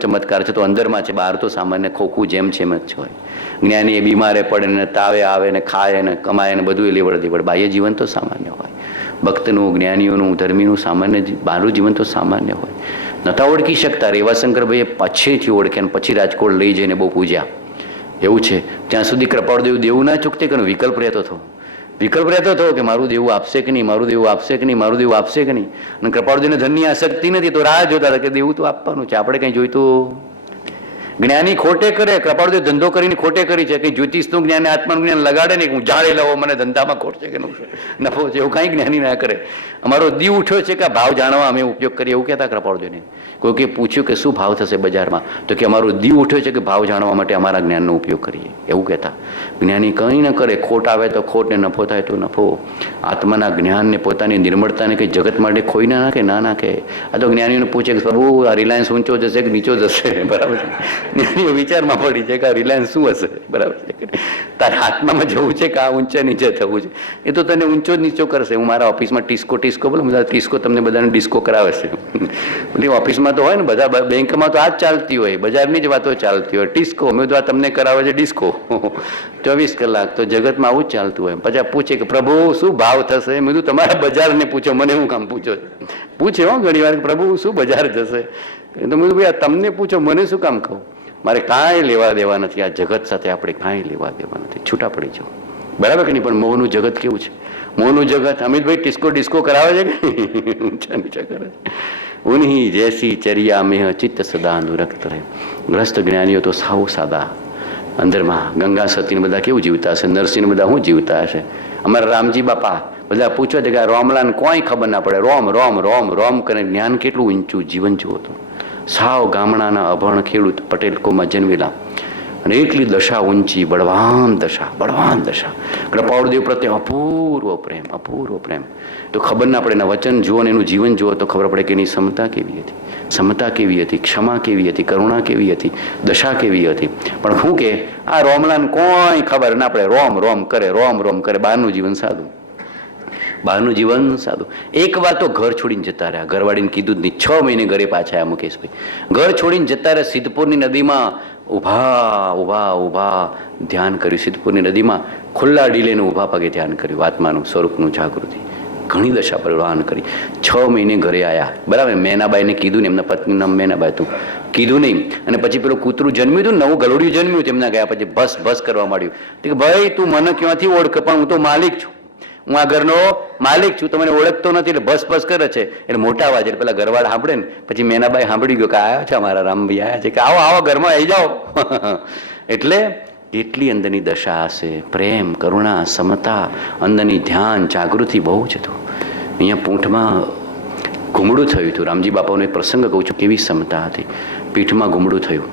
ચમત્કાર છે તો અંદરમાં છે, બહાર તો સામાન્ય ખોખું જેમ છે એમ જ હોય. જ્ઞાની એ બીમારે પડે ને તાવે આવે ને ખાય ને કમાય ને બધું એ લેવડ દેવડ, બાહ્ય જીવન તો સામાન્ય હોય. ભક્તનું, જ્ઞાનીઓનું, ધર્મીનું સામાન્ય બહારનું જીવન તો સામાન્ય હોય. નતા ઓળખી શકતા. રેવાશંકરભાઈએ પછીથી ઓળખે અને પછી રાજકોટ લઈ જઈને બહુ પૂજ્યા. એવું છે. ત્યાં સુધી કૃપાળદેવ દેવું ના ચૂકતે કે વિકલ્પ રહેતો હતો. વિકલ્પ રહેતો હતો કે મારું દેવું આપશે કે નહીં, મારું દેવું આપશે કે નહીં, મારું દેવું આપશે કે નહીં. અને કૃપાળદેવને ધનની આસક્તિ નથી તો રાહ જોતા હતા કે દેવું તો આપવાનું છે, આપણે કંઈ જોઈતું. જ્ઞાની ખોટે કરે, કૃપાળદેવ ધંધો કરીને ખોટે કરી છે કે જ્યોતિષનું જ્ઞાન, આત્માનું જ્ઞાન લગાડે નહીં, હું જાળી લાવો મને ધંધામાં ખોટ છે કે નફો છે, એવું કાંઈ જ્ઞાની ના કરે. અમારો દીવ ઉઠ્યો છે કે ભાવ જાણવા અમે ઉપયોગ કરીએ એવું કહેતા કૃપાળદેવને. કોઈકે પૂછ્યું કે શું ભાવ થશે બજારમાં, તો કે અમારો દીવ ઉઠ્યો છે કે ભાવ જાણવા માટે અમારા જ્ઞાનનો ઉપયોગ કરીએ એવું કહેતા. જ્ઞાની કંઈ ન કરે, ખોટ આવે તો ખોટ ને નફો થાય તો નફો. આત્માના જ્ઞાનને, પોતાની નિર્મળતાને કંઈ જગત માટે ખોઈ ના નાખે, ના નાખે. આ તો જ્ઞાનીઓને પૂછે કે પ્રભુ આ રિલાયન્સ ઊંચો જશે કે નીચો જશે, બરાબર છે. જ્ઞાનીઓ વિચારમાં પડી છે કે આ રિલાયન્સ શું હશે, બરાબર છે. તારે આત્મામાં જવું છે કે આ ઊંચે નીચે થવું છે, એ તો તને ઊંચો જ નીચો કરશે. હું મારા ઓફિસમાં ટીસ્કો બોલો, બધા ટીસ્કો તમને બધાને ડિસ્કો કરાવે છે. બધી ઓફિસમાં તો હોય ને, બધા બેંકમાં તો આ જ ચાલતી હોય, બજારની જ વાતો ચાલતી હોય. ટીસ્કો મેં તો આ તમને કરાવે છે ડિસ્કો 24 કલાક. તો જગતમાં આવું જ ચાલતું હોય. પછી પૂછે કે પ્રભુ શું ભાવ થશે, મેં કીધું તમારા બજારને પૂછો, મને હું કામ પૂછો. પૂછે હો ઘણી વાર પ્રભુ શું બજાર જશે, તો મેં ભાઈ તમને પૂછો, મને શું કામ કહું. મારે કાંઈ લેવા દેવા નથી, આ જગત સાથે આપણે કાંઈ લેવા દેવા નથી, છૂટા પડી જાઓ, બરાબર કે નહીં. પણ મોહનું જગત કેવું છે, મોહનું જગત. અમિતભાઈ ડિસ્કો કરાવે છે કે ઊંચા નીચા કરે છે. ઉન્હી જૈસી ચર્યા મેહ ચિત્ત સદા અનુરક્ત રહે. ગ્રસ્ત જ્ઞાનીઓ તો સાવ સાદા અંદરમાં. ગંગા સતીને બધા કેવું જીવતા હશે, નરસિંહ બધા શું જીવતા હશે. અમારા રામજી બાપા બધા પૂછવા કે આ રોમલાને કોઈ ખબર ના પડે, રોમ રોમ રોમ રોમ કરે. જ્ઞાન કેટલું ઊંચું જીવન જુઓ તો. સાવ ગામડાના અભણ ખેડૂત પટેલકોમાં જન્મેલા અને એટલી દશા ઊંચી, બળવાન દશા, બળવાન દશા. કૃપાળદેવ પ્રત્યે અપૂર્વ પ્રેમ, અપૂર્વ પ્રેમ. તો ખબર ના પડે, એના વચન જુઓ ને એનું જીવન જુઓ તો ખબર પડે કે એની સમતા કેવી હતી, સમતા કેવી હતી, ક્ષમા કેવી હતી, કરુણા કેવી હતી, દશા કેવી હતી. પણ શું કે આ રોમલાને કોઈ ખબર ના પડે, રોમ રોમ કરે, રોમ રોમ કરે. બહારનું જીવન સાદું, બહારનું જીવન સાદું. એક વાર તો ઘર છોડીને જતા રહ્યા, ઘરવાળીને કીધું જ નહીં. 6 મહિને ઘરે પાછા આવ્યા મુકેશભાઈ. ઘર છોડીને જતા રહ્યા, સિદ્ધપુરની નદીમાં ઊભા ઊભા ઊભા ધ્યાન કર્યું. સિદ્ધપુરની નદીમાં ખુલ્લા ડીલેને ઊભા પગે ધ્યાન કર્યું, આત્માનું સ્વરૂપનું જાગૃતિ. ઘણી દશા પ્રવાહન કરી. 6 મહિને ઘરે આવ્યા, બરાબર. મેનાબાઈને કીધું ને, એમના પત્નીનું નામ મેનાબાઈ હતું, કીધું નહીં. અને પછી પેલું કૂતરું જન્મ્યું હતું ને, નવું ગલુડિયું જન્મ્યું તેમના ગયા પછી બસ બસ કરવા માંડ્યું કે ભાઈ તું મને ક્યાંથી ઓળખ, પણ હું તો માલિક છું, હું આ ઘરનો માલિક છું, તમને ઓળખતો નથી. એટલે બસ બસ કરે છે. એટલે મોટા અવાજ, એટલે પેલા ઘરવાળા સાંભળે ને, પછી મેનાબાઈ સાંભળી ગયો કે આવ્યા છે અમારા રામભાઈ, આવ્યા છે, કે આવો આવો ઘરમાં આવી જાઓ. એટલે એટલી અંદરની દશા હશે, પ્રેમ, કરુણા, સમતા, અંદરની ધ્યાન, જાગૃતિ બહુ જ હતું. અહીંયા પૂંઠમાં ઘૂમડું થયું હતું. રામજી બાપાનો એક પ્રસંગ કહું છું, કેવી સમતા હતી. પીઠમાં ઘૂમડું થયું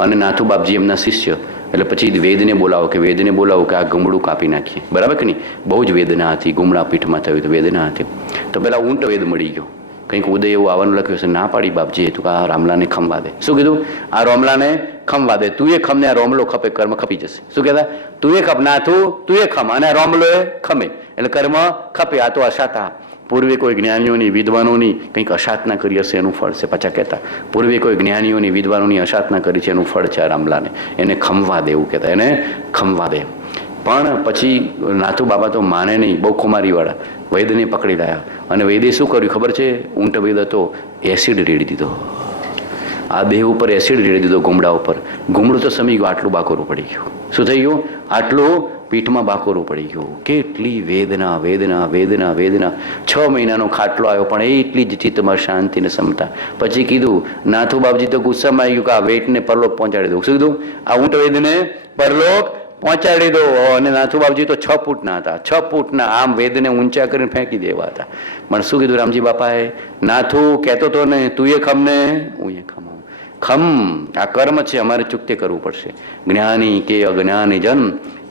અને નાથુ બાપજી એમના શિષ્ય, એટલે પછી વેદને બોલાવો કે વેદને બોલાવો કે આ ગુમડું કાપી નાખીએ, બરાબર કે નહીં. બહુ જ વેદના હતી, ગુમડા પીઠમાં થયું તો વેદના હતી. તો પેલા ઊંટ વેદ મળી ગયો, કંઈક ઉદય એવું આવવાનું લખ્યું છે. ના પાડી બાપજીએ તું આ રામલાને ખમવા દે. શું કીધું? આ રોમલાને ખમવા દે. તું એ ખમને, આ રોમલો ખપે, કર્મ ખપી જશે. શું કહેતા? તું એ ખપ, નાથું તું એ ખમ અને રોમલો એ ખમે, એટલે કર્મ ખપે. આ તો અસાતા. પૂર્વે કોઈ જ્ઞાનીઓની, વિદ્વાનોની કંઈક અસાધના કરી હશે, એનું ફળ છે. પાછા કહેતા પૂર્વે કોઈ જ્ઞાનીઓની, વિદ્વાનોની અસાધના કરી છે, એનું ફળ છે આ રામલાને, એને ખમવા દે એવું કહેતા, એને ખમવા દે. પણ પછી નાથુ બાબા તો માને નહીં, બહુ ખુમારીવાળા. વૈદને પકડી લાયા અને વૈદે શું કર્યું ખબર છે? ઊંટ વૈદ હતો, એસિડ રેડી દીધો. આ દેહ ઉપર એસિડ રેડી દીધો, ગુમડા ઉપર. ગુમડું તો સમી ગયું, આટલું બાકોરું પડી ગયું. શું થઈ ગયું? આટલું પીઠમાં બાકોરું પડી ગયું. કેટલી વેદના, વેદના, વેદના, વેદના. 6 મહિનાનો ખાટલો આવ્યો, પણ એટલી જ ચિત્તમાં શાંતિ ને ક્ષમતા. પછી કીધું, નાથુ બાપજી તો ગુસ્સામાં આવી ગયું કે આ વેટને પરલોક પહોંચાડી દો. શું કીધું? આ ઊંટ વેદને પરલોક પહોંચાડી દો. અને નાથુ બાપજી તો 6 ફૂટના હતા, 6 ફૂટના. આમ વેદને ઊંચા કરીને ફેંકી દેવા હતા. પણ શું કીધું રામજી બાપાએ? નાથુ કહેતો તો ને, તું એ ખમ ને હું એ ખમ. ખમ, આ કર્મ છે, અમારે ચૂકતે કરવું પડશે. જ્ઞાની કે અજ્ઞાની જન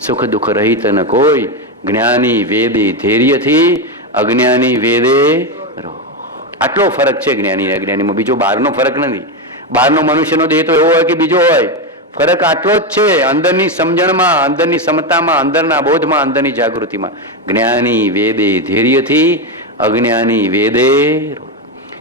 સુખ દુઃખ રહિત ન કોઈ. જ્ઞાની વેદે ધૈર્યથી, અજ્ઞાની વેદે રહો. આટલો ફરક છે જ્ઞાની અજ્ઞાનીમાં, બીજો બહારનો ફરક નથી. બહારનો મનુષ્યનો દેહ તો એવો હોય કે બીજો હોય, ફરક આટલો જ છે. અંદરની સમજણમાં, અંદરની સમતામાં, અંદરના બોધમાં, અંદરની જાગૃતિમાં. જ્ઞાની વેદે ધૈર્યથી, અજ્ઞાની વેદે રહો.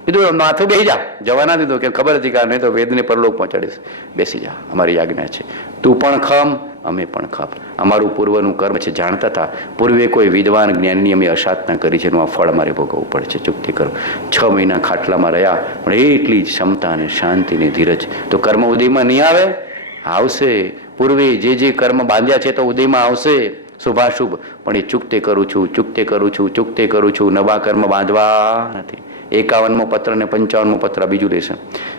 કીધું માથું બેસી જા, જવા ના દીધું કે ખબર હતી કે નહીં તો વેદને પરલોક પહોંચાડીશ, બેસી જા, અમારી આજ્ઞા છે, તું પણ ખમ અમે પણ ખપ, અમારું પૂર્વનું કર્મ છે. જાણતા હતા પૂર્વે કોઈ વિદ્વાન જ્ઞાનની અમે અસાધના કરી છે, એનું આ ફળ અમારે ભોગવવું પડે છે, ચૂકતી કરો. 6 મહિના ખાટલામાં રહ્યા, પણ એટલી જ ક્ષમતા અને શાંતિ ને ધીરજ. તો કર્મ ઉદયમાં નહીં આવે? આવશે. પૂર્વે જે કર્મ બાંધ્યા છે તો ઉદયમાં આવશે, શુભાશુભ, પણ એ ચૂકતે કરું છું, ચૂકતે કરું છું, ચૂકતે કરું છું, નવા કર્મ બાંધવા નથી. 51મો પત્ર ને 55મો પત્ર બીજું રહેશે.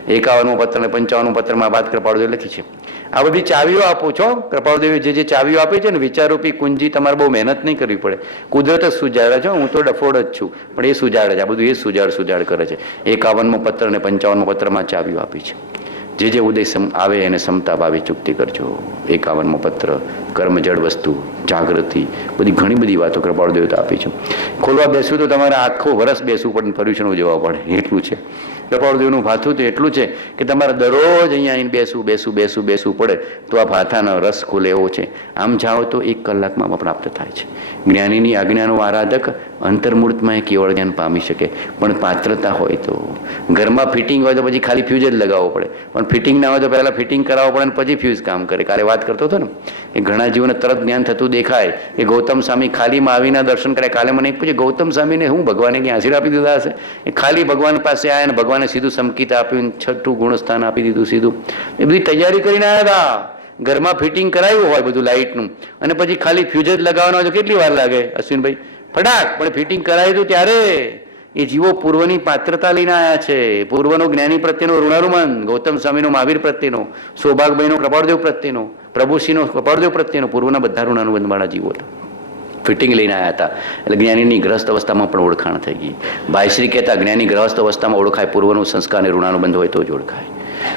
51મો પત્ર ને 55મો પત્રમાં વાત કૃપાળુદેવે લખી છે. આ બધી ચાવીઓ આપું છો. કૃપાળુદેવે જે ચાવીઓ આપી છે ને, વિચારરૂપી કુંજી, તમારે બહુ મહેનત નહીં કરવી પડે, કુદરત જ સુજાડે છે. હું તો ડફોડ જ છું, પણ એ સુજાડે છે, આ બધું એ સુજાડ કરે છે. 51મો પત્ર ને 55મો પત્રમાં ચાવીઓ આપી છે. જે ઉદય આવે એને સમતા ભાવે ચૂકતી કરજો. 51મો પત્ર, કર્મ જળ વસ્તુ, જાગૃતિ, બધી ઘણી બધી વાતો કૃપાળુદેવે આપી છે. ખોલવા બેસવું તો તમારે આખું વર્ષ બેસવું પડે, પર્યુષણ ઉજવવા પડે, એટલું છે. કૃપાળુદેવનું ભાથું તો એટલું છે કે તમારે દરરોજ અહીંયા આવીને બેસવું પડે તો આ ભાથાનો રસ ખુલે એવો છે. આમ જાઓ તો 1 કલાકમાં પ્રાપ્ત થાય છે. જ્ઞાનીની આજ્ઞાનો આરાધક અંતર્મૂર્તમાં કેવળ જ્ઞાન પામી શકે, પણ પાત્રતા હોય તો. ઘરમાં ફિટિંગ હોય તો પછી ખાલી ફ્યુઝ જ લગાવવો પડે, પણ ફિટિંગ ના હોય તો પહેલાં ફિટિંગ કરાવવો પડે અને પછી ફ્યુઝ કામ કરે. કાલે વાત કરતો હતો ને એ ઘણા જીવોને તરત જ્ઞાન થતું દેખાય કે ગૌતમ સ્વામી ખાલીમાં આવીને દર્શન કરે. કાલે મને એક પૂછે, ગૌતમ સ્વામીને હું ભગવાને ક્યાં આશીર્વાદ આપી દીધા હશે? એ ખાલી ભગવાન પાસે આવ્યા ને ભગવાને સીધું સંકિત આપ્યું, 6ઠું ગુણસ્થાન આપી દીધું સીધું. એ બધી તૈયારી કરીને આવ્યા હતા. ઘરમાં ફિટિંગ કરાવ્યું હોય બધું લાઇટનું, અને પછી ખાલી ફ્યુઝ જ લગાવવાનો હોય તો કેટલી વાર લાગે અશ્વિનભાઈ? ફટાક. પણ ફિટિંગ કરાવી હતું ત્યારે એ જીવો પૂર્વની પાત્રતા લઈને આવ્યા છે. પૂર્વનો જ્ઞાની પ્રત્યેનો ઋણાનુબંધ, ગૌતમ સ્વામીનો મહાવીર પ્રત્યેનો, સૌભાગભાઈનો કૃપાળુદેવ પ્રત્યેનો, પ્રભુશ્રીનો કૃપાળુદેવ પ્રત્યેનો, પૂર્વના બધા ઋણાનુબંધ વાળા જીવો હતા. ફિટિંગ લઈને આવ્યા હતા. એટલે જ્ઞાનીની ગ્રસ્ત અવસ્થામાં પણ ઓળખાણ થઈ ગઈ. ભાઈશ્રી કહેતા જ્ઞાની ગ્રસ્ત અવસ્થામાં ઓળખાય, પૂર્વનું સંસ્કાર અને ઋણાનુબંધ હોય તો જ ઓળખાય.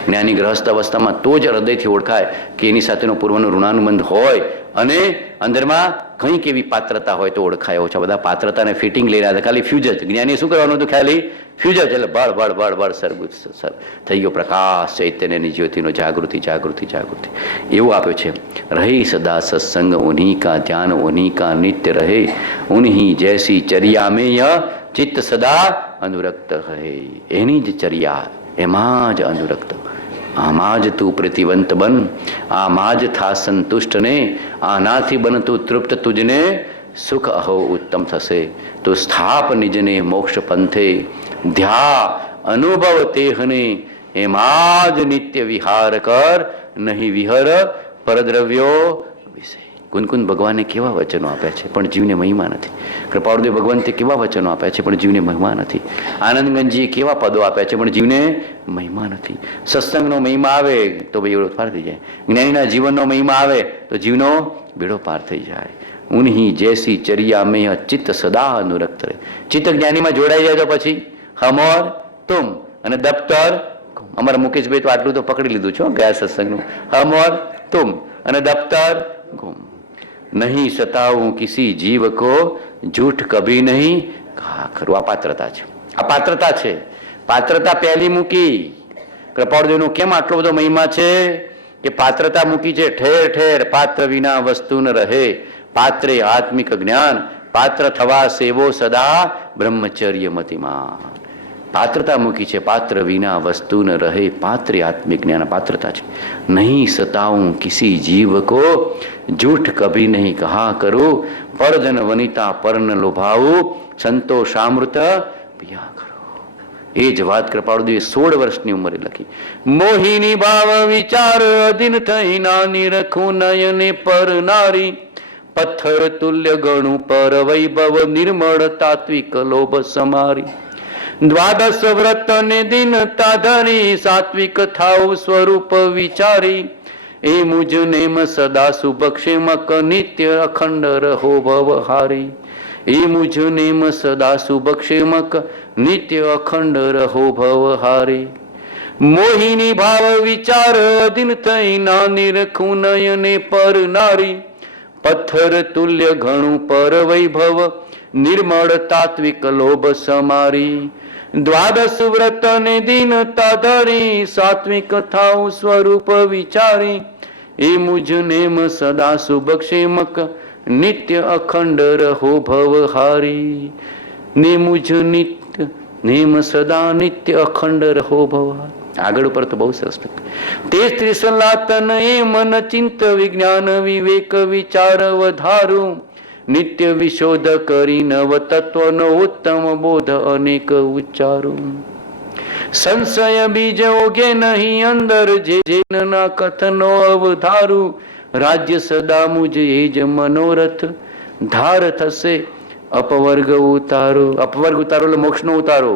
જ્ઞાની ગ્રસ્ત અવસ્થામાં તો જ હૃદયથી ઓળખાય કે એની સાથેનો પૂર્વનો ઋણાનુબંધ હોય અને અંદરમાં કંઈક એવી પાત્રતા હોય તો ઓળખાય. ઓછા બધા પાત્રતાને ફિટિંગ લઈ રહ્યા હતા, ખાલી ફ્યુઝ જ. જ્ઞાની શું કરવાનું હતું? ખાલી ફ્યુઝ જ. એટલે બળ સરગુત સર થઈ ગયો પ્રકાશ, ચૈતન્યની જ્યોતિનો, જાગૃતિ. એવું આપ્યું છે. રહી સદા સત્સંગ ઉન્हीं का ધ્યાન उन्हीं का नित्य रहे, उन्हीं जैसी चर्या में यह चित्त सदा अनुरक्त રહે. એની જ ચર્યા, એમાં જ અનુરક્ત. આમાં જ તું પ્રતિવંત બન, આમાં જ થા સંતુષ્ટ ને, આનાથી બન તું તૃપ્ત, તુજને સુખ અહો ઉત્તમ થશે. તો સ્થાપ નિજને મોક્ષ પંથે, ધ્યા અનુભવ તેહને, એમાં જ નિત્ય વિહાર કર, નહીં વિહર પરદ્રવ્યો વિષય. કુનકુન ભગવાને કેવા વચનો આપ્યા છે પણ જીવને મહિમા નથી. કૃપાળુદેવ ભગવંતે કેવા વચનો આપ્યા છે પણ જીવને મહિમા નથી. આનંદગંજીએ કેવા પદો આપ્યા છે પણ જીવને મહિમા નથી. સત્સંગનો મહિમા આવે તો બેડો પાર થઈ જાય. જ્ઞાનીના જીવનનો મહિમા આવે તો જીવનો બેડો પાર થઈ જાય. ઉન્हीं जैसी चर्या में ચિત્ત સદા અનુરક્ત રહે. ચિત્ત જ્ઞાનીમાં જોડાઈ જાય તો પછી હમોર તુમ અને દફતર. અમારા મુકેશભાઈ તો આટલું તો પકડી લીધું છો ગયા સત્સંગનું. હમોર તુમ અને દફતર ગુમ. નહીં સતાવું કિસી જીવ કો, झूठ कभी નહીં. હા ખરું, આ પાત્રતા છે. આ પાત્રતા છે. પાત્રતા પહેલી મૂકી. કૃપાળુદેવનો કેમ આટલો બધો મહિમા છે કે પાત્રતા મૂકી છે. ઠેર ઠેર પાત્ર વિના વસ્તુ ન રહે, પાત્રે આત્મિક જ્ઞાન, પાત્ર થવા સેવો સદા બ્રહ્મચર્ય મતિમાં. પાત્રતા મૂકી છે. પાત્ર વિના વસ્તુ ન રહે, પાત્રે આત્મિક જ્ઞાન, પાત્રતા છે. નહીં સતાઉં કિસી જીવ કો, झूठ कभी नहीं कहा करो, परजन वनिता पर्ण लोभाऊ, संतोषामृत पिया करो. એ જ વાત કૃપાળુદેવે 16 વર્ષની ઉંમરે લખી. મોહિની ભાવ વિચાર અધીન થઈ, નાની રખું નયને પર નારી, પથ્થર તુલ્ય ગણું પર વૈભવ, નિર્મળ તાત્વિક લોભ સમારી. દ્વાદશ વ્રત ને દિનતા ધરી, સાત્વિક થાવ સ્વરૂપ વિચારી. એ મુજ નેમ સદા શુભક્ષેમક, નિત્ય અખંડ રહો ભવહારી. એ મુજ નેમ સદા શુભક્ષેમક, નિત્ય અખંડ રહો ભવહારી. મોહિની ભાવ વિચાર અધીન થઈ, નાની રખું નયને પર નારી, પથ્થર તુલ્ય ઘણું પર વૈભવ, નિર્મળ તાત્વિક લોભ સમારી. દ્વાદશ વ્રત ને દિનતા ધરી, સાત્વિક થાવ સ્વરૂપ વિચારી. એ મુજ નેમ સદા શુભક્ષેમક, નિત્ય અખંડ રહો ભવહારી. ને મુજ નિત્ય નેમ સદા નિત્ય અખંડ રહો ભવા. આગળ ઉપર તો બહુ સરસ તે ત્રિસલાતન એ મન ચિંત વિજ્ઞાન વિવેક વિચાર વધારું નિત્ય વિશોધ કરી નવ તત્વનો ઉત્તમ બોધ અનેક ઉચ્ચારું સંશય બીજ ઓગે નહીં અંદર જે જેના કથનો અવધારું રાજ્ય સદા મુજ એ જ મનોરથ ધાર થશે અપવર્ગ ઉતારો. અપવર્ગ ઉતારો એટલે મોક્ષનો ઉતારો.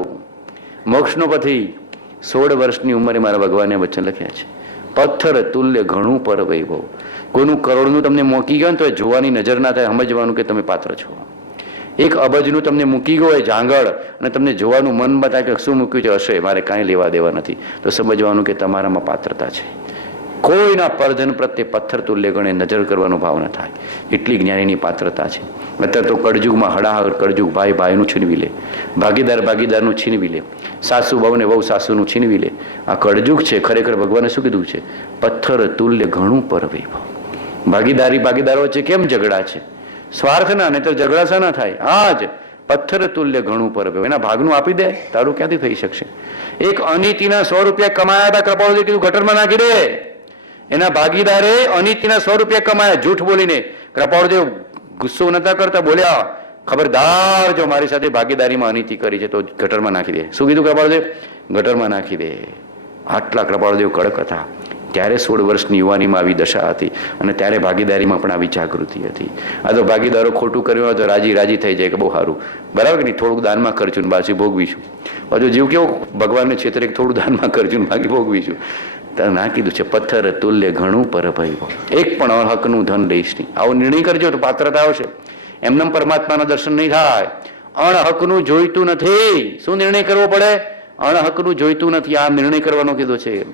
મોક્ષનો પછી 16 વર્ષની ઉંમરે મારા ભગવાને વચન લખ્યા છે. પથ્થર તુલ્ય ઘણું પર વૈભવ. કોઈનું કરોડનું તમને મૂકી ગયું તો જોવાની નજર ના થાય, સમજવાનું કે તમે પાત્ર છો. 1 અબજનું તમને મૂકી ગયો હોય જાંગળ અને તમને જોવાનું મન બતાવે કે શું મૂક્યું છે, હશે મારે કાંઈ લેવા દેવા નથી, તો સમજવાનું કે તમારામાં પાત્રતા છે. કોઈના પરધન પ્રત્યે પથ્થર તુલ્ય ગણે નજર કરવાનો ભાવ ન થાય, એટલી જ્ઞાનીની પાત્રતા છે. અત્યારે તો કળજુગમાં હડાહડ કળજુગ ભાઈ ભાઈનું છીનવી લે, ભાગીદાર ભાગીદારનું છીનવી લે, સાસુ બહુને બહુ સાસુનું છીનવી લે. આ કળજુગ છે. ખરેખર ભગવાને શું કીધું છે? પથ્થર તુલ્ય ઘણું પર વૈભવ. ભાગીદારી ભાગીદારો વચ્ચે કેમ ઝઘડા છે? સ્વાર્થના, નહીં તો ઝઘડા શા ના થાય? આ જ પથ્થર તુલ્ય ઘણું પર વૈભવ. એના ભાગનું આપી દે, તારું ક્યાંથી થઈ શકશે? એક અનિતિના 100 રૂપિયા કમાયા હતા, કૃપાળુજી કીધું ગટરમાં નાખી દે. એના ભાગીદારે અનિતિના 100 રૂપિયા કમાયા જૂઠ બોલીને. કૃપાળુજી ગુસ્સો નતા કરતા, બોલ્યા ખબરદાર જો મારી સાથે ભાગીદારીમાં અનિતિ કરી છે તો ગટરમાં નાખી દે. શું કીધું કૃપાળુદેવ? ગટરમાં નાખી દે. આટલા કૃપાળુદેવ કડક હતા. ત્યારે 16 વર્ષની યુવાનીમાં આવી દશા હતી અને ત્યારે ભાગીદારીમાં પણ આવી જાગૃતિ હતી. આ તો ભાગીદારો ખોટું કર્યું હોય તો રાજી રાજી થઈ જાય કે બહુ સારું, બરાબર કે નહીં, થોડુંક દાનમાં કરશું ને બાજુ ભોગવીશું. પાછું જીવ કેવો ભગવાનને છેતરે થોડું દાનમાં કરશું ને બાકી ભોગવીશું. ના કીધું છે પથ્થર તુલ્ય ઘણું પર ભૈવ. એક પણ હકનું ધન લઈશ નહીં. આવો નિર્ણય કરજો તો પાત્રતા આવશે. એમનેમ પરમાત્માના દર્શન નહીં થાય. અણહકનું જોઈતું નથી. શું નિર્ણય કરવો પડે? અણહકનું જોઈતું નથી. આ નિર્ણય કરવાનો કીધો છે.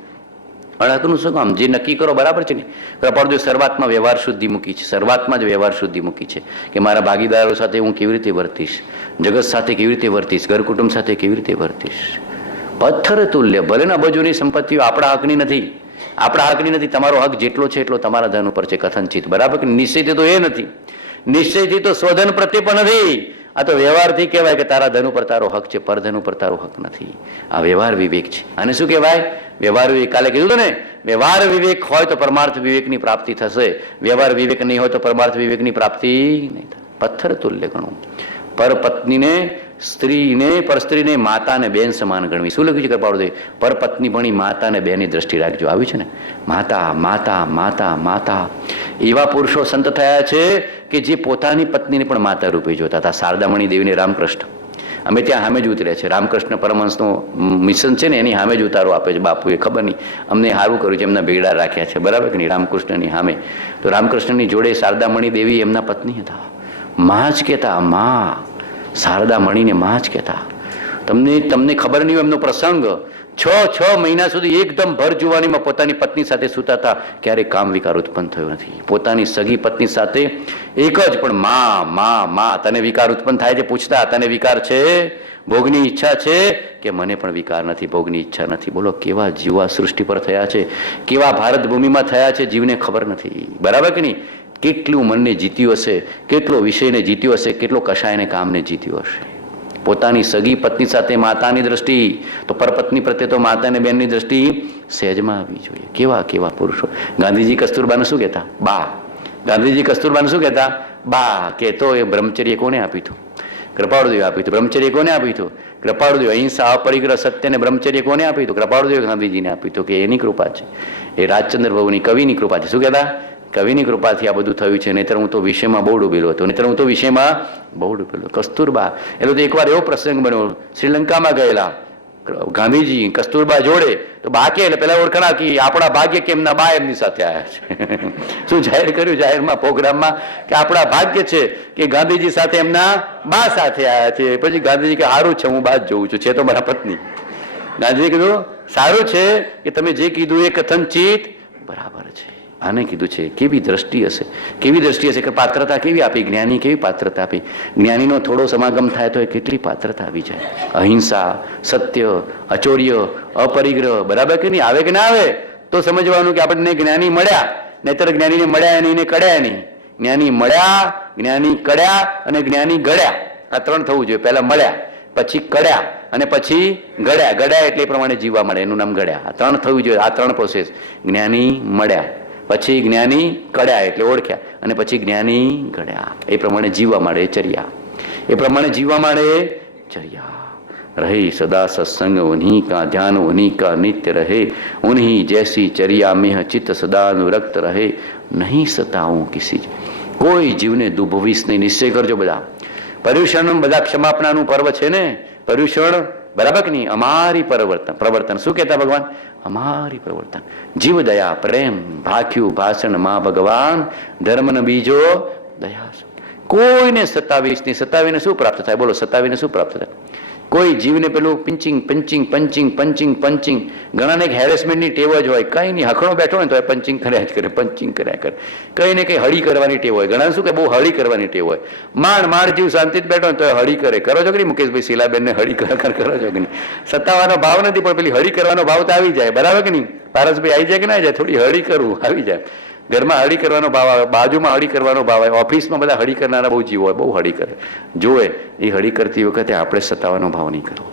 અણહકનું શું કામ? જે નક્કી કરો બરાબર છે ને. કૃપાળુદેવ શરૂઆતમાં વ્યવહાર શુદ્ધિ મૂકી છે. શરૂઆતમાં જ વ્યવહાર શુદ્ધિ મૂકી છે કે મારા ભાગીદારો સાથે હું કેવી રીતે વર્તીશ, જગત સાથે કેવી રીતે વર્તીશ, ઘર કુટુંબ સાથે કેવી રીતે વર્તીશ. પથ્થર તુલ્ય. ભલે ને અબજોની સંપત્તિઓ આપણા હકની નથી, આપણા હકની નથી. તમારો હક જેટલો છે એટલો તમારા ધન ઉપર છે કથનચિત, બરાબર કે? નિશ્ચયથી તો એ નથી, નિશ્ચયથી તો સ્વધન પ્રત્યે પણ નથી. આ તો વ્યવહારથી કહેવાય કે તારા ધન ઉપર તારો હક છે, પરધન ઉપર તારો હક નથી. આ વ્યવહાર વિવેક છે. અને શું કહેવાય? વ્યવહાર વિવેક. કાલે કીધું ને, વ્યવહાર વિવેક હોય તો પરમાર્થ વિવેકની પ્રાપ્તિ થશે, વ્યવહાર વિવેક નહીં હોય તો પરમાર્થ વિવેકની પ્રાપ્તિ નહીં થાય. પથ્થર તુલ્ય ગણું. પર પત્નીને સ્ત્રીને, પરસ્ત્રીને માતાને બેન સમાન ગણવી. શું લખ્યું છે કૃપાળુદેવ? પર પત્ની ભણી માતાને બેનની દ્રષ્ટિ રાખજો. આવ્યું છે ને, માતા માતા માતા માતા. એવા પુરુષો સંત થયા છે કે જે પોતાની પત્નીને પણ માતા રૂપે જોતા હતા. શારદામણી દેવીને રામકૃષ્ણ, અમે ત્યાં સામે જ ઉતર્યા છે. રામકૃષ્ણ પરમહંસનું મિશન છે ને, એની સામે જ ઉતારો આપે છે બાપુએ. ખબર નહીં અમને સારું કર્યું છે, એમના બેડા રાખ્યા છે, બરાબર કે નહીં, રામકૃષ્ણની સામે. તો રામકૃષ્ણની જોડે શારદામણી દેવી એમના પત્ની હતા. માં જ કહેતા, માં. શારદામણીને માં જ કહેતા. તમને ખબર નહીં હોય એમનો પ્રસંગ. 6 મહિના સુધી એકદમ ભર જુવાનીમાં પોતાની પત્ની સાથે સૂતા હતા, ક્યારેય કામ વિકાર ઉત્પન્ન થયો નથી. પોતાની સગી પત્ની સાથે એક જ પણ માં માં માં. તને વિકાર ઉત્પન્ન થાય છે? પૂછતા, તને વિકાર છે? ભોગની ઈચ્છા છે? કે મને પણ વિકાર નથી, ભોગની ઈચ્છા નથી. બોલો કેવા જીવા સૃષ્ટિ પર થયા છે, કેવા ભારત ભૂમિમાં થયા છે, જીવને ખબર નથી, બરાબર કે નહીં? કેટલું મનને જીત્યું હશે, કેટલો વિષયને જીત્યો હશે, કેટલો કશાયને કામને જીત્યો હશે. પોતાની સગી પત્ની સાથે માતાની દ્રષ્ટિ, તો પરપત્ની પ્રત્યે તો માતાને બેનની દ્રષ્ટિ સહેજમાં આવી જોઈએ. કેવા કેવા પુરુષો. ગાંધીજી કસ્તુરબાને શું કહેતા? બા. ગાંધીજી કસ્તુરબાને શું કહેતા? બા. કે તો એ બ્રહ્મચર્ય કોને આપ્યું હતું? કૃપાળુદેવ આપ્યું હતું. બ્રહ્મચર્ય કોને આપ્યું હતું? કૃપાળુદેવ. અહિંસા, અપરિગ્રહ, સત્યને બ્રહ્મચર્ય કોને આપ્યું હતું? કૃપાળુદેવ ગાંધીજીને આપ્યું હતું. કે એની કૃપા છે, એ રાજચંદ્ર બાબુની કવિની કૃપા છે. શું કહેતા? કવિની કૃપાથી આ બધું થયું છે. નહીતર હું તો વિષયમાં બહુ ડૂબેલો હતો, નહીતર હું તો વિષયમાં બહુ ડૂબેલો. કસ્તુરબા એટલે તો એકવાર એવો પ્રસંગ બન્યો, શ્રીલંકામાં ગયેલા ગાંધીજી કસ્તુરબા જોડે, તો બા કે એટલે પેલા ઓળખાણા કે આપણા ભાગ્ય કે એમના બા એમની સાથે આવ્યા છે. શું જાહેર કર્યું જાહેરમાં પ્રોગ્રામમાં કે આપણા ભાગ્ય છે કે ગાંધીજી સાથે એમના બા સાથે આવ્યા છે. પછી ગાંધીજી કે સારું છે, હું બા જ જોઉં છું, છે તો મારા પત્ની. ગાંધીજી કીધું સારું છે કે તમે જે કીધું એ કથનચિત બરાબર છે. આને કીધું છે. કેવી દ્રષ્ટિ હશે, કેવી દ્રષ્ટિ હશે કે પાત્રતા કેવી આપી, જ્ઞાની કેવી પાત્રતા આપી. જ્ઞાનીનો થોડો સમાગમ થાય તો એ કેટલી પાત્રતા આવી જાય. અહિંસા, સત્ય, અચૌર્ય, અપરિગ્રહ, બરાબર કે નહીં? આવે કે ના આવે? તો સમજવાનું કે આપણને જ્ઞાની મળ્યા, નહીતર જ્ઞાનીને મળ્યા નહીં ને કડ્યા નહીં. જ્ઞાની મળ્યા, જ્ઞાની કડ્યા અને જ્ઞાની ગળ્યા. આ 3 થવું જોઈએ. પહેલા મળ્યા, પછી કડ્યા, અને પછી ઘડ્યા. ઘડ્યા એટલે એ પ્રમાણે જીવવા મળે, એનું નામ ઘડ્યા. આ 3 થવું જોઈએ, આ 3 પ્રોસેસ. જ્ઞાની મળ્યા, પછી જ્ઞાની કળ્યા એટલે ઓળખ્યા, અને પછી જ્ઞાની ઘડ્યા. એ પ્રમાણે જીવવા મળે ચર્યા. એ પ્રમાણે જીવવા મળે ચર્યા. रहे सदा सत्संग उन्हीं का, ध्यान उन्हीं का नित्य रहे, उन्हीं जैसी चर्या में चित्त सदा अनुरक्त रहे, नहीं सताऊं किसी. કોઈ જીવને દુભવીશ નહીં. નિશ્ચય કરજો બધા. પર્યુષણ બધા ક્ષમાપનાનું પર્વ છે ને. પર્યુષણ બરાબર કે નહીં? અમારી પ્રવર્તન શું કહેતા ભગવાન? અમારી પ્રવર્તન. જીવ દયા પ્રેમ ભાખ્યું ભાષણ માં ભગવાન, ધર્મ ન બીજો દયા. કોઈને સતાવીશ નહીં. સતાવીને શું પ્રાપ્ત થાય? બોલો, સતાવીને શું પ્રાપ્ત થાય? કોઈ જીવને પેલું pinching punching punching punching punching, ઘણાને એક હેરેસમેન્ટની ટેવ જ હોય. કંઈ નહીં, હખણો બેઠો હોય તો એ પંચિંગ કર્યા જ કરે, પંચિંગ કર્યા કરે. કંઈ ને કંઈ હળી કરવાની ટેવ હોય. ઘણા શું કે બહુ હળી કરવાની ટેવ હોય. માંડ જીવ શાંતિ જ બેઠો હોય તો એ હળી કરે. કરો છો કે નહીં મુકેશભાઈ? શીલાબેનને હળી કરો છો કે નહીં? સત્તાવાનો ભાવ નથી, પણ પેલી હળી કરવાનો ભાવ તો આવી જાય. બરાબર કે નહીં? પારસભાઈ આવી જાય કે ના આવી જાય? થોડી હળી કરવું આવી જાય. ઘરમાં હળી કરવાનો ભાવ આવે, બાજુમાં હળી કરવાનો ભાવ આવે, ઓફિસમાં બધા હળી કરનારા બહુ જીવ હોય, બહુ હળી કરે. જોવે એ હળી કરતી વખતે આપણે સતાવાનો ભાવ નહીં કરવો.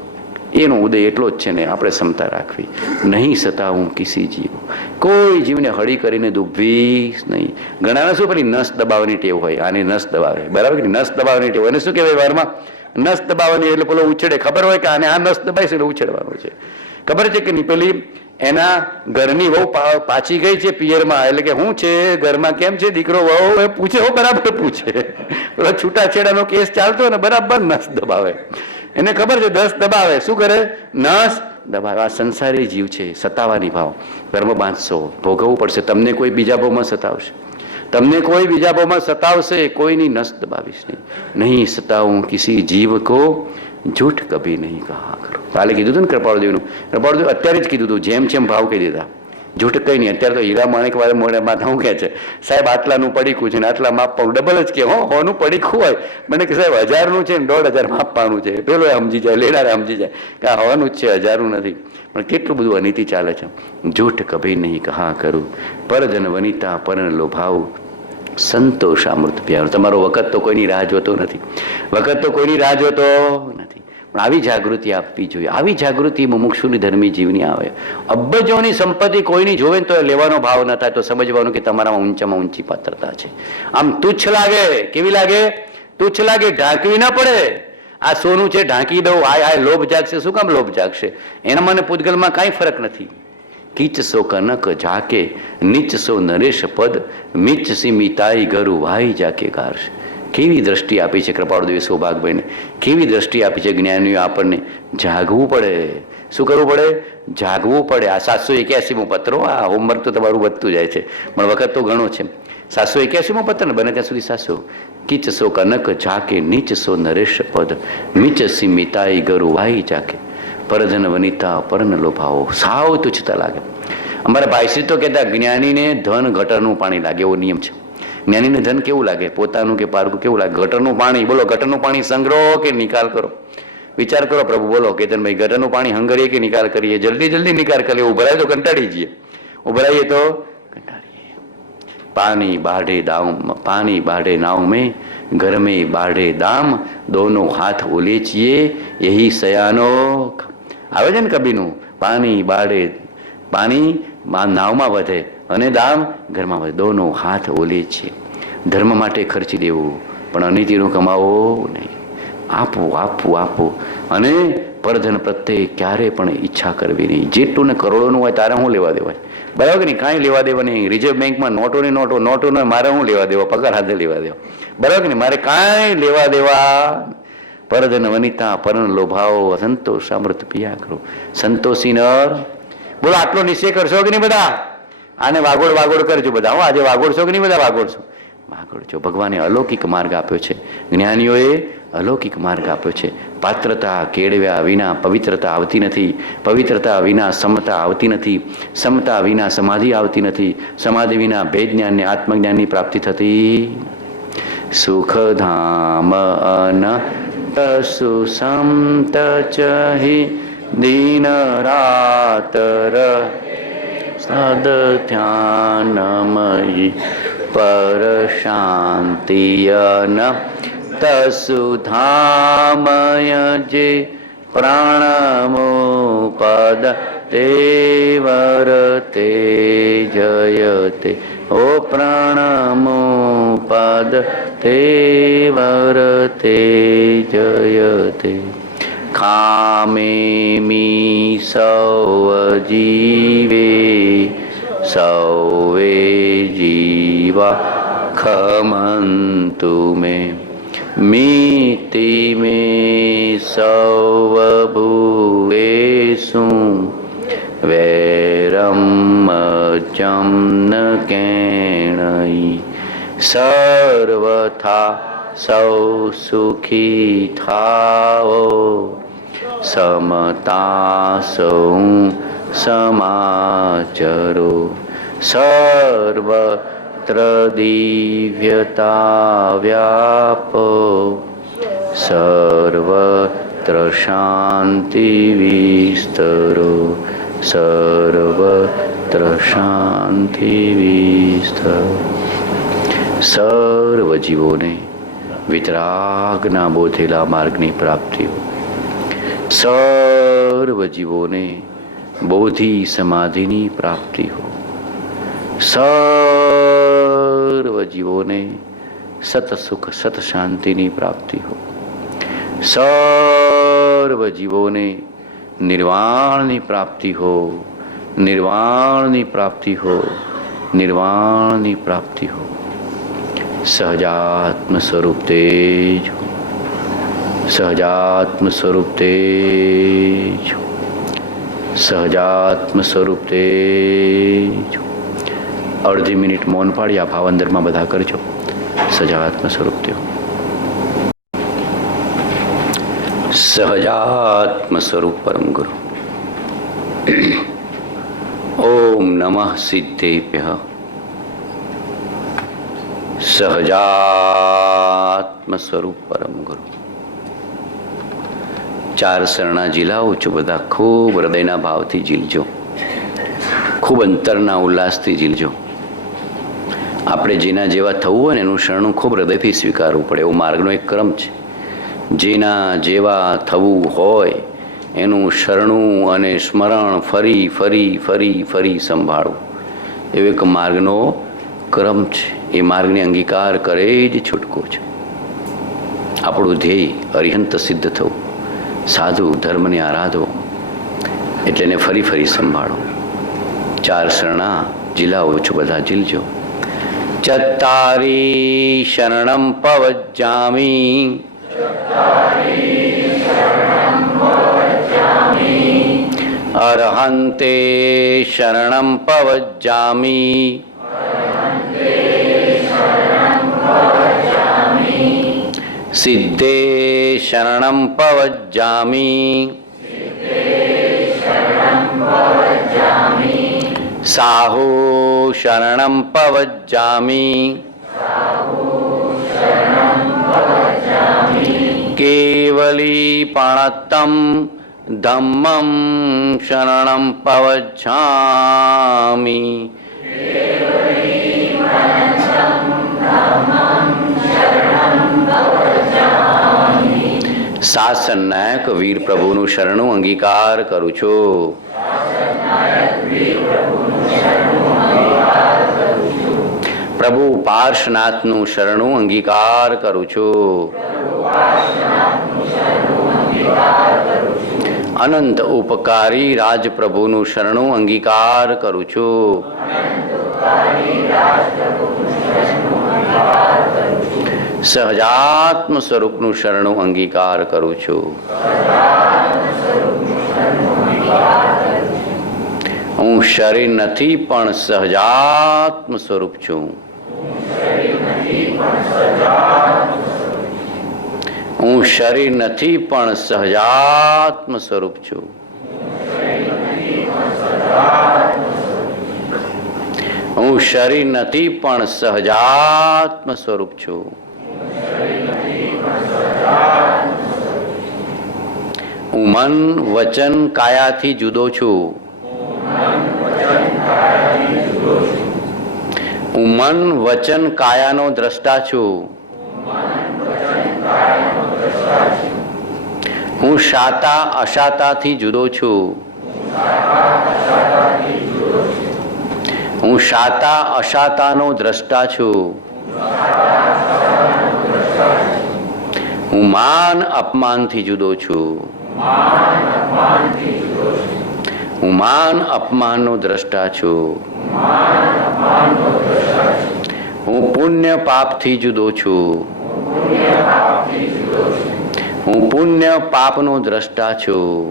એનો ઉદય એટલો જ છે ને, આપણે ક્ષમતા રાખવી. નહીં સતાવું કિસી જીવ. કોઈ જીવને હળી કરીને દુભવી નહીં. ઘણાને શું પેલી નસ દબાવવાની ટેવ હોય, આની નસ દબાવે. બરાબર કે નસ દબાવવાની ટેવ? એને શું કહેવાય વારમાં? નસ દબાવવાની એટલે પેલો ઉછેડે. ખબર હોય કે આને આ નસ દબાઈશ એટલે ઉછેડવાનું છે. ખબર છે કે નહીં? પેલી એના ઘરની વહુ પાછી ગઈ છે પિયરમાં, એટલે કે શું છે ઘરમાં, કેમ છે દીકરો? વહુ એ પૂછે, હો બરાબર પૂછે. પેલો છૂટાછેડાનો કેસ ચાલતો ને, બરાબર નસ દબાવે. એને ખબર છે 10 દબાવે. શું કરે? નસ દબાવે. આ સંસારી જીવ છે. સતાવાની ભાવ. કર્મ બાંધશો, ભોગવવું પડશે. તમને કોઈ બીજા ભાવમાં સતાવશે, તમને કોઈ બીજા ભાવમાં સતાવશે. કોઈની નસ દબાવીશ નહીં. નહીં સતાવું કિસી જીવ કો, જૂઠ કભી નહીં કહા કરો. કાલે કીધું હતું ને કૃપાળુદેવનું. કૃપાળુદેવ અત્યારે જ કીધું હતું, જેમ ભાવ કહી દીધા. જૂઠ કઈ નહીં. અત્યારે તો હીરા માણેક વાળે મોડે માથા શું કહે છે? સાહેબ આટલાનું પડીકું છે ને આટલા માપવાનું. ડબલ જ કે હોનું પડીકું હોય. મને કે સાહેબ 1000નું છે ને 1500 માપવાનું છે. પેલો સમજી જાય, લેનારે સમજી જાય કે આ હવાનું જ છે, 1000નું નથી. પણ કેટલું બધું અનીતિ ચાલે છે. જૂઠ કભી નહીં કહા કરું, પરજન વનિતા પરન લોભાવું, સંતોષ અમૃત પ્યારું. તમારો વખત તો કોઈની રાહ જોતો નથી. વખત તો કોઈની રાહ જોતો નથી. પણ આવી જાગૃતિ આપવી જોઈએ. આવી જાગૃતિ મુમુક્ષુની ધર્મી જીવની આવે. અબજોની સંપત્તિ કોઈની જોવે તો લેવાનો ભાવ ન થાય તો સમજવાનું કે તમારામાં ઊંચામાં ઊંચી પાત્રતા છે. આમ તુચ્છ લાગે. કેવી લાગે? તુચ્છ લાગે. ઢાંકવી ના પડે. આ સોનું છે, ઢાંકી દઉં. આ લોભ જાગશે. શું કામ લોભ જાગશે? એના મને પૂતગલમાં કાંઈ ફરક નથી. કીચ સો કનક ઝાકે, નીચ સો નરેશ પદ, મીચ સી મિતાઈ ગરુ ભાઈ જાકે ગારશે. કેવી દ્રષ્ટિ આપી છે કૃપાળુદેવે સૌભાગભાઈને. કેવી દ્રષ્ટિ આપી છે જ્ઞાનીઓ આપણને. જાગવું પડે. શું કરવું પડે? જાગવું પડે. આ 781મો પત્રો. આ હોમવર્ક તો તમારું વધતું જાય છે, પણ વખત તો ઘણો છે. 781મો પત્ર ને બને ત્યાં સુધી 700. કીચ સો કનક ઝાકે, નીચ સો નરેશ પદ, મીચ સી મિતાઈ ગરુ ભાઈ જાકે, પરધન વનિતા પરન લોભાવો. સાવ તુચ્છતા લાગે. અમારા ભાઈશ્રી તો કહેતા જ્ઞાનીને ધન ગટરનું પાણી લાગે, એવો નિયમ છે. જ્ઞાનીને ધન કેવું લાગે? પોતાનું કે પારકું કેવું લાગે? ગટરનું પાણી. બોલો, ગટરનું પાણી સંગ્રહ કે નિકાલ કરો? વિચાર કરો પ્રભુ. બોલો કેતનભાઈ, ગટરનું પાણી હંગરીએ કે નિકાલ કરીએ? જલ્દી નિકાલ કરીએ. ઉભરાય તો કંટાળી જઈએ. ઉભરાઈએ તો કંટાળીએ. પાણી બાढ़े नाव में, घर में बाढ़े दाम, दोनों हाथ उलेचिए यही सयानो. આવે છે ને કબીરનું. પાણી નાવમાં વધે અને દામ ઘરમાં વધે. દોનો હાથ ઓલે છે. ધર્મ માટે ખર્ચી દેવું, પણ અનિતિનું કમાવો નહીં. આપવું અને પરધન પ્રત્યે ક્યારે પણ ઈચ્છા કરવી નહીં. જેટલું ને કરોડોનું હોય તારે શું લેવા દેવાય? બરાબર કે નહીં? કાંઈ લેવા દેવા નહીં. રિઝર્વ બેંકમાં નોટોને મારે શું લેવા દેવા? પગાર હાથે લેવા દેવા. બરાબર કે નહીં? મારે કાંઈ લેવા દેવા. પરધન વનિતા પરન લોભાવો, સંતોષ અમૃત પિયા કરો. સંતોષી નર. બોલો, આટલો નિશ્ચય કરશો કે નહીં બધા? આને વાગોડ કરજો બધા. હું આજે વાગોડશો કે નહીં બધા? વાગોડશો. ભગવાને અલૌકિક માર્ગ આપ્યો છે. જ્ઞાનીઓએ અલૌકિક માર્ગ આપ્યો છે. પાત્રતા કેળવ્યા વિના પવિત્રતા આવતી નથી. પવિત્રતા વિના સમતા આવતી નથી. સમતા વિના સમાધિ આવતી નથી. સમાધિ વિના ભેદ જ્ઞાનને આત્મજ્ઞાનની પ્રાપ્તિ થતી. સુખધામ અનંત સુસંત ચહિ દીન રાત સદ ધ્યાનમયી પર શાંતિયન તસુધામય જે પ્રાણમોપદતે વર્તે જયતે ઓ પ્રાણમોપદતે વર્તે જયતે ખામેમી સૌ જીવે સૌવે જીવા ખમંતુ મે મિતિ મે સૌ ભૂવેષુ વૈરમ મજ્જં ન કેણયી સર્વથા સૌ સુખી થાઓ સમતા સૌ સમાચરો સર્વત્ર દિવ્યતા વ્યાપો સર્વત્ર શાંતિ વિસ્તરો સર્વત્ર શાંતિ વિસ્તરો. સર્વ જીવોને વિતરાગના બોધેલા માર્ગની પ્રાપ્તિઓ, સર્વ જીવોને બોધિ સમાધિની પ્રાપ્તિ હો, સર્વ જીવોને સત સુખ સત શાંતિની પ્રાપ્તિ હો, સર્વ જીવોને નિર્વાણની પ્રાપ્તિ હો, નિર્વાણની પ્રાપ્તિ હો, નિર્વાણની પ્રાપ્તિ હો. સહજાત્મ સ્વરૂપ તેજ, સહજાત્મ સ્વરૂપ તેજ, સહજાત્મ સ્વરૂપ તેજ. અડધી મિનિટ મૌન પાડી આ ભાવંદરમાં બધા કરજો. સહજાત્મ સ્વરૂપ તેજ, સહજાત્મ સ્વરૂપ પરમ ગુરુ. ઓમ નમઃ સિદ્ધેભ્યઃ સહજાત્મ સ્વરૂપ પરમ ગુરુ. ચાર શરણા ઝીલાવું છું, બધા ખૂબ હૃદયના ભાવથી ઝીલજો, ખૂબ અંતરના ઉલ્લાસથી ઝીલજો. આપણે જેના જેવા થવું હોય ને એનું શરણું ખૂબ હૃદયથી સ્વીકારવું પડે, એવો માર્ગનો એક ક્રમ છે. જેના જેવા થવું હોય એનું શરણું અને સ્મરણ ફરી ફરી ફરી ફરી સંભાળવું, એવો એક માર્ગનો ક્રમ છે. એ માર્ગને અંગીકાર કરે જ છૂટકો છે. આપણું ધ્યેય અરિહંત સિદ્ધ થવું, સાધુ ધર્મને આરાધવો, એટલે એને ફરી ફરી સંભાળો. ચાર શરણા ઝીલાવો છો, બધા ઝીલજો. ચત્તારી શરણમ પવજ્જામી, અરહંતે શરણમ પવજ્જામી, સિદ્ધે શરણમ પવજ્જામી, સાહુ શરણમ પવજ્જામી, કેવલી પણતમ ધમ્મં શરણમ પવજ્જામી, શાસન નાયક વીર પ્રભુનું શરણું અંગીકાર કરું છું. પ્રભુ પાર્શનાથનું શરણું અંગીકાર કરું છું. અનંત ઉપકારી રાજપ્રભુનું શરણું અંગીકાર કરું છું. સહજાત્મ સ્વરૂપનું શરણું અંગીકાર કરું છું. હું શરીર નથી પણ સહજાત્મ સ્વરૂપ છું. હું શરીર નથી પણ સહજાત્મ સ્વરૂપ છું. હું શરીર નથી પણ સહજાત્મ સ્વરૂપ છું. હું મન વચન કાયાથી જુદો છું. હું મન વચન કાયાનો દ્રષ્ટા છું. હું શાતા અશાતાથી જુદો છું. હું શાતા અશાતાનો દ્રષ્ટા છું. હું માન અપમાનથી જુદો છું. હું માન અપમાનનો દ્રષ્ટા છું. હું પુણ્ય પાપથી જુદો છું. હું પુણ્ય પાપનો દ્રષ્ટા છું.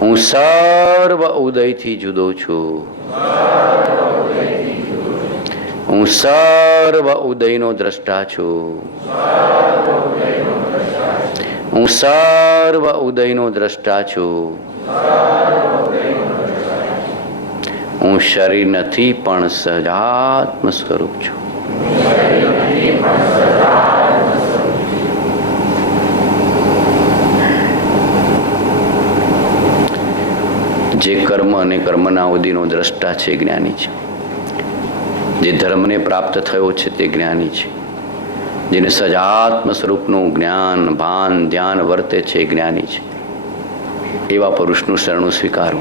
હું સર્વ ઉદયથી જુદો છું. હું સર્વ ઉદયનો દ્રષ્ટા છું. હું સર્વ ઉદયનો દ્રષ્ટા છું. હું શરીર નથી પણ સહજાત્મ સ્વરૂપ છું. જે કર્મ અને કર્મના ઉદયનો દ્રષ્ટા છે જ્ઞાની છે. જે ધર્મને પ્રાપ્ત થયો છે તે જ્ઞાની છે. જેને સજાત્મ સ્વરૂપનું જ્ઞાન ભાન ધ્યાન વર્તે છે જ્ઞાની છે. એવા પુરુષનું શરણું સ્વીકારો.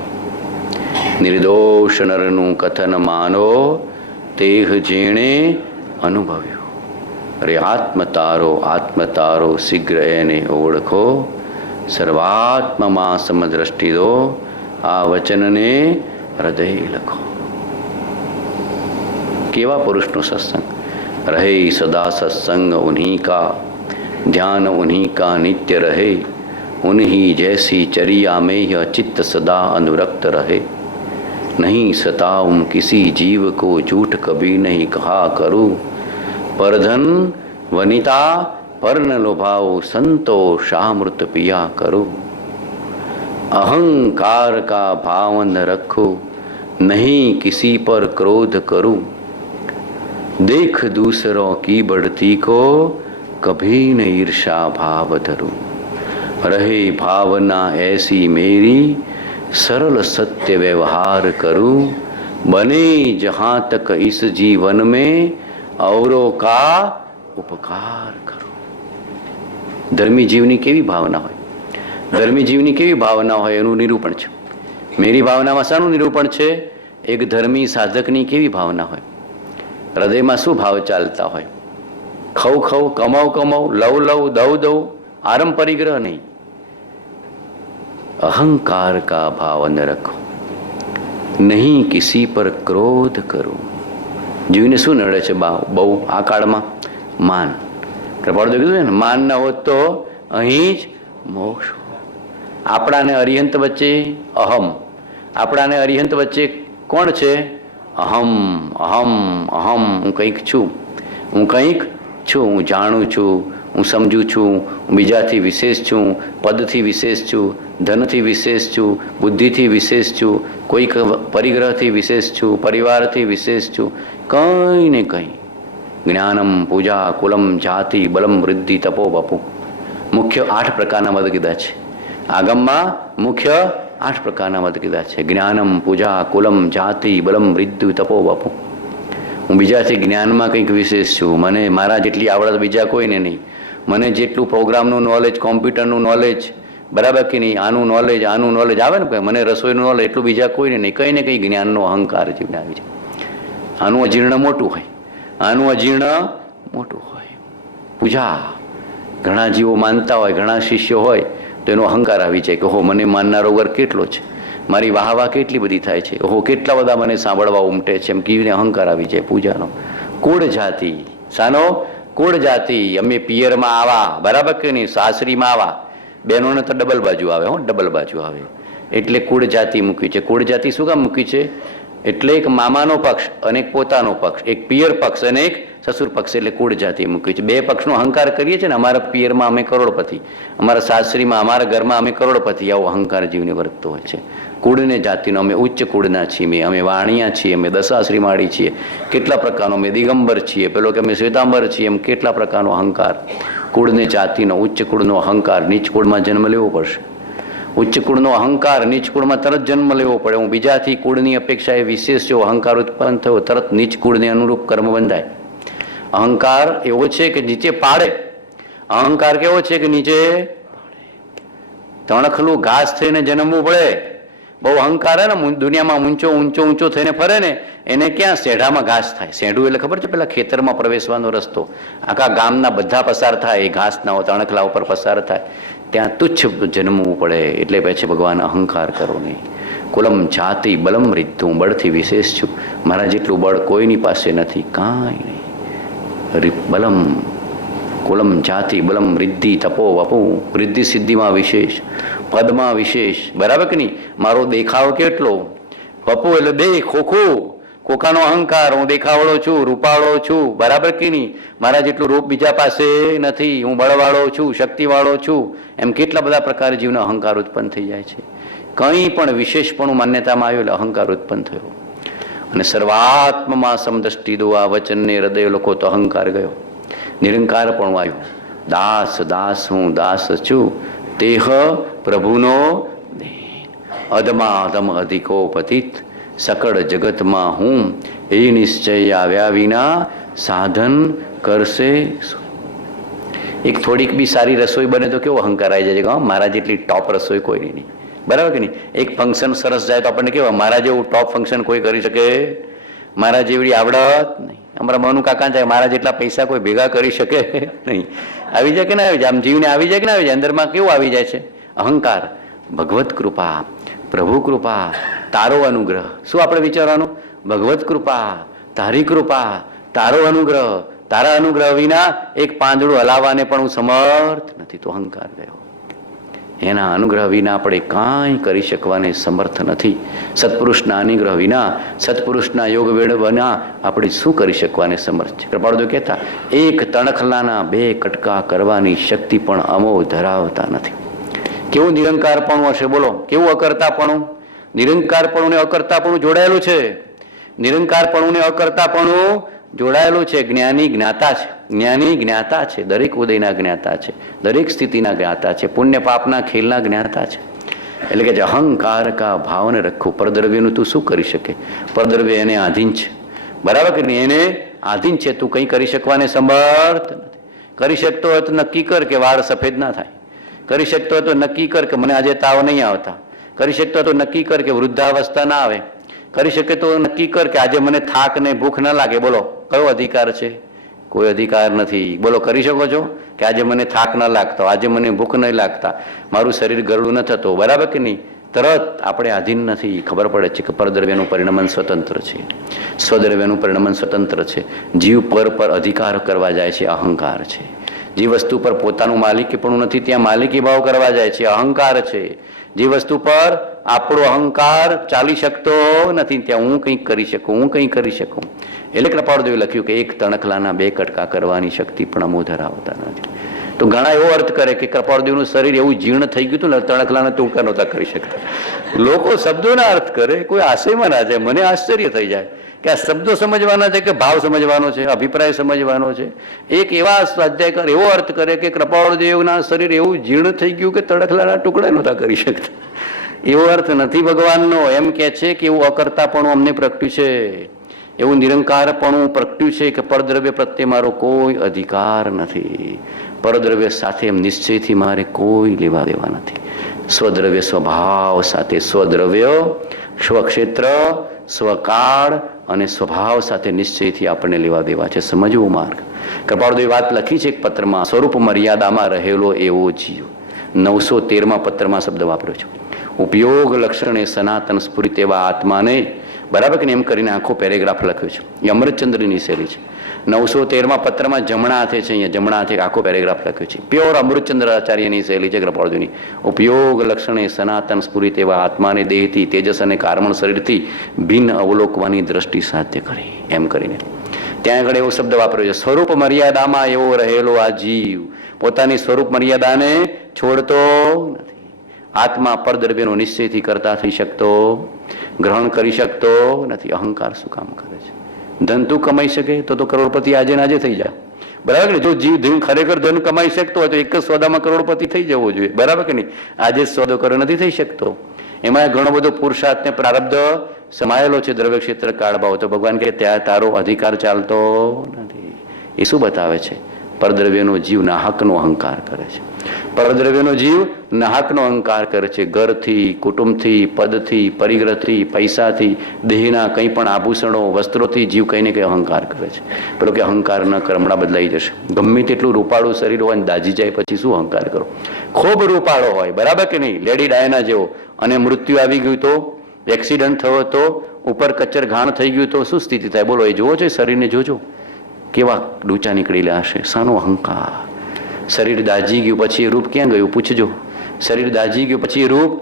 નિર્દોષ નરનું કથન માનો તેહ જેણે અનુભવ્યું. અરે આત્મતારો શીઘ્ર એને ઓળખો. સર્વાત્મમાં સમદ્રષ્ટિ દો. આ વચનને હૃદય લખો. કેવા પુરુષનો સત્સંગ. રહે સદા સત્સંગ ઉन्हीं का, ध्यान उन्हीं का नित्य रहे. उन्हीं जैसी चर्या में यह चित्त सदा अनुरक्त रहे. नहीं सताऊं किसी जीव को झूठ कभी नहीं कहा करूं. परधन वनिता पर न लोभाओ संतोष अमृत पिया करूं. अहंकार का भाव न रखो नहीं किसी पर क्रोध करूं. देख दूसरों की बढ़ती को कभी न ईर्षा भाव धरूं. रहे भावना ऐसी मेरी सरल सत्य व्यवहार करूं. बने जहाँ तक इस जीवन में औरों का उपकार करूं. धर्मी जीवनी केवी भावना હોય. ધર્મી જીવની કેવી ભાવના હોય એનું નિરૂપણ છે. મેરી ભાવનામાં શાનું નિરૂપણ છે? એક ધર્મી સાધકની કેવી ભાવના હોય. હૃદયમાં શું ભાવ ચાલતા હોય? ખવ ખવ, કમાવ કમાવ, લવ લવ, દવ દવ, આરંભ પરિગ્રહ નહીં. અહંકાર કા ભાવ ન રખો નહીં કિસી પર ક્રોધ કરો. જીવને શું નડે છે બહુ આ કાળમાં? માન. કૃપાળુ કીધું ને, માન ન હોત તો અહીં જ મોક્ષ. આપણાને અરિહંત વચ્ચે અહમ. આપણાને અરિહંત વચ્ચે કોણ છે? અહમ અહમ અહમ. હું કંઈક છું, હું કંઈક છું, હું જાણું છું, હું સમજું છું, હું બીજાથી વિશેષ છું, પદથી વિશેષ છું, ધનથી વિશેષ છું, બુદ્ધિથી વિશેષ છું, કોઈક પરિગ્રહથી વિશેષ છું, પરિવારથી વિશેષ છું. કંઈ ને કંઈ. જ્ઞાનમ પૂજા કુલમ જાતિ બલમ વૃદ્ધિ તપો બપુ. મુખ્ય 8 પ્રકારના મત કીધા છે. આગમમાં મુખ્ય 8 પ્રકારના મત કીધા છે. જ્ઞાનમ પૂજા કુલમ જાતિ બલમ વૃદ્ધિ તપો બપુ. હું બીજાથી જ્ઞાનમાં કંઈક વિશેષ છું. મને મારા જેટલી આવડત બીજા કોઈને નહીં. મને જેટલું પ્રોગ્રામનું નોલેજ, કોમ્પ્યુટરનું નોલેજ, બરાબર કે નહીં, આનું નોલેજ આવે ને, મને રસોઈનું નોલેજ એટલું બીજા કોઈને નહીં. કંઈ ને કંઈ જ્ઞાનનો અહંકાર જીવને આવી જાય. આનું અજીર્ણ મોટું હોય, આનું અજીર્ણ મોટું હોય. પૂજા ઘણા જીવો માનતા હોય, ઘણા શિષ્યો હોય તો એનો અહંકાર આવી જાય કે ઓહો મને માનનારો વર્ગ કેટલો છે, મારી વાહવા કેટલી બધી થાય છે, ઓહો કેટલા બધા મને સાંભળવા ઉમટે છે, એમ કીને અહંકાર આવી જાય પૂજાનો. કુળ જાતિ. શાનો? કુળ જાતિ. અમે પિયરમાં આવા, બરાબર કે નહીં, સાસરીમાં આવા. બહેનોને તો ડબલ બાજુ આવે, ડબલ બાજુ આવે. એટલે કુળ જાતિ મૂકી છે. કુળ જાતિ શું કામ મૂકી છે? એટલે એક મામાનો પક્ષ અને એક પોતાનો પક્ષ, એક પિયર પક્ષ અને એક સસુર પક્ષ, એટલે કુળ જાતિ મૂકી છે. બે પક્ષનો અહંકાર કરીએ છીએ ને. અમારા પિયરમાં અમે કરોડપતિ, અમારા સાસરીમાં, અમારા ઘરમાં અમે કરોડપતિ, આવો અહંકાર જીવને વર્તતો હોય છે. કુળને જાતિનો અમે ઉચ્ચ કુળના છીએ, અમે વાણિયા છીએ, અમે દશાશ્રી માળી છીએ, કેટલા પ્રકારનો, અમે દિગંબર છીએ, પેલો કે અમે શ્વેતાંબર છીએ, એમ કેટલા પ્રકારનો અહંકાર. કુળને જાતિનો, ઉચ્ચ કુળનો અહંકાર. નીચ કુળમાં જન્મ લેવો પડશે. ઉચ્ચ કુળનો અહંકાર નીચ કુળમાં તરત જન્મ લેવો પડે. હું બીજાથી કુળની અપેક્ષાએ વિશેષ જો અહંકાર ઉત્પન્ન થયો, તરત નીચ કુળને અનુરૂપ કર્મ બંધાય. અહંકાર એવો છે કે નીચે પાડે અહંકાર કેવો છે કે નીચે તણખલું ઘાસ થઈને જન્મવું પડે. બહુ અહંકાર હે ને દુનિયામાં ઊંચો થઈને ફરે ને એને ક્યાં સેઢામાં ઘાસ થાય. સેઢું એટલે ખબર છે, પેલા ખેતરમાં પ્રવેશવાનો રસ્તો, આખા ગામના બધા પસાર થાય, એ ઘાસના તણખલા ઉપર પસાર થાય, ત્યાં તુચ્છ જન્મવું પડે. એટલે પછી ભગવાન અહંકાર કરો નહીં. કુલમ જાતિ બલમ રીતું, બળથી વિશેષ છું, મારા જેટલું બળ કોઈની પાસે નથી, કાંઈ નહીં. બલમ કુલમ જાતિ બલમ રિદ્ધિ તપો વપો, રિદ્ધિ સિદ્ધિમાં વિશેષ, પદમાં વિશેષ, બરાબર કે નહીં. મારો દેખાવ કેટલો, વપો એટલે દેહ, ખોખું, કોકાનો અહંકાર, હું દેખાવડો છું, રૂપાળો છું, બરાબર કે નહીં. મારા જેટલું રૂપ બીજા પાસે નથી, હું બળવાળો છું, શક્તિવાળો છું, એમ કેટલા બધા પ્રકારે જીવનો અહંકાર ઉત્પન્ન થઈ જાય છે. કંઈ પણ વિશેષપણું માન્યતામાં આવ્યું એટલે અહંકાર ઉત્પન્ન થયો. અને સર્વાત્મમાં સમદ્રષ્ટિ દો, આ વચનને હૃદય લોકો તો અહંકાર ગયો. નિરંકાર પણ આવ્યું. દાસ દાસ હું દાસ છું, તેહ પ્રભુનો અધમા અધમ અધિકો પતિત, સકળ જગતમાં હું એ નિશ્ચય આવ્યા વિના સાધન કરશે. એક થોડીક બી સારી રસોઈ બને તો કેવો અહંકાર આવી જાય છે, મારા જેટલી ટોપ રસોઈ કોઈ નહીં, બરાબર કે નહીં. એક ફંક્શન સરસ જાય તો આપણને કેવા, મારા જેવું ટોપ ફંક્શન કોઈ કરી શકે, મારા જેવડી આવડત નહીં. અમારા મનુ કાકા થાય, મારા જેટલા પૈસા કોઈ ભેગા કરી શકે નહીં. આવી જાય કે ના આવી જાય, આમ જીવને આવી જાય કે ના આવી જાય, અંદરમાં કેવું આવી જાય છે અહંકાર. ભગવત કૃપા, પ્રભુ કૃપા, તારો અનુગ્રહ. શું આપણે વિચારવાનું? ભગવત કૃપા, તારી કૃપા, તારો અનુગ્રહ. તારા અનુગ્રહ વિના એક પાંદડું હલાવવાને પણ હું સમર્થ નથી, તો અહંકાર ગયો. એના અનુગ્રહ વિના આપણે કાંઈ કરી શકવાને સમર્થ નથી. સત્પુરુષના અનુગ્રહ વિના, સત્પુરુષના યોગ વેળ વિના આપણે શું કરી શકવાને સમર્થ છે. કૃપાળુ કહેતા, એક તણખલાના 2 કટકા કરવાની શક્તિ પણ અમો ધરાવતા નથી. કેવું નિરંકારપણું હશે બોલો, કેવું અકર્તાપણું. નિરંકારપણું ને અકર્તાપણું જોડાયેલું છે. નિરંકારપણું ને અકર્તાપણું જોડાયેલું છે. જ્ઞાની જ્ઞાતા છે, જ્ઞાની જ્ઞાતા છે, દરેક ઉદયના જ્ઞાતા છે, દરેક સ્થિતિના જ્ઞાતા છે, પુણ્ય પાપના ખેલના જ્ઞાતા છે. એટલે કે અહંકાર કા ભાવને રખવું. પરદ્રવ્યનું તું શું કરી શકે? પરદ્રવ્ય એને આધીન છે, બરાબર કે નહીં, એને આધીન છે. તું કંઈ કરી શકવાને સમર્થ નથી. કરી શકતો હોય તો નક્કી કર કે વાળ સફેદ ના થાય. કરી શકતો હોય તો નક્કી કર કે મને આજે તાવ નહીં આવતા. કરી શકતો હોય તો નક્કી કર કે વૃદ્ધાવસ્થા ના આવે. કરી શકે તો નક્કી કર કે આજે મને થાક ને ભૂખ ના લાગે. બોલો કયો અધિકાર છે? કોઈ અધિકાર નથી. બોલો કરી શકો છો કે આજે મને થાક ન લાગતો, આજે મને ભૂખ નહીં લાગતા, મારું શરીર ગરડું ન થતું, બરાબર કે નહીં. તરત આપણે આધીન નથી. ખબર પડે છે કે પરદ્રવ્યનું પરિણમન સ્વતંત્ર છે, સ્વદ્રવ્યનું પરિણમન સ્વતંત્ર છે. જીવ પર અધિકાર કરવા જાય છે, અહંકાર છે. જે વસ્તુ પર પોતાનું માલિકીપણું નથી ત્યાં માલિકી ભાવ કરવા જાય છે, અહંકાર છે. જે વસ્તુ પર આપણો અહંકાર ચાલી શકતો નથી ત્યાં હું કંઈક કરી શકું, હું કંઈક કરી શકું. એટલે કૃપાળુદેવે લખ્યું કે એક તણખલાના 2 કટકા કરવાની શક્તિ પણ અમો ધરાવતા નથી. તો ઘણા એવો અર્થ કરે કે કૃપાળુદેવનું શરીર એવું જીર્ણ થઈ ગયું હતું ને, તણખલાના ટૂંકા નહોતા કરી શકતા. લોકો શબ્દોના અર્થ કરે, કોઈ આશયમાં ના જાય. મને આશ્ચર્ય થઈ જાય કે આ શબ્દો સમજવાના છે કે ભાવ સમજવાનો છે, અભિપ્રાય સમજવાનો છે. એક એવા સ્વાધ્યાયકાર એવો અર્થ કરે કે કૃપાળુદેવના શરીર એવું જીર્ણ થઈ ગયું કે તણખલાના ટુકડા નહોતા કરી શકતા. એવો અર્થ નથી ભગવાનનો. એમ કે છે કે એવું અકર્તાપણું અમને પ્રગટ્યું છે, એવું નિરંકારપણું પ્રગટ્યું છે કે પરદ્રવ્ય પ્રત્યે મારો કોઈ અધિકાર નથી. પરદ્રવ્ય સાથે એમ નિશ્ચયથી મારે કોઈ લેવા દેવા નથી. સ્વદ્રવ્ય સ્વભાવ સાથે, સ્વદ્રવ્ય સ્વક્ષેત્ર સ્વકાળ અને સ્વભાવ સાથે નિશ્ચયથી આપણને લેવા દેવા છે. સમજવું માર્ગ. કૃપાળુદેવે વાત લખી છે એક પત્રમાં, સ્વરૂપ મર્યાદામાં રહેલો એવો જીવ. 913માં પત્રમાં શબ્દ વાપર્યો છે. ઉપયોગ લક્ષણે સનાતન સ્ફુરિત એવા આત્માને, બરાબર કે એમ કરીને આખો પેરેગ્રાફ લખ્યો છે. એ અમૃતચંદ્રની શૈલી છે. 913માં પત્રમાં જમણા હાથે છે, અહીંયા જમણા હાથે આખો પેરેગ્રાફ લખ્યો છે. પ્યોર અમૃતચંદ્ર આચાર્યની શૈલી છે કૃપાળુદેવની. ઉપયોગ લક્ષણે સનાતન સ્ફુરિત એવા આત્માને દેહથી, તેજસ અને કારમણ શરીરથી ભિન્ન અવલોકવાની દ્રષ્ટિ સાધ્ય કરી, એમ કરીને ત્યાં આગળ એવો શબ્દ વાપર્યો છે. સ્વરૂપ મર્યાદામાં એવો રહેલો આ જીવ પોતાની સ્વરૂપ મર્યાદાને છોડતો નથી. આત્મા પરદ્રવ્યનો નિશ્ચયથી કરતા થઈ શકતો, ગ્રહણ કરી શકતો નથી. અહંકાર શું કામ કરે છે? ધન તું કમાઈ શકે તો કરોડપતિ આજે ને આજે થઈ જાય, બરાબર ને. જો જીવ ખરેખર ધન કમાઈ શકતો હોય તો એક જ સોદામાં કરોડપતિ થઈ જવો જોઈએ, બરાબર કે નહીં. આજે સોદો કરો નથી થઈ શકતો. એમાં ઘણો બધો પુરુષાર્થ ને પ્રારબ્ધ સમાયેલો છે, દ્રવ્ય ક્ષેત્ર કાળ ભાવ. તો ભગવાન કે ત્યાં તારો અધિકાર ચાલતો નથી. એ શું બતાવે છે? પરદ્રવ્યનો જીવ નાહકનો અહંકાર કરે છે. પરદ્રવ્યનો જીવ નાહકનો અહંકાર કરે છે. ઘરથી, કુટુંબથી, પદથી, પરિગ્રહથી, પૈસાથી, દેહના કંઈ પણ આભૂષણો, વસ્ત્રોથી જીવ કંઈ ને કંઈ અહંકાર કરે છે. પેલો કે અહંકાર ન કર, હમણાં બદલાઈ જશે. ગમે તેટલું રૂપાળું શરીર હોય ને દાજી જાય પછી શું અહંકાર કરો? ખૂબ રૂપાળો હોય, બરાબર કે નહીં, લેડી ડાયના જેવો, અને મૃત્યુ આવી ગયું તો, એક્સિડન્ટ થયો તો, ઉપર કચ્ચર ઘાણ થઈ ગયું તો શું સ્થિતિ થાય? બોલો, એ જોવો છો શરીરને, જોજો કેવા ડૂચા નીકળેલા હશે. શાનો અહંકાર? શરીર દાજી ગયું પછી એ રૂપ ક્યાં ગયું? પૂછજો. શરીર દાજી ગયું પછી એ રૂપ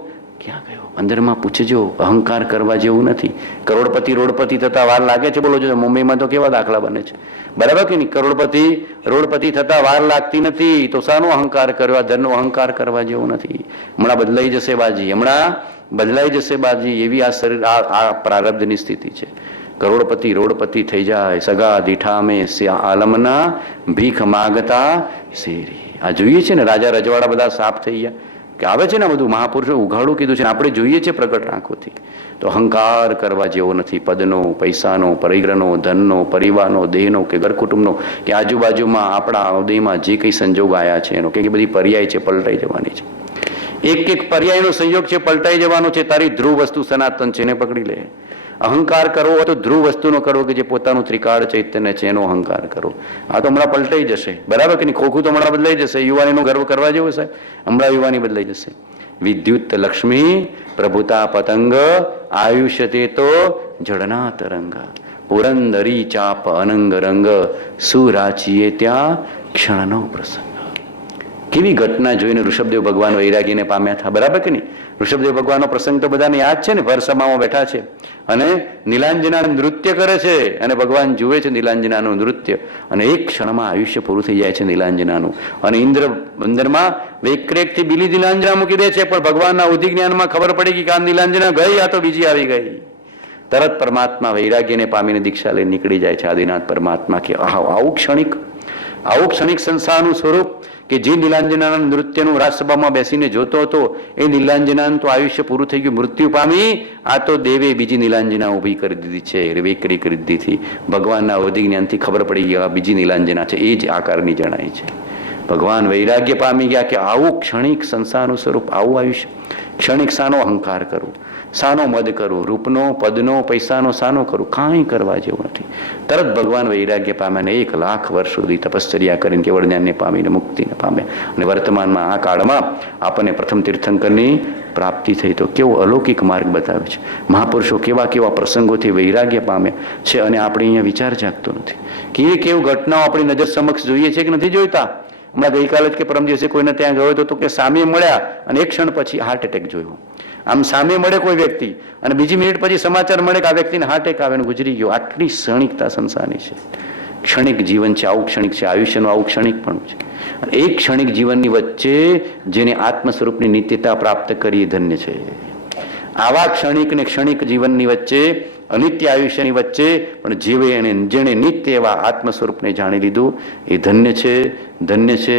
ક્યાં ગયું? અંદરમાં પૂછજો. અહંકાર કરવા જેવું નથી. કરોડપતિ રોડપતિ થતા વાર લાગે છે? બોલો જો, મુંબઈમાં તો કેવા દાખલા બને છે, બરાબર કે નહીં? કરોડપતિ રોડપતિ થતા વાર લાગતી નથી, તો શાનો અહંકાર કરવા? ધનનો અહંકાર કરવા જેવું નથી. હમણાં બદલાઈ જશે બાજી, હમણાં બદલાઈ જશે બાજી, એવી આ શરીર, આ પ્રારબ્ધની સ્થિતિ છે. કરોડપતિ રોડપતિ થઈ જાય, સગા દીઠામે આલમના ભીખ માગતા શેરી. આ જોઈએ છે ને, રાજા રજવાડા બધા સાફ થઈ ગયા કે આવે છે ને, બધું મહાપુરુષો ઉઘાડું કીધું છે ને, આપણે જોઈએ છે પ્રગટ આંખોથી. તો અહંકાર કરવા જેવો નથી. પદનો, પૈસાનો, પરિગ્રહનો, ધનનો, પરિવારનો, દેહનો કે ઘર કુટુંબનો કે આજુબાજુમાં આપણા ઉદયમાં જે કંઈ સંજોગ આવ્યા છે એનો, કે બધી પર્યાય છે, પલટાઈ જવાની છે. એક એક પર્યાયનો સંયોગ છે, પલટાઈ જવાનો છે. તારી ધ્રુવ વસ્તુ સનાતન છે, એને પકડી લે. અહંકાર કરવો હોય તો ધ્રુવ વસ્તુનો કરવો, કે જે પોતાનું ત્રિકાળ ચૈતન્ય છે એનો અહંકાર કરો. આ તો હમણાં પલટાઈ જશે, બરાબર કે નહીં? ખોખું તો હમણાં બદલાઈ જશે. યુવાનીનો ગર્વ કરવા જેવો સાહેબ, હમણાં યુવાની બદલાઈ જશે. વિદ્યુત લક્ષ્મી પ્રભુતા પતંગ, આયુષ્ય તે તો જળના તરંગ, પુરંદરી ચાપ અનંગ રંગ, સુરાચીએ ત્યાં ક્ષણનો પ્રસંગ. કેવી ઘટના જોઈને ઋષભદેવ ભગવાન વૈરાગીને પામ્યા હતા, બરાબર કે નહીં? ઋષભદેવ ભગવાનનો પ્રસંગ તો બધાને યાદ છે ને. ભરસભામાં બેઠા છે અને નીલાંજનાનું નૃત્ય કરે છે, અને ભગવાન જુએ છે નીલાંજનાનું નૃત્ય, અને એક ક્ષણમાં આયુષ્ય પૂરું થઈ જાય છે નીલાંજનાનું. અને ઇન્દ્ર અંદરમાં વેકરેકથી બીલી નીલાંજના મૂકી દે છે, પણ ભગવાનના ઉધિ જ્ઞાનમાં ખબર પડી કે આ નીલાંજના ગઈ, આ તો બીજી આવી ગઈ. તરત પરમાત્મા વૈરાગ્યને પામીને દીક્ષા લઈને નીકળી જાય છે. આદિનાથ પરમાત્મા કે આવું ક્ષણિક સંસારનું સ્વરૂપ કે જે નીલાંજનાના નૃત્યનું રાજસભામાં બેસીને જોતો હતો, એ નીલાંજનાનું તો આયુષ્ય પૂરું થઈ ગયું, મૃત્યુ પામી. આ તો દેવે બીજી નીલાંજના ઊભી કરી દીધી છે, વેકરી કરી દીધી. ભગવાનના અવધિ જ્ઞાનથી ખબર પડી ગયા બીજી નીલાંજના છે, એ જ આકારની જણાય છે. ભગવાન વૈરાગ્ય પામી ગયા કે આવું ક્ષણિક સંસારનું સ્વરૂપ, આવું આયુષ્ય. ક્ષણિક શાનો અહંકાર કરું, શાનો મદ કરું, રૂપનો, પદનો, પૈસાનો શાનો કરું? કાંઈ કરવા જેવું નથી. તરત ભગવાન વૈરાગ્ય પામ્યા, 1 લાખ વર્ષ સુધી તપશ્ચર્યા કરીને કેવળ જ્ઞાનને પામીને મુક્તિને પામ્યા. અને વર્તમાનમાં આ કાળમાં આપણને પ્રથમ તીર્થંકરની પ્રાપ્તિ થઈ. તો કેવો અલૌકિક માર્ગ બતાવે છે. મહાપુરુષો કેવા કેવા પ્રસંગોથી વૈરાગ્ય પામે છે, અને આપણે અહીંયા વિચાર જાગતો નથી. કેવી ઘટનાઓ આપણી નજર સમક્ષ જોઈએ છે કે નથી જોઈતા? હમણાં ગઈકાલે જ કે પરમ દિવસે કોઈને ત્યાં ગયો હતો, તો કે સામે મળ્યા અને એક ક્ષણ પછી હાર્ટ એટેક જોયો. આમ સામે મળે કોઈ વ્યક્તિ અને બીજી મિનિટ પછી સમાચાર મળે કે આ વ્યક્તિને હાર્ટ એટેક આવે, ગુજરી ગયો. આટલી ક્ષણિકતા સંસારની છે. ક્ષણિક જીવન છે, આવું ક્ષણિક છે. આયુષ્યનું આવું ક્ષણિક પણ છે. એક ક્ષણિક જીવનની વચ્ચે જેને આત્મ સ્વરૂપની નિત્યતા પ્રાપ્ત કરી એ ધન્ય છે. આવા ક્ષણિક ને ક્ષણિક જીવનની વચ્ચે, અનિત્ય આયુષ્યની વચ્ચે પણ જીવે અને જેણે નિત્ય એવા આત્મ સ્વરૂપને જાણી લીધું એ ધન્ય છે, ધન્ય છે,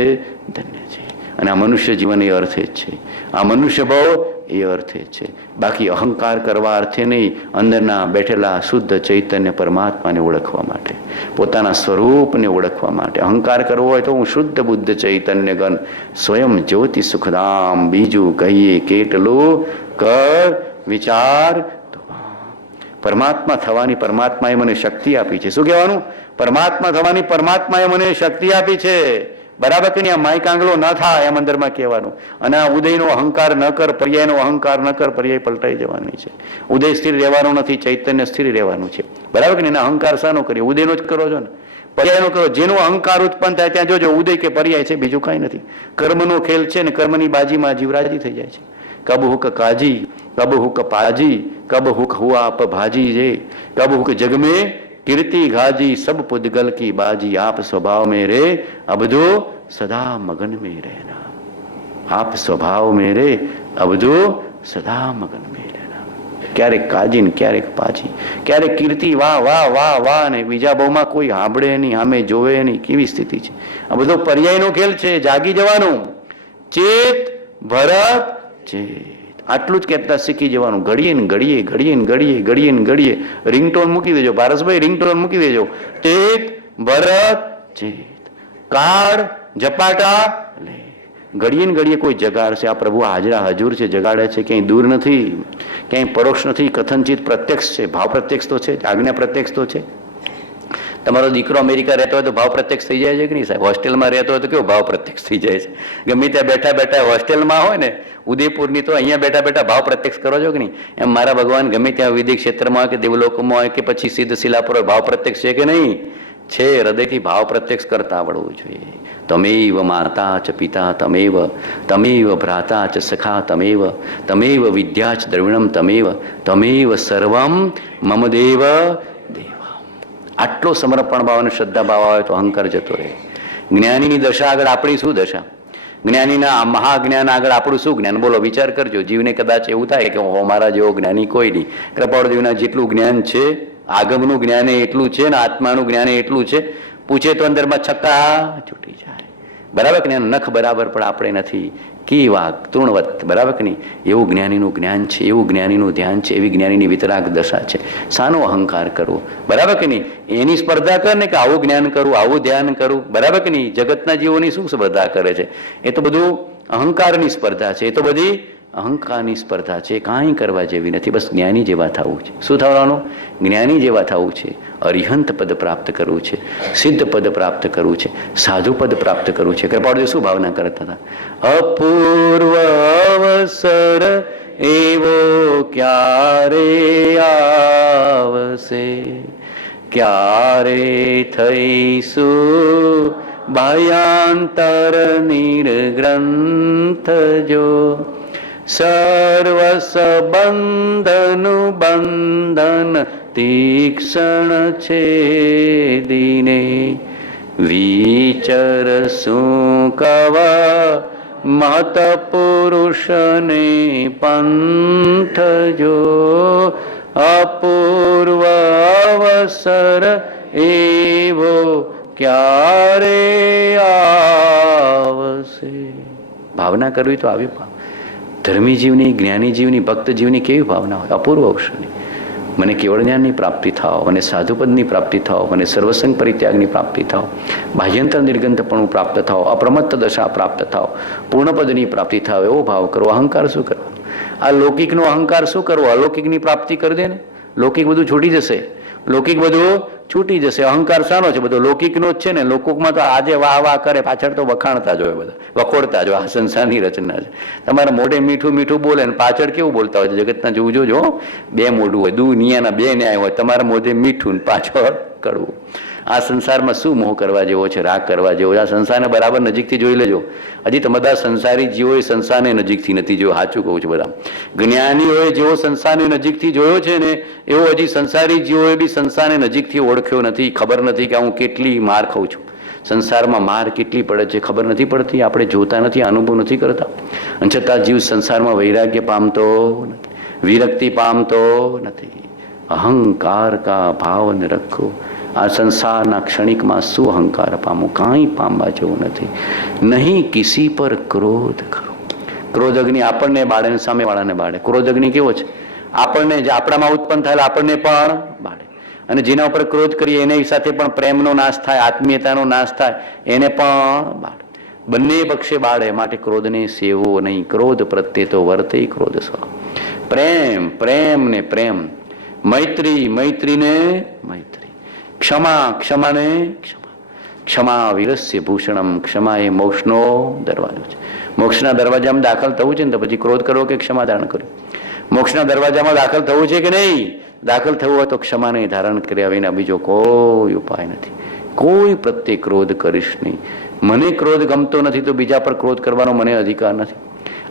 ધન્ય છે. અને આ મનુષ્ય જીવન એ અર્થે જ છે. આ મનુષ્ય ભાવ એ અર્થે છે. બાકી અહંકાર કરવા અર્થે નહીં, અંદરના બેઠેલા શુદ્ધ ચૈતન્ય પરમાત્માને ઓળખવા માટે, પોતાના સ્વરૂપને ઓળખવા માટે. અહંકાર કરવો હોય તો હું શુદ્ધ બુદ્ધ ચૈતન્ય ગણ સ્વયં જ્યોતિ સુખધામ, બીજું કહીએ કેટલું કર વિચાર. પરમાત્મા થવાની પરમાત્માએ મને શક્તિ આપી છે. શું કહેવાનું? પરમાત્મા થવાની પરમાત્માએ મને શક્તિ આપી છે, બરાબર કે નહીં? આ માઇક આંગળો ન થાય એમ અંદરમાં કહેવાનું. અને આ ઉદયનો અહંકાર ન કર, પર્યાયનો અહંકાર ન કર, પર્યાય પલટાઈ જવાની છે. ઉદય સ્થિર રહેવાનો નથી, ચૈતન્ય સ્થિર રહેવાનું છે, બરાબર કે નહીં? અહંકાર શાનો કરીએ? ઉદયનો જ કરો છો ને, પર્યાયનો કરો. જેનો અહંકાર ઉત્પન્ન થાય ત્યાં જોજો ઉદય કે પર્યાય છે, બીજું કાંઈ નથી. કર્મનો ખેલ છે ને, કર્મની બાજીમાં જીવરાજી થઈ જાય છે. કબ હુક કાજી, કબ હુક પાજી, કબ હુક હુઆ આપ ભાજી જે, કબ હુક જગ में कीर्ति गाजी, सब पुद्गल की बाजी, आप स्वभाव में रे अबधो सदा मगन में रहना. आप स्वभाव में रे अबधो सदा मगन में रहना. ક્યારેક કાજી ને ક્યારેક પાજી, ક્યારેક કીર્તિ વાહ વાહ વાહ વાહ ને બીજા બહુમાં કોઈ સાંભળે નહીં, આમે જોવે નહીં. કેવી સ્થિતિ છે? આ બધો પર્યાયનો ખેલ છે. જાગી જવાનું. ચેત ભરત ચેત, આટલું જ કહેતા શીખી જવાનું. ઘડીએ ને ઘડીએ, ઘડીએ ને ઘડીએ, ઘડીએ ને ઘડીએ રિંગટોન મૂકી દેજો. પારસભાઈ રિંગટોન મૂકી દેજો. ચેત ભરત ચેત. કાળ ઝપાટા લે. ઘડીએ ને ઘડીએ કોઈ જગાડશે. આ પ્રભુ હાજરા હજુર છે, જગાડે છે, ક્યાંય દૂર નથી, ક્યાંય પરોક્ષ નથી, કથનચિત પ્રત્યક્ષ છે. ભાવ પ્રત્યક્ષ તો છે, આજ્ઞા પ્રત્યક્ષ તો છે. તમારો દીકરો અમેરિકા રહેતો હોય તો ભાવ પ્રત્યક્ષ થઈ જાય છે કે નહીં સાહેબ? હોસ્ટેલમાં રહેતો હોય તો કેવો ભાવ પ્રત્યક્ષ થઈ જાય છે? ગમે ત્યાં બેઠા બેઠા હોસ્ટેલમાં હોય ને ઉદયપુરની, તો અહીંયા બેઠા બેઠા ભાવ પ્રત્યક્ષ કરો છો કે નહીં? એમ મારા ભગવાન ગમે ત્યાં વિદેશ ક્ષેત્રમાં હોય કે દેવલોકમાં હોય કે પછી સિદ્ધ શિલાપુર હોય, ભાવ પ્રત્યક્ષ છે કે નહીં? છે. હૃદયથી ભાવ પ્રત્યક્ષ કરતા આવડવું જોઈએ. તમેવ માતા ચ પિતા તમેવ, તમેવ ભ્રાતા ચ સખા તમેવ, તમેવ વિદ્યા ચ દ્રવિણમ તમેવ, તમેવ સર્વમ મમ દેવ દેવ. આટલો સમર્પણ ભાવ અને શ્રદ્ધા ભાવ આવે તો અહંકાર જતો રહે. જ્ઞાનીની દશા આગળ આપણી શું દશા? જ્ઞાનીના મહાજ્ઞાન આગળ આપણું શું જ્ઞાન? બોલો, વિચાર કરજો. જીવને કદાચ એવું થાય કે મારા જેવો જ્ઞાની કોઈ નહીં. કૃપાળુદેવના જેટલું જ્ઞાન છે, આગમનું જ્ઞાન એટલું છે ને આત્માનું જ્ઞાન એટલું છે, પૂછે તો અંદરમાં છક્કા છૂટી જાય. બરાબર કે નહીં? નખ બરાબર પણ આપણે નથી. કી વાક તૃણવત, બરાબર કે નહીં? એવું જ્ઞાનીનું જ્ઞાન છે, એવું જ્ઞાનીનું ધ્યાન છે, એવી જ્ઞાનીની વિતરાગ દશા છે. શાનો અહંકાર કરવો? બરાબર કે નહીં? એની સ્પર્ધા કર ને કે આવું જ્ઞાન કરું, આવું ધ્યાન કરું. બરાબર કે નહીં? જગતના જીવોની શું સ્પર્ધા કરે છે? એ તો બધું અહંકારની સ્પર્ધા છે. એ તો બધી અહંકારની સ્પર્ધા છે. કાંઈ કરવા જેવી નથી. બસ જ્ઞાની જેવા થવું છે. શું થવાનું? જ્ઞાની જેવા થવું છે. અરિહંત પદ પ્રાપ્ત કરવું છે, સિદ્ધ પદ પ્રાપ્ત કરવું છે, સાધુ પદ પ્રાપ્ત કરવું છે. કૃપાળુદેવ શું ભાવના કરતા હતા? અપૂર્વ અવસર એવો ક્યારે આવશે, ક્યારે થઈશું ભયાંતર નિર્ગ્રંથ જો, સર્વ સંબંધનું બંધન તીક્ષણ છે દિને, વિચર શું કવા મહત પુરુષને પંથ જો, અપૂર્વ અવસર એવો ક્યારે આવશે. ભાવના કરવી તો આવી ધર્મી જીવની, જ્ઞાની જીવની, ભક્ત જીવની કેવી ભાવના હોય? અપૂર્વ અવસરની મને કેવળ જ્ઞાનની પ્રાપ્તિ થાવ, મને સાધુપદની પ્રાપ્તિ થાવ, મને સર્વસંગ પરિત્યાગની પ્રાપ્તિ થાવ, બાહ્યંતર નિર્ગંધપણું પ્રાપ્ત થાવ, અપ્રમત્ત દશા પ્રાપ્ત થાવ, પૂર્ણપદની પ્રાપ્તિ થાવ, એવો ભાવ કરવો. અહંકાર શું કરવો? આ લૌકિકનો અહંકાર શું કરવો? અલૌકિકની પ્રાપ્તિ કરી દે ને. લૌકિક બધું છૂટી જશે, લૌકિક બધું છૂટી જશે. અહંકાર શાનો છે? બધો લૌકિકનો જ છે ને. લૌકિકમાં તો આજે વાહ વાહ કરે, પાછળ તો વખાણતા જ હોય, બધા વખોડતા જ હોય. આ સંસારની રચના છે. તમારા મોઢે મીઠું મીઠું બોલે ને પાછળ કેવું બોલતા હોય છે જગતના. જોવું જોજો, બે મોઢું હોય, દુનિયાના બે ન્યાય હોય. તમારા મોઢે મીઠું ને પાછળ કડવું. આ સંસારમાં શું મોહ કરવા જેવો છે, રાગ કરવા જેવો છે? આ સંસારને બરાબર નજીકથી જોઈ લેજો. હજી તો બધા સંસારી જીવોએ સંસારને નજીકથી નથી જોયો. સાચું કહું છું. બધા જ્ઞાનીઓએ જેવો સંસારને નજીકથી જોયો છે ને, એવો હજી સંસારી જીવોએ બી સંસારને નજીકથી ઓળખ્યો નથી. ખબર નથી કે હું કેટલી માર ખાઉં છું. સંસારમાં માર કેટલી પડે છે ખબર નથી પડતી. આપણે જોતા નથી, અનુભવ નથી કરતા. અને છતાં જીવ સંસારમાં વૈરાગ્ય પામતો નથી, વિરક્તિ પામતો નથી. અહંકાર કા ભાવ ને રખો. આ સંસારના ક્ષણિકમાં શું અહંકાર પામું? કાંઈ પામવા જેવું નથી. નહીં કિસી પર ક્રોધ કરો. ક્રોધ અગ્નિ આપણને બાળે ને સામેવાળાને બાળે. ક્રોધ અગ્નિ કેવો છે? આપણને જે આપણામાં ઉત્પન્ન થયેલા આપણને પણ બાળે, અને જેના ઉપર ક્રોધ કરીએ એની સાથે પણ પ્રેમનો નાશ થાય, આત્મીયતાનો નાશ થાય, એને પણ બાળે. બંને પક્ષે બાળે. માટે ક્રોધને સેવો નહીં. ક્રોધ પ્રત્યે તો વર્તે ક્રોધ સ્વ. પ્રેમ, પ્રેમ ને પ્રેમ. મૈત્રી, મૈત્રીને મૈત્રી. ક્ષમા, ક્ષમાને ક્ષમા. ક્ષમા વીરસ્ય ભૂષણમ. ક્ષમા એ મોક્ષનો દરવાજો છે. મોક્ષના દરવાજામાં દાખલ થવું છે ને તો પછી ક્રોધ કરવો કે ક્ષમા ધારણ કરવું? મોક્ષના દરવાજામાં દાખલ થવું છે કે નહીં? દાખલ થવું હોય તો ક્ષમાને ધારણ કર્યા વિના બીજો કોઈ ઉપાય નથી. કોઈ પ્રત્યે ક્રોધ કરીશ નહીં. મને ક્રોધ ગમતો નથી તો બીજા પર ક્રોધ કરવાનો મને અધિકાર નથી.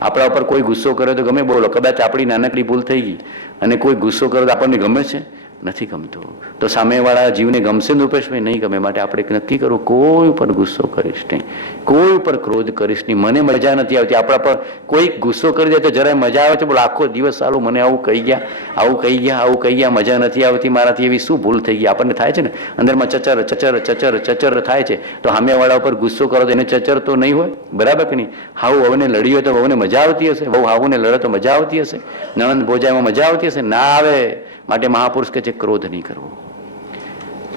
આપણા ઉપર કોઈ ગુસ્સો કરે તો ગમે, બોલો. કદાચ આપણી નાનકડી ભૂલ થઈ ગઈ અને કોઈ ગુસ્સો કરે તો આપણને ગમે છે? નથી ગમતું. તો સામેવાળા જીવને ગમશે ને રૂપેશભાઈ? નહીં ગમે. માટે આપણે નક્કી કરવું, કોઈ ઉપર ગુસ્સો કરીશ નહીં, કોઈ ઉપર ક્રોધ કરીશ નહીં. મને મજા નથી આવતી. આપણા પર કોઈ ગુસ્સો કરી દે તો જરાય મજા આવે છે? બોલો, આખો દિવસ સાલું મને આવું કહી ગયા, આવું કહી ગયા, આવું કહી ગયા, મજા નથી આવતી મારાથી. એવી શું ભૂલ થઈ ગઈ? આપણને થાય છે ને અંદરમાં ચચર ચચર ચચર ચચર થાય છે. તો સામેવાળા ઉપર ગુસ્સો કરો તો એને ચચર તો નહીં હોય? બરાબર કે નહીં? હાવું વહુને લડ્યો તો વહુને મજા આવતી હશે? વહુ હાવુને લડે તો મજા આવતી હશે? નણંદ ભોજામાં મજા આવતી હશે? ના આવે. માટે મહાપુરુષ કે છે ક્રોધ નહીં કરવો.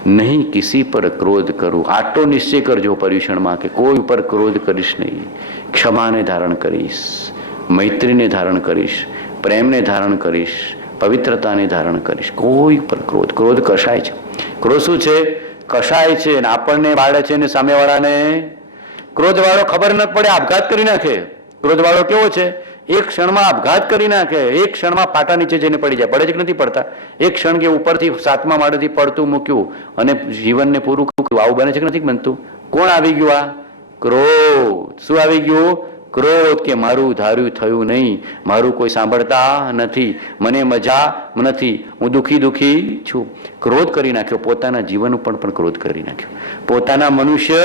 નહીં કિસી પર ક્રોધ કરું. આટલો નિશ્ચય કરજો પર્યુષણમાં કે કોઈ ઉપર ક્રોધ કરીશ નહીં. ક્ષમાને ધારણ કરીશ, મૈત્રીને ધારણ કરીશ, પ્રેમને ધારણ કરીશ, પવિત્રતાને ધારણ કરીશ. કોઈ પર ક્રોધ. ક્રોધ કશાય છે. ક્રોધ શું છે? કશાય છે. અને આપણને બાળે છે ને સામેવાળાને. ક્રોધવાળો ખબર ન પડે આપઘાત કરી નાખે. ક્રોધવાળો કેવો છે? એક ક્ષણમાં આપઘાત કરી નાખે. એક ક્ષણમાં પાટા નીચે જઈને પડી જાય. પડે જ નથી પડતા? એક ક્ષણ કે ઉપરથી 7મા માળેથી પડતું મૂક્યું અને જીવનને પૂરું કર્યું. આવું બને છે કે નથી બનતું? કોણ આવી ગયું? આ ક્રોધ. શું આવી ગયું? ક્રોધ. કે મારું ધાર્યું થયું નહીં, મારું કોઈ સાંભળતા નથી, મને મજા નથી, હું દુઃખી છું. ક્રોધ કરી નાખ્યો. પોતાના જીવન ઉપર પણ ક્રોધ કરી નાખ્યો. પોતાના મનુષ્ય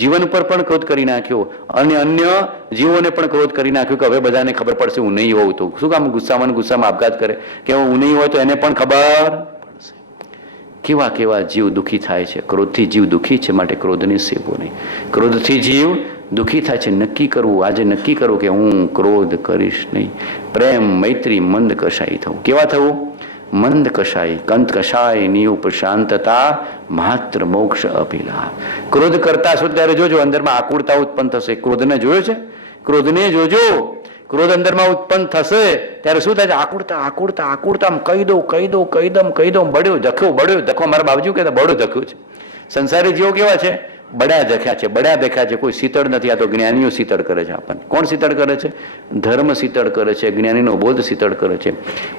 જીવન પર પણ ક્રોધ કરી નાખ્યો અને અન્ય જીવોને પણ ક્રોધ કરી નાખ્યો કે હવે બધાને ખબર પડશે હું નહીં હોઉં તો. શું કામ ગુસ્સામાં આપઘાત કરે કે હું નહીં હોય તો એને પણ ખબર પડશે. કેવા કેવા જીવ દુઃખી થાય છે. ક્રોધથી જીવ દુઃખી છે, માટે ક્રોધને સેવો નહીં. ક્રોધથી જીવ દુઃખી થાય છે. નક્કી કરવું, આજે નક્કી કરવું કે હું ક્રોધ કરીશ નહીં. પ્રેમ, મૈત્રી, મંદ કશાય થવું. કેવા થવું? મંદ કશાય, કંત કશાય નિયુપ શાંતતા માત્ર મોક્ષ અભિલાષ. ક્રોધ કરતા છો ત્યારે જોજો અંદરમાં આકુળતા ઉત્પન્ન થશે. ક્રોધને જોયો છે? ક્રોધને જોજો. ક્રોધ અંદરમાં ઉત્પન્ન થશે ત્યારે શું થાય છે? આકુળતા આમ કહી દઉં બળ્યો ધક્કો. મારા બાબજી કહેતા બળો ધક્યો છે. સંસારી જીવો કેવા છે? બળ્યા દેખ્યા છે. કોઈ શીતળ નથી. આ તો જ્ઞાનીઓ શીતળ કરે છે આપણને. કોણ શીતળ કરે છે? ધર્મ શીતળ કરે છે, જ્ઞાનીનો બોધ શીતળ કરે છે.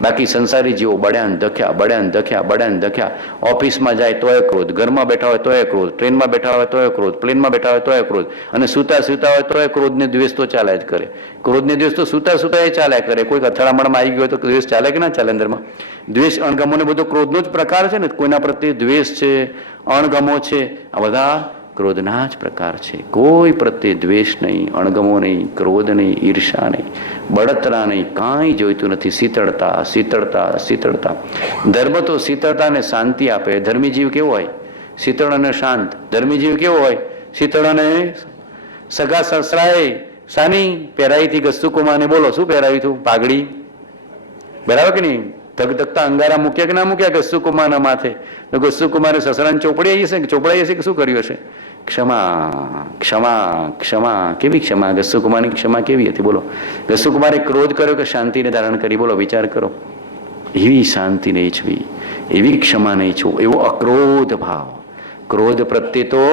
બાકી સંસારી જીવો બળ્યા ધખ્યા. ઓફિસમાં જાય તોય ક્રોધ, ઘરમાં બેઠા હોય તોય ક્રોધ, ટ્રેનમાં બેઠા હોય તોય ક્રોધ, પ્લેનમાં બેઠા હોય તોય ક્રોધ, અને સૂતા હોય તોય ક્રોધને દ્વેષ તો ચાલ્યા જ કરે. ક્રોધને દ્વેષ તો સૂતા એ ચાલ્યા કરે. કોઈક અથડામણમાં આવી ગયો તો દ્વેષ ચાલે કે ના ચાલે? અંદરમાં દ્વેષ, અણગમો ને બધો ક્રોધનો જ પ્રકાર છે ને. કોઈના પ્રત્યે દ્વેષ છે, અણગમો છે, આ બધા ક્રોધના જ પ્રકાર છે. કોઈ પ્રત્યે દ્વેષ નહીં, અણગમો નહીં, ક્રોધ નહીં, ઈર્ષા નહીં, બળતરા નહીં, કાંઈ જોઈતું નથી. શીતળતા. ધર્મ તો શીતળતા ને શાંતિ આપે. ધર્મી જીવ કેવો હોય? શીતળ અને શાંત. ધર્મી જીવ કેવો હોય? શીતળ અને સગા સસરાએ શાની પહેરાવી હતી ગસ્તુકુમારને? બોલો શું પહેરાવી હતું? પાઘડી. બરાબર કે નહીં? ધગધગતા અંગારા મૂક્યા કે ના મૂક્યા ગસ્તુકુમારના માથે? તો ગસ્તુકુમારે સસરાને ચોપડાઈ હશે કે શું કર્યું હશે? ક્ષમા. કેવી ક્ષમા? ગસ્તુકુમારની ક્ષમા કેવી હતી? બોલો. ગસ્તુકુમારે ક્રોધ કર્યો કે શાંતિને ધારણ કરી? બોલો, વિચાર કરો. એવી શાંતિ નહીં ઈચ્છવી, એવી ક્ષમા નહીં ઈચ્છવું, એવો અક્રોધ ભાવ. ક્રોધ પ્રત્યે તો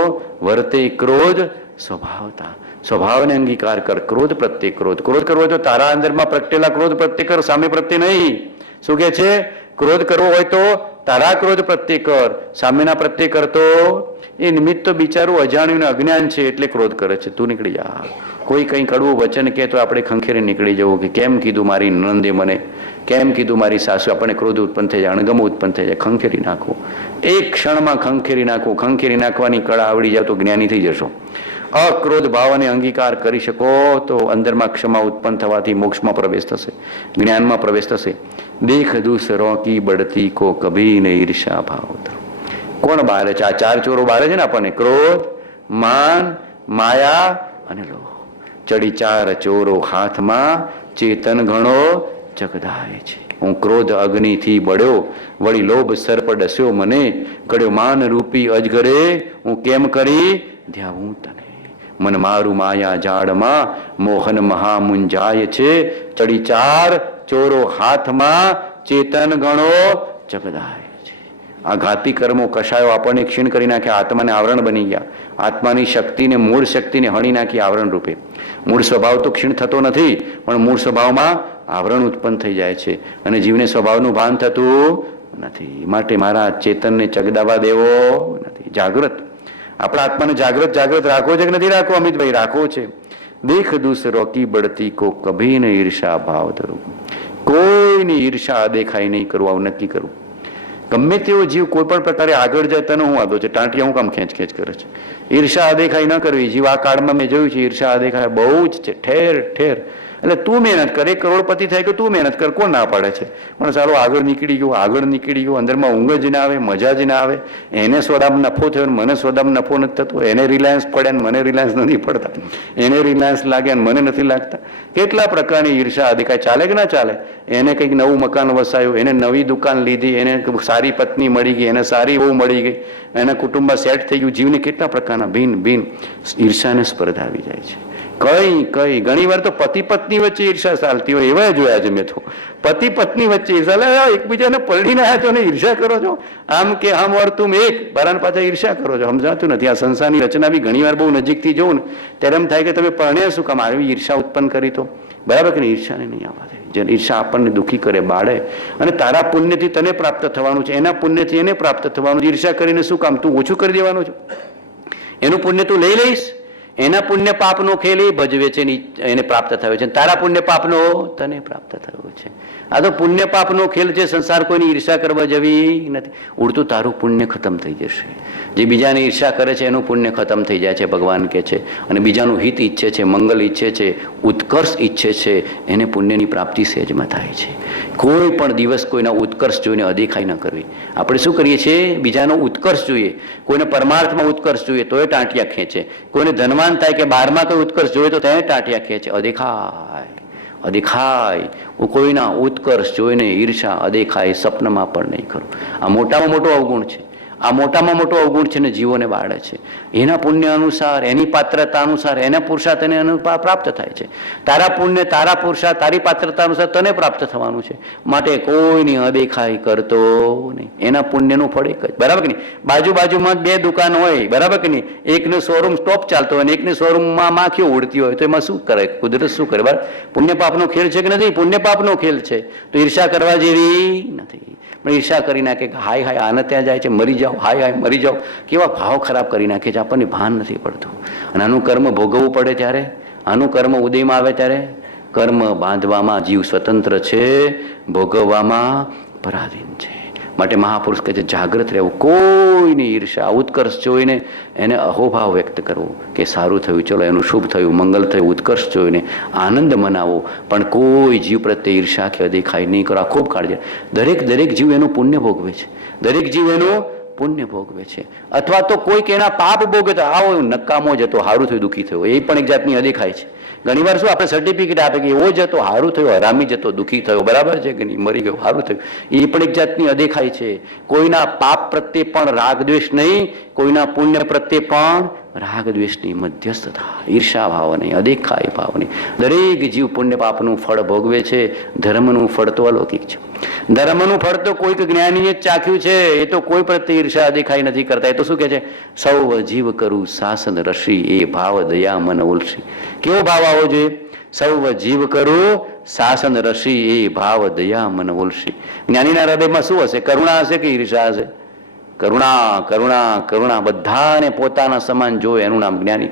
વર્તે ક્રોધ સ્વભાવતા. સ્વભાવને અંગીકાર કર. ક્રોધ પ્રત્યે ક્રોધ કરવો તો તારા અંદરમાં પ્રગટેલા ક્રોધ પ્રત્યે કર, સામે પ્રત્યે નહીં. શું કે છે? ક્રોધ કરવો હોય તો તારા ક્રોધ પ્રત્યે કર, સામેના પ્રત્યે કરતો એ નિમિત્ત તો બિચારું અજાણ્યું અજ્ઞાન છે એટલે ક્રોધ કરે છે. તું નીકળી જા. કોઈ કંઈ કડવું વચન કહે તો આપણે ખંખેરી નીકળી જવું કે કેમ કીધું મારી નંદે મને, કેમ કીધું મારી સાસુ. આપણને ક્રોધ ઉત્પન્ન થઈ જાય, અણગમો ઉત્પન્ન થઈ જાય. ખંખેરી નાખવું, એક ક્ષણમાં ખંખેરી નાખવું. ખંખેરી નાખવાની કળા આવડી જાય તો જ્ઞાની થઈ જશો. અક્રોધ ભાવને અંગીકાર કરી શકો તો અંદરમાં ક્ષમા ઉત્પન્ન થવાથી મોક્ષમાં પ્રવેશ થશે, જ્ઞાનમાં પ્રવેશ થશે. દેખ દૂસરો કી બઢતી કો કભી ને ઈર્ષા ભાવ. કોણ બારે છે? આ 4 ચોરો બારે છે ને આપણને. ક્રોધ, માન, માયા અને લોભ. ચડી 4 ચોરો હાથમાં, ચેતન ઘણો જગદાય છે. હું ક્રોધ અગ્નિથી બળ્યો, વળી લોભ સર્પ ડસ્યો મને, ગળ્યો માન રૂપી અજગરે, હું કેમ કરી ધ્યાવું તને. મન મારું માયા જાળમાં, મોહન મહામુંજાય છે. ચડી 4 ચોરો હાથમાં, ચેતન ગણો જગદાય છે. આ ઘાતી કર્મો કશાયો આપણને ક્ષીણ કરી નાખ્યા, આત્માને આવરણ બની ગયા. આત્માની શક્તિને, મૂળ શક્તિને હણી નાખી આવરણ રૂપે. મૂળ સ્વભાવ તો ક્ષીણ થતો નથી, પણ મૂળ સ્વભાવમાં આવરણ ઉત્પન્ન થઈ જાય છે અને જીવને સ્વભાવનું ભાન થતું નથી. માટે મારા ચેતનને ચગદાવા દેવો નથી. જાગૃત, આપણા આત્માને જાગૃત રાખવો છે કે નથી રાખવો? અમિતભાઈ, રાખવો છે. દેખ દૂસરો કી બઢતી કો કભી ન ઈર્ષા ભાવ ધરું. કોઈની ઈર્ષા દેખાય નહીં કરવું, આવું નક્કી કરવું. ગમે તેવો જીવ કોઈ પણ પ્રકારે આગળ જાય તને હું વાંધો છે? ટાંટિયા હું કામ ખેંચ કરે છે? ઈર્ષા અદેખાઈ ન કરવી. જીવ આ કાળમાં મેં જોયું છે ઈર્ષા અદેખાઈ બહુ જ છે, ઠેર ઠેર. એટલે તું મહેનત કર, 1 કરોડપતિ થાય કે તું મહેનત કર, કોણ ના પાડે છે? પણ સારું આગળ નીકળી ગયો, અંદરમાં ઊંઘ જ ના આવે, મજા જ ના આવે. એને સોદામાં નફો થયો ને મને સોદામાં નફો નથી થતો, એને રિલાયન્સ પડ્યા ને મને રિલાયન્સ નથી પડતા, એને રિલાયન્સ લાગ્યા ને મને નથી લાગતા. કેટલા પ્રકારની ઈર્ષા અધિકાર ચાલે કે ના ચાલે? એને કંઈક નવું મકાન વસાયું, એને નવી દુકાન લીધી, એને સારી પત્ની મળી ગઈ, એને સારી વહુ મળી ગઈ, એના કુટુંબમાં સેટ થઈ ગયું, જીવને કેટલા પ્રકારના ભિન્ન ઈર્ષાને સ્પર્ધા આવી જાય છે. કઈ ઘણી વાર તો પતિ પત્ની વચ્ચે ઈર્ષા ચાલતી હોય એવા જોયા છે મેં તો. પતિ પત્ની વચ્ચે ઈર્ષા, એકબીજાને પલડીને આવ્યા છો ને ઈર્ષા કરો છો, આમ કે આમ ઓર તુમ એક, બારાન પાછા ઈર્ષા કરો છો. સમજાતું નથી. આ સંસારની રચના બી ઘણી વાર બહુ નજીકથી જોઉં ને ત્યારે એમ થાય કે તમે પરણ્યા શું કામ આવી ઈર્ષા ઉત્પન્ન કરી? તો બરાબર કે નહીં? ઈર્ષાને નહીં આવવા દે. જે ઈર્ષા આપણને દુઃખી કરે, બાળે, અને તારા પુણ્યથી તને પ્રાપ્ત થવાનું છે, એના પુણ્યથી એને પ્રાપ્ત થવાનું છે. ઈર્ષા કરીને શું કામ? તું ઓછું કરી દેવાનું છે. એનું પુણ્ય તું લઈ લઈશ, એના પુણ્ય પાપનો ખેલ એ ભજવે છે, એને પ્રાપ્ત થયો છે. તારા પુણ્ય પાપનો તને પ્રાપ્ત થયો છે. આ તો પુણ્ય પાપનો ખેલ છે. સંસાર કોઈની ઈર્ષા કરવા જવી નથી. ઉડતું તારું પુણ્ય ખતમ થઈ જશે. જે બીજાને ઈર્ષા કરે છે એનું પુણ્ય ખતમ થઈ જાય છે, ભગવાન કહે છે. અને બીજાનું હિત ઈચ્છે છે, મંગલ ઈચ્છે છે, ઉત્કર્ષ ઈચ્છે છે, એને પુણ્યની પ્રાપ્તિ સહેજમાં થાય છે. કોઈ પણ દિવસ કોઈના ઉત્કર્ષ જોઈને અદેખાઈ ન કરવી. આપણે શું કરીએ છીએ? બીજાનો ઉત્કર્ષ જોઈએ, કોઈને પરમાર્થમાં ઉત્કર્ષ જોઈએ તો એ ટાંટિયા ખેંચે, કોઈને ધનવાન થાય કે બહારમાં કોઈ ઉત્કર્ષ જોઈએ તો તેને ટાંટિયા ખેંચે. અદેખાય કોઈના ઉત્કર્ષ જોઈને ઈર્ષા, અદેખાય સપનમાં પણ નહીં કરું. આ મોટામાં મોટો અવગુણ છે. આ મોટામાં મોટો અવગુણ છે ને જીવોને બાળે છે. એના પુણ્ય અનુસાર, એની પાત્રતા અનુસાર, એના પુરુષાર્થ એને પ્રાપ્ત થાય છે. તારા પુણ્ય, તારા પુરુષાર્થ, તારી પાત્રતા અનુસાર તને પ્રાપ્ત થવાનું છે. માટે કોઈની અદેખાઈ કરતો નહીં. એના પુણ્યનું ફળ એક જ. બરાબર કે નહીં? બાજુમાં 2 દુકાન હોય, બરાબર કે નહીં? એકનો શોરૂમ સ્ટોપ ચાલતો હોય અને એકની શોરૂમમાં માખીઓ ઉડતી હોય તો એમાં શું કરે? કુદરત શું કરે? બરાબર? પુણ્ય પાપનો ખેલ છે કે નથી? પુણ્ય પાપનો ખેલ છે. તો ઈર્ષા કરવા જેવી નથી. પણ ઈર્ષા કરી નાખે કે હાય આને ત્યાં જાય છે, મરી જાઓ, હાય મરી જાઓ. કેવા ભાવ ખરાબ કરી નાખે છે, આપણને ભાન નથી પડતું. અને આનું કર્મ ભોગવવું પડે ત્યારે, આનું કર્મ ઉદયમાં આવે ત્યારે, કર્મ બાંધવામાં જીવ સ્વતંત્ર છે, ભોગવવામાં પરાધીન છે. માટે મહાપુરુષ કહે છે જાગ્રત રહેવું. કોઈની ઈર્ષા, ઉત્કર્ષ જોઈને એને અહોભાવ વ્યક્ત કરવો કે સારું થયું, ચલો એનું શુભ થયું, મંગલ થયું, ઉત્કર્ષ જોઈને આનંદ મનાવો. પણ કોઈ જીવ પ્રત્યે ઈર્ષા કે અદેખાઈ નહીં કરો. ખૂબ કાળજી. દરેક જીવ એનું પુણ્ય ભોગવે છે. દરેક જીવ એનું પુણ્ય ભોગવે છે. અથવા તો કોઈક એના પાપ ભોગવે તો આવો નકામો જ હતો, સારું થયું, દુઃખી થયો, એ પણ એક જાતની અદેખાઈ છે. ઘણી વાર શું આપણે સર્ટિફિકેટ આપે કે એવો જ હતો, સારું થયો, હરામી જતો, દુઃખી થયો, બરાબર છે કે નહીં, મરી ગયો, સારું થયું. એ પણ એક જાતની અદેખાઈ છે. કોઈના પાપ પ્રત્યે પણ રાગ દ્વેષ નહીં, કોઈના પુણ્ય પ્રત્યે પણ રાગ દ્વેષની મધ્યસ્થતા, ઈર્ષા ભાવ નહીં, અદેખાઈ ભાવ નહીં. દરેક જીવ પુણ્ય પાપનું ફળ ભોગવે છે. ધર્મનું ફળ તો અલૌકિક છે. ધર્મનું ફળ તો કોઈક જ્ઞાનીએ જ ચાખ્યું છે. એ તો કોઈ પ્રત્યે ઈર્ષા અદેખાઈ નથી કરતા. એ તો શું કહે છે? સૌ જીવ કરું શાસન રસી, એ ભાવ દયા મન ઉલસી. કેવો ભાવ આવવો જોઈએ? સૌ જીવ કરું શાસન રસી, એ ભાવ દયા મન ઉલસી. જ્ઞાનીના હૃદયમાં શું હશે? કરુણા હશે કે ઈર્ષા હશે? કરુણા. બધાને પોતાના સમાન જોવે, એનું નામ જ્ઞાની.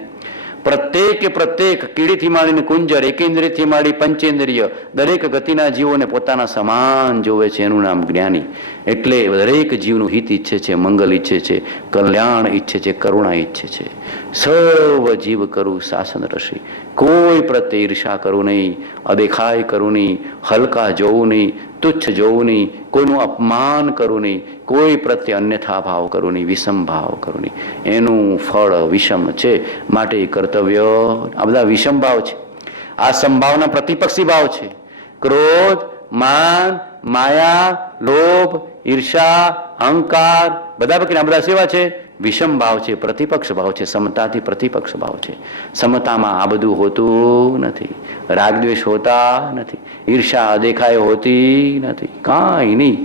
પ્રત્યેક કીડીથી માંડીને કુંજર, એકેન્દ્રિયથી માંડી પંચેન્દ્રિય, દરેક ગતિના જીવોને પોતાના સમાન જોવે છે, એનું નામ જ્ઞાની. એટલે દરેક જીવનું હિત ઈચ્છે છે, મંગલ ઈચ્છે છે, કલ્યાણ ઈચ્છે છે, કરુણા ઈચ્છે છે. સર્વ જીવ કરું શાસન રસી. કોઈ પ્રત્યે ઈર્ષા કરું નહીં, અદેખાઈ કરું નહીં, હલકા જોવું નહીં, તુચ્છ જોવું નહીં, કોઈનું અપમાન કરું નહીં, કોઈ પ્રત્યે અન્યથા ભાવ કરું નહીં, વિષમ ભાવ કરું નહીં. એનું ફળ વિષમ છે. માટે કર્તવ્ય, આ બધા વિષમ ભાવ છે. આ સંભાવના પ્રતિપક્ષી ભાવ છે. ક્રોધ, માન, માયા, લોભ, ઈર્ષા, અહંકાર, બધા બધા સેવા છે, વિષમ ભાવ છે, પ્રતિપક્ષ ભાવ છે. સમતાથી પ્રતિપક્ષ ભાવ છે. સમતામાં આ બધું હોતું નથી. રાગદ્વેષ હોતા નથી, ઈર્ષા અદેખાઈ હોતી નથી, કાંઈ નહીં.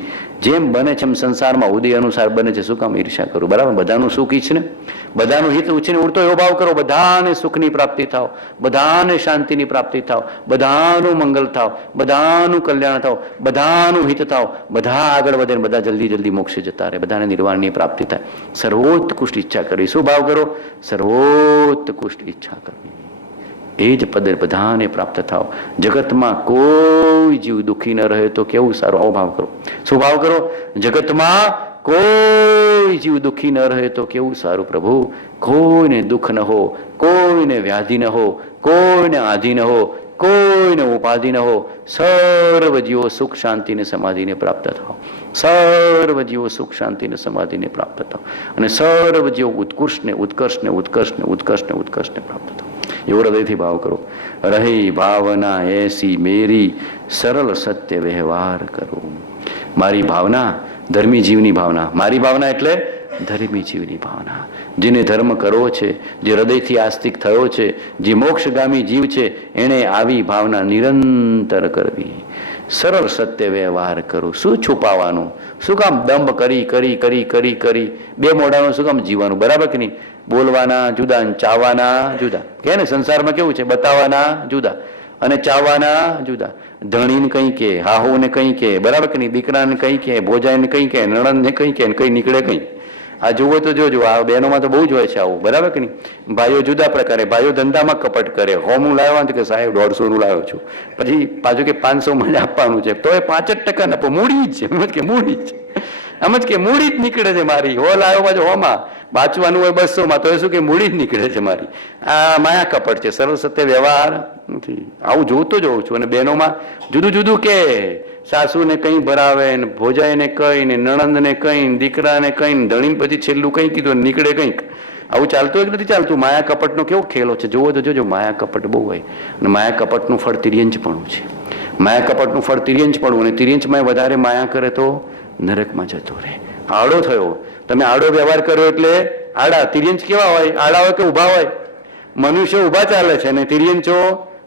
જેમ બને છે એમ સંસારમાં ઉદય અનુસાર બને છે. શું કામ ઈર્ષા કરું? બરાબર? બધાનું સુખ ઈચ્છને, બધાનું હિત ઉછીને ઉડતો એવો ભાવ કરો. બધાને સુખની પ્રાપ્તિ થાવ, બધાને શાંતિની પ્રાપ્તિ થાવ, બધાનું મંગલ થાવ, બધાનું કલ્યાણ થાવ, બધાનું હિત થાવ, બધા આગળ વધે, બધા જલ્દી મોક્ષે જતા રહે, બધાને નિર્વાણની પ્રાપ્તિ થાય. સર્વોત્કૃષ્ટ ઈચ્છા કરવી. શું ભાવ કરો? સર્વોત્કૃષ્ટ ઈચ્છા કરવી. એ જ પદે બધાને પ્રાપ્ત થાવ. જગતમાં કોઈ જીવ દુઃખી ન રહે તો કેવું સારું. આવો ભાવ કરો. શું ભાવ કરો? જગતમાં કોઈ જીવ દુઃખી ન રહે તો કેવું સારું પ્રભુ. કોઈને દુઃખ ન હો, કોઈને વ્યાધિ ન હો, કોઈને આધિ ન હો, કોઈને ઉપાધિ ન હો, સર્વ જીવો સુખ શાંતિને સમાધિને પ્રાપ્ત થાઓ, સર્વ જીવો સુખ શાંતિને સમાધિને પ્રાપ્ત થાઓ, અને સર્વ જીવો ઉત્કૃષ્ટને ઉત્કર્ષને ઉત્કર્ષને ઉત્કર્ષને ઉત્કર્ષને પ્રાપ્ત થાઓ. એવો હૃદયથી ભાવ કરો. રહી ભાવના એસી મેરી, સરળ સત્ય વ્યવહાર કરો. મારી ભાવના ધર્મી જીવની ભાવના, મારી ભાવના એટલે ધર્મી જીવની ભાવના. જેને ધર્મ કરવો છે, જે હૃદયથી આસ્તિક થયો છે, જે મોક્ષગામી જીવ છે, એણે આવી ભાવના નિરંતર કરવી. સરળ સત્ય વ્યવહાર કરો. શું છુપાવાનું? શું કામ દંભ કરી કરી કરી કરી કરી બે મોઢાનું શું કામ જીવવાનું? બરાબર કે નહીં? બોલવાના જુદા, ચાવવાના જુદા. કે ને સંસારમાં કેવું છે? બતાવવાના જુદા અને ચાવવાના જુદા. ધણીને કંઈ કે, હાહુને કંઈ કે, બરાબર કે નહીં? દીકરાને કંઈ કે, ભોજાઈને કંઈ કે, નણંદને કંઈ કે, કંઈ નીકળે કંઈ. આ જુઓ તો જોજો, આ બહેનોમાં તો બહુ જ હોય છે આવું, બરાબર કે નહીં? ભાઈઓ જુદા પ્રકારે, ભાઈઓ ધંધામાં કપટ કરે. હોમું લાવ્યા કે સાહેબ 150નું લાવ્યો છું, પછી પાછું કે 500 જ આપવાનું છે, તો એ 5% આપો. મૂડી જ છે, એમ જ કે મૂડી જ છે, એમ જ કે મૂડી જ નીકળે છે મારી. હો લાવ્યો પાછો હોમાં, વાંચવાનું હોય 200માં, તો એ શું કે મૂડી જ નીકળે છે મારી. આ માયા કપટ છે, સરળ સત્ય વ્યવહાર નથી. આવું જોતો જોઉં છું. અને બહેનોમાં જુદું જુદું કે સાસુને કંઈ ભરાવે ને, ભોજાઈને કંઈ ને, નણંદને કંઈ, દીકરાને કંઈ, ધણીને પછી છેલ્લું કંઈ કીધું નીકળે કંઈક. આવું ચાલતું હોય કે નથી ચાલતું? માયા કપટનો કેવો ખેલો છે જોવો તો જોજો. માયા કપટ બહુ હોય, અને માયા કપટનું ફળ તિર્યંચપણું છે. માયા કપટનું ફળ તિર્યંચપણું, અને તિર્યંચમાં વધારે માયા કરે તો નરકમાં જતો રહે. આડો થયો, તમે આડો વ્યવહાર કર્યો એટલે આડા. તિર્યંચ કેવા હોય? આડા હોય કે ઊભા હોય? મનુષ્ય ઊભા ચાલે છે ને તિર્યંચો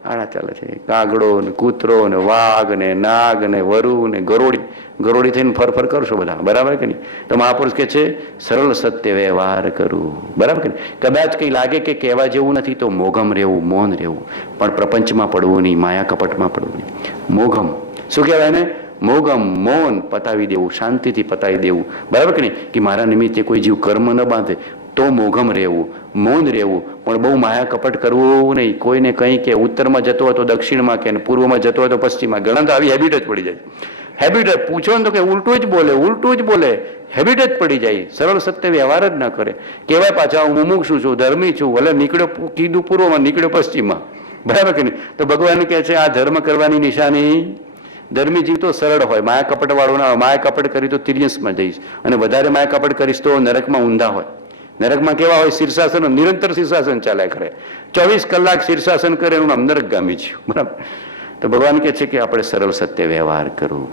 આડા ચાલે છે. કાગડો ને, કૂતરો ને, વાઘ ને, નાગ ને, વરુ ને, ગરોડી, ગરોડી થઈને ફરફર કરશો બધા, બરાબર કે નહીં? તો મહાપુરુષ કે છે સરળ સત્ય વ્યવહાર કરવું, બરાબર કે નહીં? કદાચ કંઈ લાગે કે કહેવા જેવું નથી તો મોઘમ રહેવું, મૌન રહેવું, પણ પ્રપંચમાં પડવું નહીં, માયા કપટમાં પડવું નહીં. મોઘમ શું કહેવાય ને? મોગમ, મૌન પતાવી દેવું, શાંતિથી પતાવી દેવું, બરાબર કે નહીં? કે મારા નિમિત્તે કોઈ જીવ કર્મ ન બાંધે તો મોઘમ રહેવું, મૌન રહેવું, પણ બહુ માયા કપટ કરવું નહીં. કોઈને કંઈ કે ઉત્તરમાં જતો હોય તો દક્ષિણમાં કે, પૂર્વમાં જતો હોય તો પશ્ચિમમાં. ઘણા તો આવી હેબિટ જ પડી જાય. હેબિટ પૂછો ને તો કે ઉલટું જ બોલે, ઉલટું જ બોલે, હેબિટ જ પડી જાય. સરળ સત્ય વ્યવહાર જ ન કરે. કહેવાય પાછા હું મુમુક્ષુ છું, ધર્મી છું, ભલે નીકળ્યો કીધું પૂર્વમાં, નીકળ્યો પશ્ચિમમાં, બરાબર કે નહીં? તો ભગવાન કહે છે આ ધર્મ કરવાની નિશાની. ધર્મી જીવ તો સરળ હોય, માયા કપટ વાળો ના હોય. માયા કપટ કરી તો તિર્યંસમાં જઈશ, અને વધારે માયા કપટ કરીશ તો નરકમાં ઊંધા હોય. નરકમાં કેવા હોય? શીર્ષાસન, નિરંતર શીર્ષાસન ચાલ્યા કરે, 24 કલાક શીર્ષાસન કરે, એનું નામ નરકગામી જીવ, બરાબર? તો ભગવાન કહે છે કે આપણે સરળ સત્ય વ્યવહાર કરવું.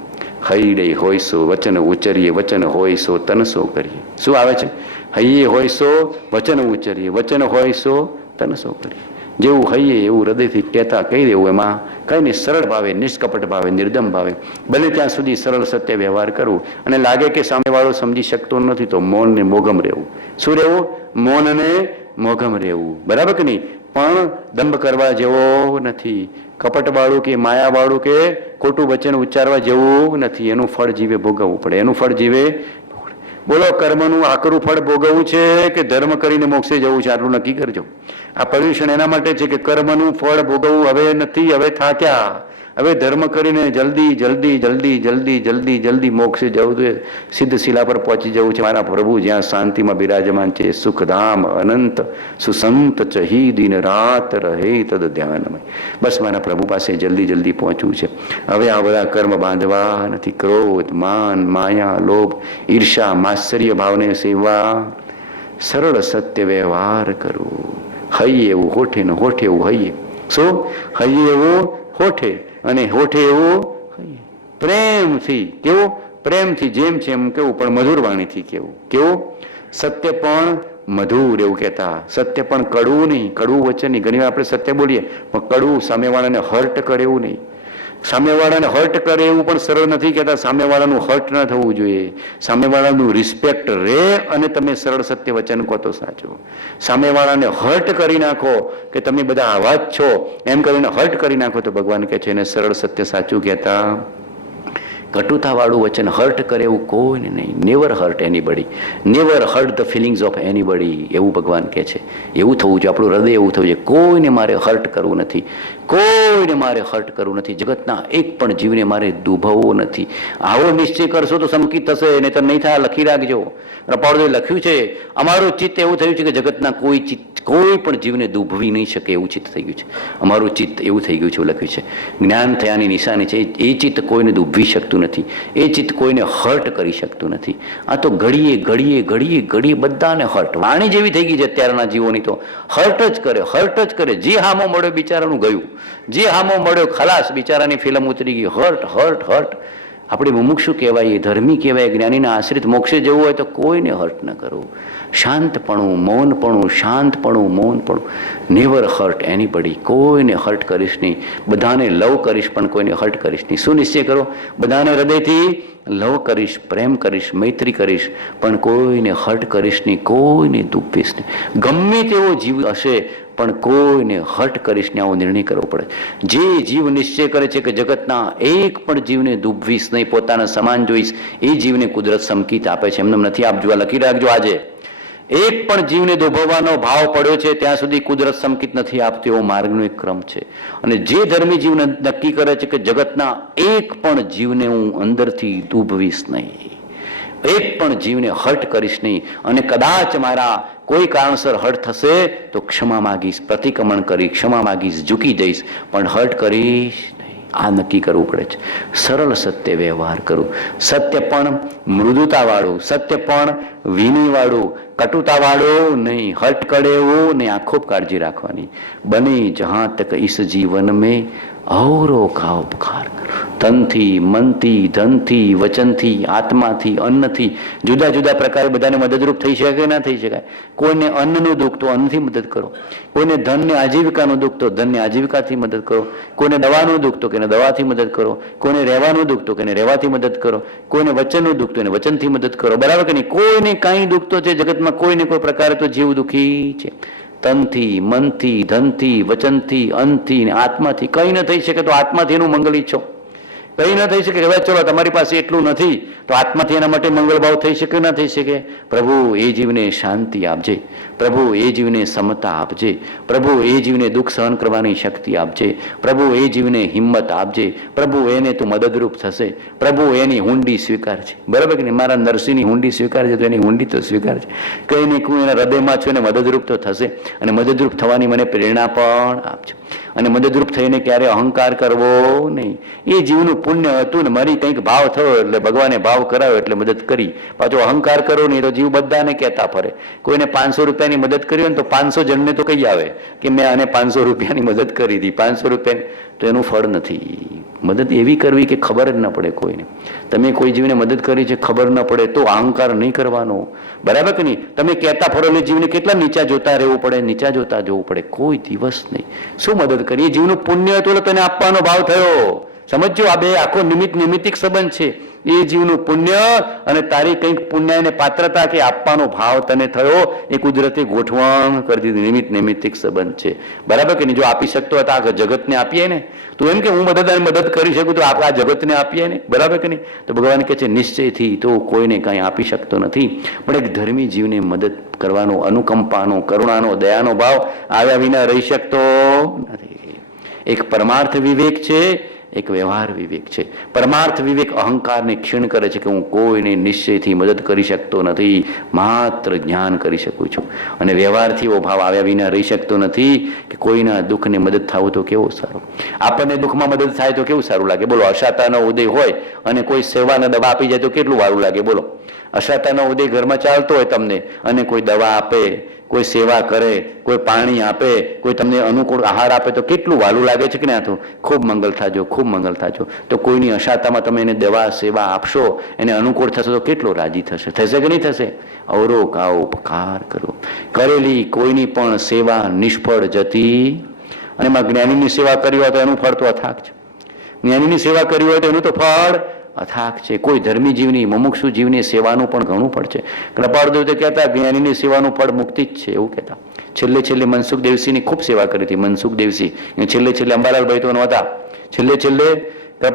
હૈડે હોયસો વચન ઉચ્ચરીએ, વચન હોયસો તનસો કરીએ. શું આવે છે? હૈયે હોયસો વચન ઉચ્ચરીએ, વચન હોયસો તનસો કરીએ. જેવું હૈયે એવું હૃદયથી કહેતા કહી દેવું, એમાં કંઈ નહીં. સરળ ભાવે, નિષ્કપટ ભાવે, નિર્દમ ભાવે, બને ત્યાં સુધી સરળ સત્ય વ્યવહાર કરવું. અને લાગે કે સામેવાળો સમજી શકતો નથી તો મૌન ને મોઘમ રહેવું. શું રહેવું? મૌન અને મોઘમ રહેવું, બરાબર કે નહીં? પણ દંભ કરવા જેવો નથી. કપટવાળું કે માયાવાળું કે ખોટું વચન ઉચ્ચારવા જેવું નથી. એનું ફળ જીવે ભોગવવું પડે, એનું ફળ જીવે. બોલો, કર્મનું આકરું ફળ ભોગવવું છે કે ધર્મ કરીને મોક્ષે જવું છે? આટલું નક્કી કરજો. આ પર્યુષણ એના માટે છે કે કર્મનું ફળ ભોગવવું હવે નથી, હવે થાક્યા. હવે ધર્મ કરીને જલ્દી જલ્દી જલ્દી જલ્દી જલ્દી જલ્દી મોક્ષે જવું જોઈએ, સિદ્ધ શિલા પર પહોંચી જવું છે. મારા પ્રભુ જ્યાં શાંતિમાં બિરાજમાન છે, સુખધામ અનંત સુસંત ચહી દિન રાત રહે તદ ધ્યાનમય. બસ મારા પ્રભુ પાસે જલ્દી જલ્દી પહોંચવું છે. હવે આ બધા કર્મ બાંધવા નથી. ક્રોધ, માન, માયા, લોભ, ઈર્ષા, માત્સર્ય ભાવને સેવા. સરળ સત્ય વ્યવહાર કરવું. હૈયે એવું હોઠે ને હોઠે એવું હૈયે. શું? હૈયે એવું હોઠે અને હોઠે એવું હૈયે. પ્રેમથી કેવું? પ્રેમથી જેમ છે એમ કેવું, પણ મધુર વાણીથી કેવું. કેવું? સત્ય પણ મધુર એવું કહેતા. સત્ય પણ કડવું નહીં, કડવું વચન નહીં. ઘણી વાર આપણે સત્ય બોલીએ પણ કડવું, સામેવાળાને હર્ટ કરે એવું નહીં. સામેવાળાને હર્ટ કરે એવું પણ સરળ નથી કહેતા. સામેવાળાનું હર્ટ ન થવું જોઈએ. સામેવાળાનું રિસ્પેક્ટ રહે અને તમે સરળ સત્ય વચન કહો તો સાચું. સામેવાળાને હર્ટ કરી નાખો કે તમે બધા આવા જ છો એમ કરીને હર્ટ કરી નાખો તો ભગવાન કહે છે એને સરળ સત્ય સાચું કહેતા. કટુતાવાળું વચન હર્ટ કરે એવું કોઈને નહીં. Never hurt anybody, never hurt the feelings of anybody, એવું ભગવાન કહે છે. એવું થવું જોઈએ, આપણું હૃદય એવું થવું જોઈએ. કોઈને મારે હર્ટ કરવું નથી, કોઈને મારે હર્ટ કરવું નથી. જગતના એક પણ જીવને મારે દુભવવો નથી. આવો નિશ્ચય કરશો તો સંકિત થશે, નહીં તો નહીં થાય. લખી રાખજો. રપાળુએ લખ્યું છે અમારું ચિત્ત એવું થયું છે કે જગતના કોઈ ચિત્ત કોઈ પણ જીવને દુભવી નહીં શકે એવું ચિત્ત થઈ ગયું છે. અમારું ચિત્ત એવું થઈ ગયું છે, એવું લખ્યું છે. જ્ઞાન થયાની નિશાની છે. એ ચિત્ત કોઈને દુભવી શકતું નથી, એ ચિત્ત કોઈને હર્ટ કરી શકતું નથી. આ તો ઘડીએ ઘડીએ ઘડીએ ઘડીએ બધાને હર્ટ. વાણી જેવી થઈ ગઈ છે અત્યારના જીવોની, તો હર્ટ જ કરે, હર્ટ જ કરે. જે હામો મળ્યો બિચારાનું ગયું, જે હામો મળ્યો ખલાસ, બિચારાની ફિલ્મ ઉતરી ગઈ. Hurt hurt hurt. આપણે મુમુક્ષુ કહેવાય, ધર્મી કહેવાય, જ્ઞાનીના આશ્રિત મોક્ષે જવું હોય તો કોઈને હર્ટ ન કરવું. શાંતપણું, મૌનપણું, શાંતપણું, મૌનપણું. Never hurt anybody. કોઈને હર્ટ કરીશ નહીં. બધાને લવ કરીશ પણ કોઈને હર્ટ કરીશ નહીં. શું નિશ્ચય કરો? બધાને હૃદયથી લવ કરીશ, પ્રેમ કરીશ, મૈત્રી કરીશ, પણ કોઈને હર્ટ કરીશ નહીં, કોઈને દુભીશ નહીં. ગમે તેવો જીવ હશે પણ કોઈને હર્ટ કરીશ ને આવો નિર્ણય કરવો પડે. જે જીવ નિશ્ચય કરે છે કે જગતના એક પણ જીવને દુભવીશ નહીં, પોતાના સમાન જોઈશ, એ જીવને કુદરત સંકેત આપે છે. એમને નથી આપજો, આ લખી રાખજો. આજે એક પણ જીવને દુભવવાનો ભાવ પડ્યો છે ત્યાં સુધી કુદરત સંકેત નથી આપતી, એવો માર્ગનો એક ક્રમ છે. અને જે ધર્મી જીવને નક્કી કરે છે કે જગતના એક પણ જીવને હું અંદરથી દુભવીશ નહીં, એક પણ જીવને હર્ટ કરીશ નહીં, અને કદાચ મારા કોઈ કારણસર હર્ટ થશે તો ક્ષમા માગીશ, પ્રતિક્રમણ કરી ક્ષમા માગીશ, ઝૂકી જઈશ, પણ હર્ટ કરીશ નહીં. આ નક્કી કરવું પડે છે. સરળ સત્ય વ્યવહાર કરું. સત્ય પણ મૃદુતાવાળું, સત્ય પણ વિનયવાળું, કટુતાવાળું નહીં, હર્ટ કરે એવું નહીં. આ ખૂબ કાળજી રાખવાની. બને જહાં તક ઇસ જીવન મેં ઔરો કા ઉપકાર કરો. તનથી, મનથી, ધનથી, વચનથી, આત્માથી, અન્નથી, જુદા જુદા પ્રકારે બધાને મદદરૂપ થઈ શકે કે ના થઈ શકાય. કોઈને અન્નનું દુઃખ તો અન્નથી મદદ કરો, કોઈને ધનને આજીવિકાનું દુઃખ તો ધનને આજીવિકાથી મદદ કરો, કોઈને દવાનું દુઃખ તો કે દવાથી મદદ કરો, કોઈને રહેવાનું દુઃખ તો કે રહેવાથી મદદ કરો, કોઈને વચનનું દુઃખ તો એને વચનથી મદદ કરો. બરાબર કે નહીં? કોઈને કાંઈ દુઃખ તો છે જગતમાં, કોઈને કોઈ પ્રકારે તો જીવ દુઃખી છે. તનથી, મનથી, ધનથી, વચનથી, અન્નથી, આત્માથી કંઈ ન થઈ શકે તો આત્માથી એનું મંગલ ઈચ્છો. કંઈ ન થઈ શકે, હવે ચલો તમારી પાસે એટલું નથી તો આત્માથી એના માટે મંગળ ભાવ થઈ શકે ના થઈ શકે? પ્રભુ એ જીવને શાંતિ આપજે, પ્રભુ એ જીવને સમતા આપજે, પ્રભુ એ જીવને દુઃખ સહન કરવાની શક્તિ આપજે, પ્રભુ એ જીવને હિંમત આપજે, પ્રભુ એને તું મદદરૂપ થશે, પ્રભુ એની હુંડી સ્વીકારજે. બરાબર કે નહીં? મારા નરસિંહની હુંડી સ્વીકારજે તો એની હુંડી તો સ્વીકારજે. કંઈ નહીં, હું એના હૃદયમાં છું, એને મદદરૂપ તો થશે, અને મદદરૂપ થવાની મને પ્રેરણા પણ આપજો. અને મદદરૂપ થઈને ક્યારે અહંકાર કરવો નહીં. એ જીવનું પુણ્ય હતું ને મારી કંઈક ભાવ થયો એટલે ભગવાને ભાવ કરાવ્યો એટલે મદદ કરી. પાછો અહંકાર કરો નહીં તો જીવ બધાને કહેતા ફરે. કોઈને 500 રૂપિયાની મદદ કરી હોય ને તો 500 જણને તો કહી આવે કે મેં આને 500 રૂપિયાની મદદ કરી હતી. 500 રૂપિયાની તો એનું ફળ નથી. મદદ એવી કરવી કે ખબર જ ન પડે કોઈને. તમે કોઈ જીવને મદદ કરી છે ખબર ન પડે તો અહંકાર નહીં કરવાનો. બરાબર કે નહીં? તમે કહેતા ફરો એટલે જીવને કેટલા નીચા જોતા રહેવું પડે, નીચા જોતા જોવું પડે. કોઈ દિવસ નહીં. શું મદદ કરી? એ જીવનું પુણ્ય હતું એટલે તને આપવાનો ભાવ થયો. સમજો, આ બે આખો નિમિત્તિક સંબંધ છે. એ જીવનું પુણ્ય અને તારી કંઈક પુણ્યને પાત્રતા કે આપવાનો ભાવ તને થયો, એ કુદરતે ગોઠવણ કરી દીધી. નિમિત્તિક સંબંધ છે. બરાબર કે નહીં? જો આપી શકતો હતા આ જગતને આપીએ ને, તું એમ કે હું મદદ કરી શકું તો આપણે આ જગતને આપીએ ને. બરાબર કે નહીં? તો ભગવાન કહે છે નિશ્ચયથી તો કોઈને કાંઈ આપી શકતો નથી, પણ એક ધર્મી જીવને મદદ કરવાનો, અનુકંપાનો, કરુણાનો, દયાનો ભાવ આવ્યા વિના રહી શકતો નથી. એક પરમાર્થ વિવેક છે, એક વ્યવહાર વિવેક છે. પરમાર્થ વિવેક અહંકારને ક્ષીણ કરે છે કે હું કોઈને નિશ્ચયથી મદદ કરી શકતો નથી, માત્ર જ્ઞાન કરી શકું છું. અને વ્યવહારથી એવો ભાવ આવ્યા વિના રહી શકતો નથી કે કોઈના દુઃખને મદદ થવું તો કેવું સારું. આપણને દુઃખમાં મદદ થાય તો કેવું સારું લાગે? બોલો. અશાતાનો ઉદય હોય અને કોઈ સેવાના દવા આપી જાય તો કેટલું સારું લાગે? બોલો. અશાતાનો ઉદય ઘરમાં ચાલતો હોય તમને, અને કોઈ દવા આપે, કોઈ સેવા કરે, કોઈ પાણી આપે, કોઈ તમને અનુકૂળ આહાર આપે તો કેટલું વાલું લાગે છે કે ના? તો ખૂબ મંગલ થાજો, ખૂબ મંગલ થાજો. તો કોઈની અશાતામાં તમે એને દવા સેવા આપશો, એને અનુકૂળ થશે તો કેટલો રાજી થશે? થશે કે નહીં થશે? ઔરો કા ઉપકાર કરો. કરેલી કોઈની પણ સેવા નિષ્ફળ જતી, અને એમાં જ્ઞાનીની સેવા કરી હોય તો એનું ફળ તો અથાગ છે. જ્ઞાનીની સેવા કરી હોય તો એનું તો ફળ અથાગ છે. કોઈ ધર્મી જીવની, મુમુક્ષુ જીવની સેવાનું પણ ઘણું ફળ છે. કૃપાળદેવ તો કહેતા જ્ઞાનીની સેવાનું ફળ મુક્તિ જ છે, એવું કહેતા. છેલ્લે મનસુખ દેવસીની ખૂબ સેવા કરી હતી. મનસુખ દેવસી છેલ્લે અંબાલાલભાઈ તો નહોતા. છેલ્લે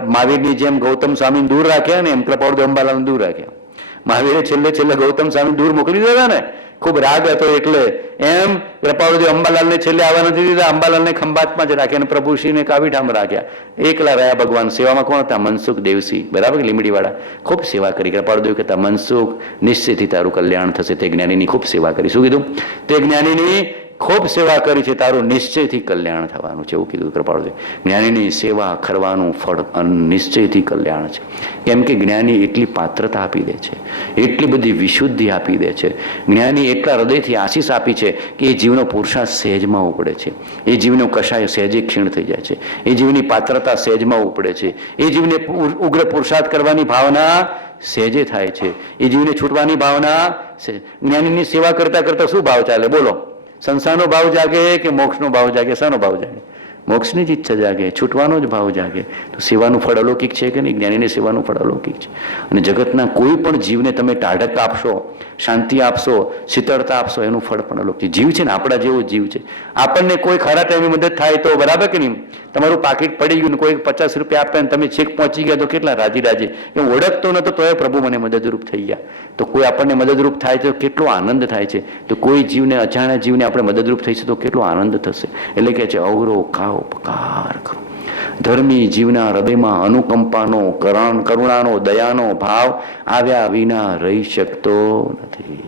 મહાવીરની જેમ ગૌતમ સ્વામીને દૂર રાખ્યા ને, એમ કૃપાળદેવ અંબાલાલને દૂર રાખ્યા. મહાવીરે છેલ્લે ગૌતમ સ્વામી દૂર મોકલી દીધા ને, ખૂબ રાગ હતો એટલે એમ કૃપાળુજી અંબાલાલને છેલ્લે આવવા નથી દીધા. અંબાલાલને ખંભાતમાં જ રાખ્યા અને પ્રભુશ્રીને કાવીઠામાં રાખ્યા. એકલા રહ્યા ભગવાન. સેવામાં કોણ હતા? મનસુખ દેવસી. બરાબર? લીમડીવાળા. ખૂબ સેવા કરી. કૃપાળુદેવ કહેતા મનસુખ નિશ્ચયથી તારું કલ્યાણ થશે. તે જ્ઞાનીની ખૂબ સેવા કરી. શું કીધું? તે જ્ઞાનીની ખૂબ સેવા કરી છે, તારું નિશ્ચયથી કલ્યાણ થવાનું છે, એવું કીધું કૃપાળુદેવ. જ્ઞાનીની સેવા કરવાનું ફળ નિશ્ચયથી કલ્યાણ છે. કેમ કે જ્ઞાની એટલી પાત્રતા આપી દે છે, એટલી બધી વિશુદ્ધિ આપી દે છે, જ્ઞાની એટલા હૃદયથી આશીષ આપી છે કે એ જીવનો પુરુષાર્થ સહેજમાં ઉપડે છે, એ જીવનો કશાય સહેજે ક્ષીણ થઈ જાય છે, એ જીવની પાત્રતા સહેજમાં ઉપડે છે, એ જીવને ઉગ્ર પુરુષાર્થ કરવાની ભાવના સહેજે થાય છે, એ જીવને છૂટવાની ભાવના. જ્ઞાનીની સેવા કરતા કરતા શું ભાવ ચાલે બોલો? સંસારનો ભાવ જાગે કે મોક્ષનો ભાવ જાગે? શાનો ભાવ જાગે? મોક્ષની જ ઈચ્છા જાગે, છૂટવાનો જ ભાવ જાગે. તો સેવાનું ફળ અલૌકિક છે કે નહીં? જ્ઞાનીની સેવાનું ફળ અલૌકિક છે. અને જગતના કોઈ પણ જીવને તમે ટાઢક આપશો, શાંતિ આપશો, શીતળતા આપશો, એનું ફળ પણ અલૌકિક. જીવ છે ને આપણા જેવો જીવ છે. આપણને કોઈ ખરા ટાઈમે મદદ થાય તો બરાબર કે નહીં? તમારું પાકીટ પડી ગયું ને કોઈ 50 રૂપિયા આપે ને તમે છેક પહોંચી ગયા તો કેટલા રાજી રાજી. એ ઓળખતો નતો તોય પ્રભુ મને મદદરૂપ થઈ ગયા. તો કોઈ આપણને મદદરૂપ થાય તો કેટલો આનંદ થાય છે. તો કોઈ જીવને, અજાણ્યા જીવને આપણે મદદરૂપ થઈશું તો કેટલો આનંદ થશે. એટલે કે છે અવરો ખાઓ ઉપકાર કરો. ધર્મી જીવના હૃદયમાં અનુકંપાનો, કરુણાનો, દયાનો ભાવ આવ્યા વિના રહી શકતો નથી.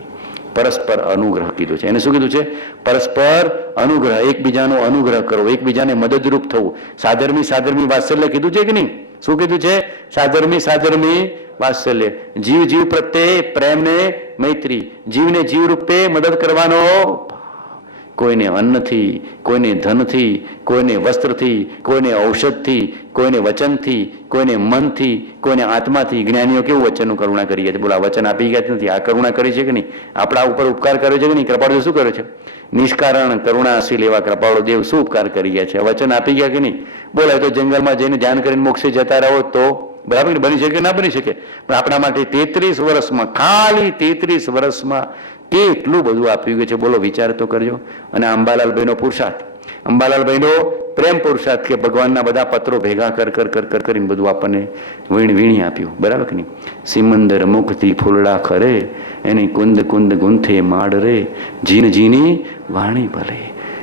પરસ્પર અનુગ્રહ કીધું છે. એને શું કીધું છે? પરસ્પર અનુગ્રહ, એકબીજાનો અનુગ્રહ કરવો, એકબીજાને મદદરૂપ થવું. સાધર્મી સાધર્મી વાત્સલ્ય કીધું છે કે નહીં? શું કીધું છે? સાધર્મી સાધર્મી વાત્સલ્ય. જીવ જીવ પ્રત્યે પ્રેમને મૈત્રી, જીવને જીવ રૂપે મદદ કરવાનો. કોઈને અન્નથી, કોઈને ધનથી, કોઈને વસ્ત્રથી, કોઈને ઔષધથી, કોઈને વચનથી, કોઈને મનથી, કોઈને આત્માથી. જ્ઞાનીઓ કેવું વચનનું કરુણા કરી ગયા છે? બોલા, વચન આપી ગયા નથી, આ કરુણા કરી છે કે નહીં? આપણા ઉપર ઉપકાર કર્યો છે કે નહીં? કૃપાળુદેવ શું કર્યો છે? નિષ્કારણ કરુણાશીલ એવા કૃપાળુદેવ શું ઉપકાર કરી ગયા છે? વચન આપી ગયા કે નહીં? બોલાય તો જંગલમાં જઈને ધ્યાન કરીને મોક્ષે જતા રહો તો બરાબર બની શકે? ના બની શકે. પણ આપણા માટે 33 વર્ષમાં, ખાલી 33 વર્ષમાં કેટલું બધું આપ્યું ગયું છે. બોલો, વિચાર તો કરજો. અને અંબાલાલભાઈનો પુરુષાર્થ, અંબાલાલભાઈનો પ્રેમ પુરુષાર્થ કે ભગવાનના બધા પત્રો ભેગા કરીને બધું આપણને વીણી આપ્યું. બરાબર કે નહીં? સિમંદર મુખથી ફૂલડા ખરે, એની કુંદ કુંદ ગુંથે માડ રે, જીન જીની વાણી ભલે.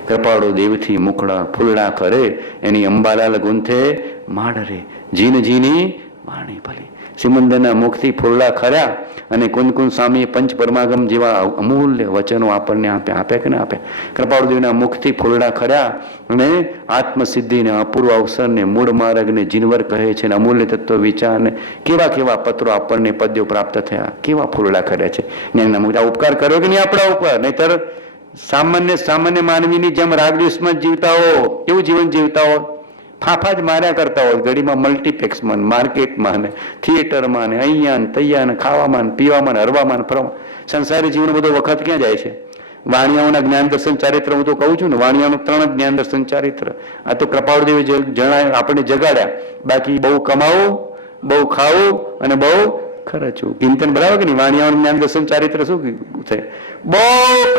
કૃપાળો દેવથી મુખડા ફૂલડા ખરે, એની અંબાલાલ ગુંથે માડ રે, જીન જીની વાણી ભલે. સિમંદરના મુખથી ફૂલડા ખર્યા અને કુંદ સ્વામી પંચ પરમાગમ જેવા અમૂલ્ય વચનો આપણને આપ્યા કે ના આપ્યા? કૃપાળુદેવના મુખથી ફૂલડા ખર્યા અને આત્મસિદ્ધિને, અપૂર્વ અવસરને, મૂળ માર્ગને જીનવર કહે છે, અમૂલ્ય તત્વ વિચારને કેવા કેવા પત્રો આપણને પદ્યો પ્રાપ્ત થયા, કેવા ફૂલડા ખર્યા છે. જ્ઞાનના મુખ ઉપકાર કર્યો કે નહીં આપણા ઉપર? નહીતર સામાન્ય માનવીની જેમ રાગદ્વેષમાં જીવતા હો, કેવું જીવન જીવતા હો? ફાફા જ માર્યા કરતા હોય. ઘડીમાં મલ્ટીપ્લેક્સમાં, માર્કેટમાં, ને થિયેટરમાં, ને અહીંયા ને તૈયા, ને ખાવામાં, પીવામાં, હરવામાં, ફરવામાં. સંસારી જીવનો બધો વખત ક્યાં જાય છે? વાણિયાઓના જ્ઞાન દર્શન ચારિત્ર હું તો કહું છું ને, વાણિયાનું 3 જ જ્ઞાન દર્શન ચારિત્ર. આ તો કૃપાળુદેવે જણાવ્યું, આપણને જગાડ્યા. બાકી બહુ કમાવું, બહુ ખાવું અને બહુ ખર્ચવું. ચિંતન બરાબર કે નહીં? વાણિયાઓનું જ્ઞાન દર્શન ચારિત્ર શું થાય? બહુ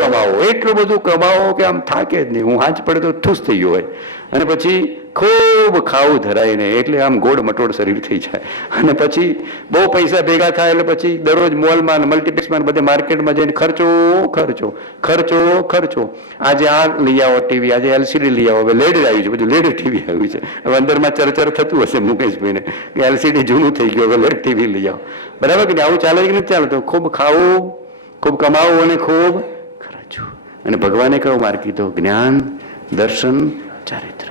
કમાવો, એટલું બધું કમાવો કે આમ થાકે જ નહીં. હું હાજ પડે તો ઠૂસ થઈ ગયો હોય. અને પછી ખૂબ ખાવું ધરાય ને એટલે આમ ગોળ મટોળ શરીર થઈ જાય. અને પછી બહુ પૈસા ભેગા થાય એટલે પછી દરરોજ મોલમાં, મલ્ટીપ્લેક્સમાં, બધે માર્કેટમાં જઈને ખર્ચો ખર્ચો ખર્ચો ખર્ચો. આજે આ લઈ આવો ટીવી, આજે LCD લઈ આવો. હવે લેડ આવ્યું છે, બધું લેડ ટીવી આવ્યું છે. હવે અંદરમાં ચરચર થતું હશે મુકેશભાઈને કે LCD જૂનું થઈ ગયું, હવે લેડ ટીવી લઈ આવો. બરાબર કે આવું ચાલે કે નથી ચાલતું? ખૂબ ખાવું, ખૂબ કમાવું અને ખૂબ ખર્ચવું. અને ભગવાને કયો માર્ગ કીધો? જ્ઞાન દર્શન ચારિત્ર.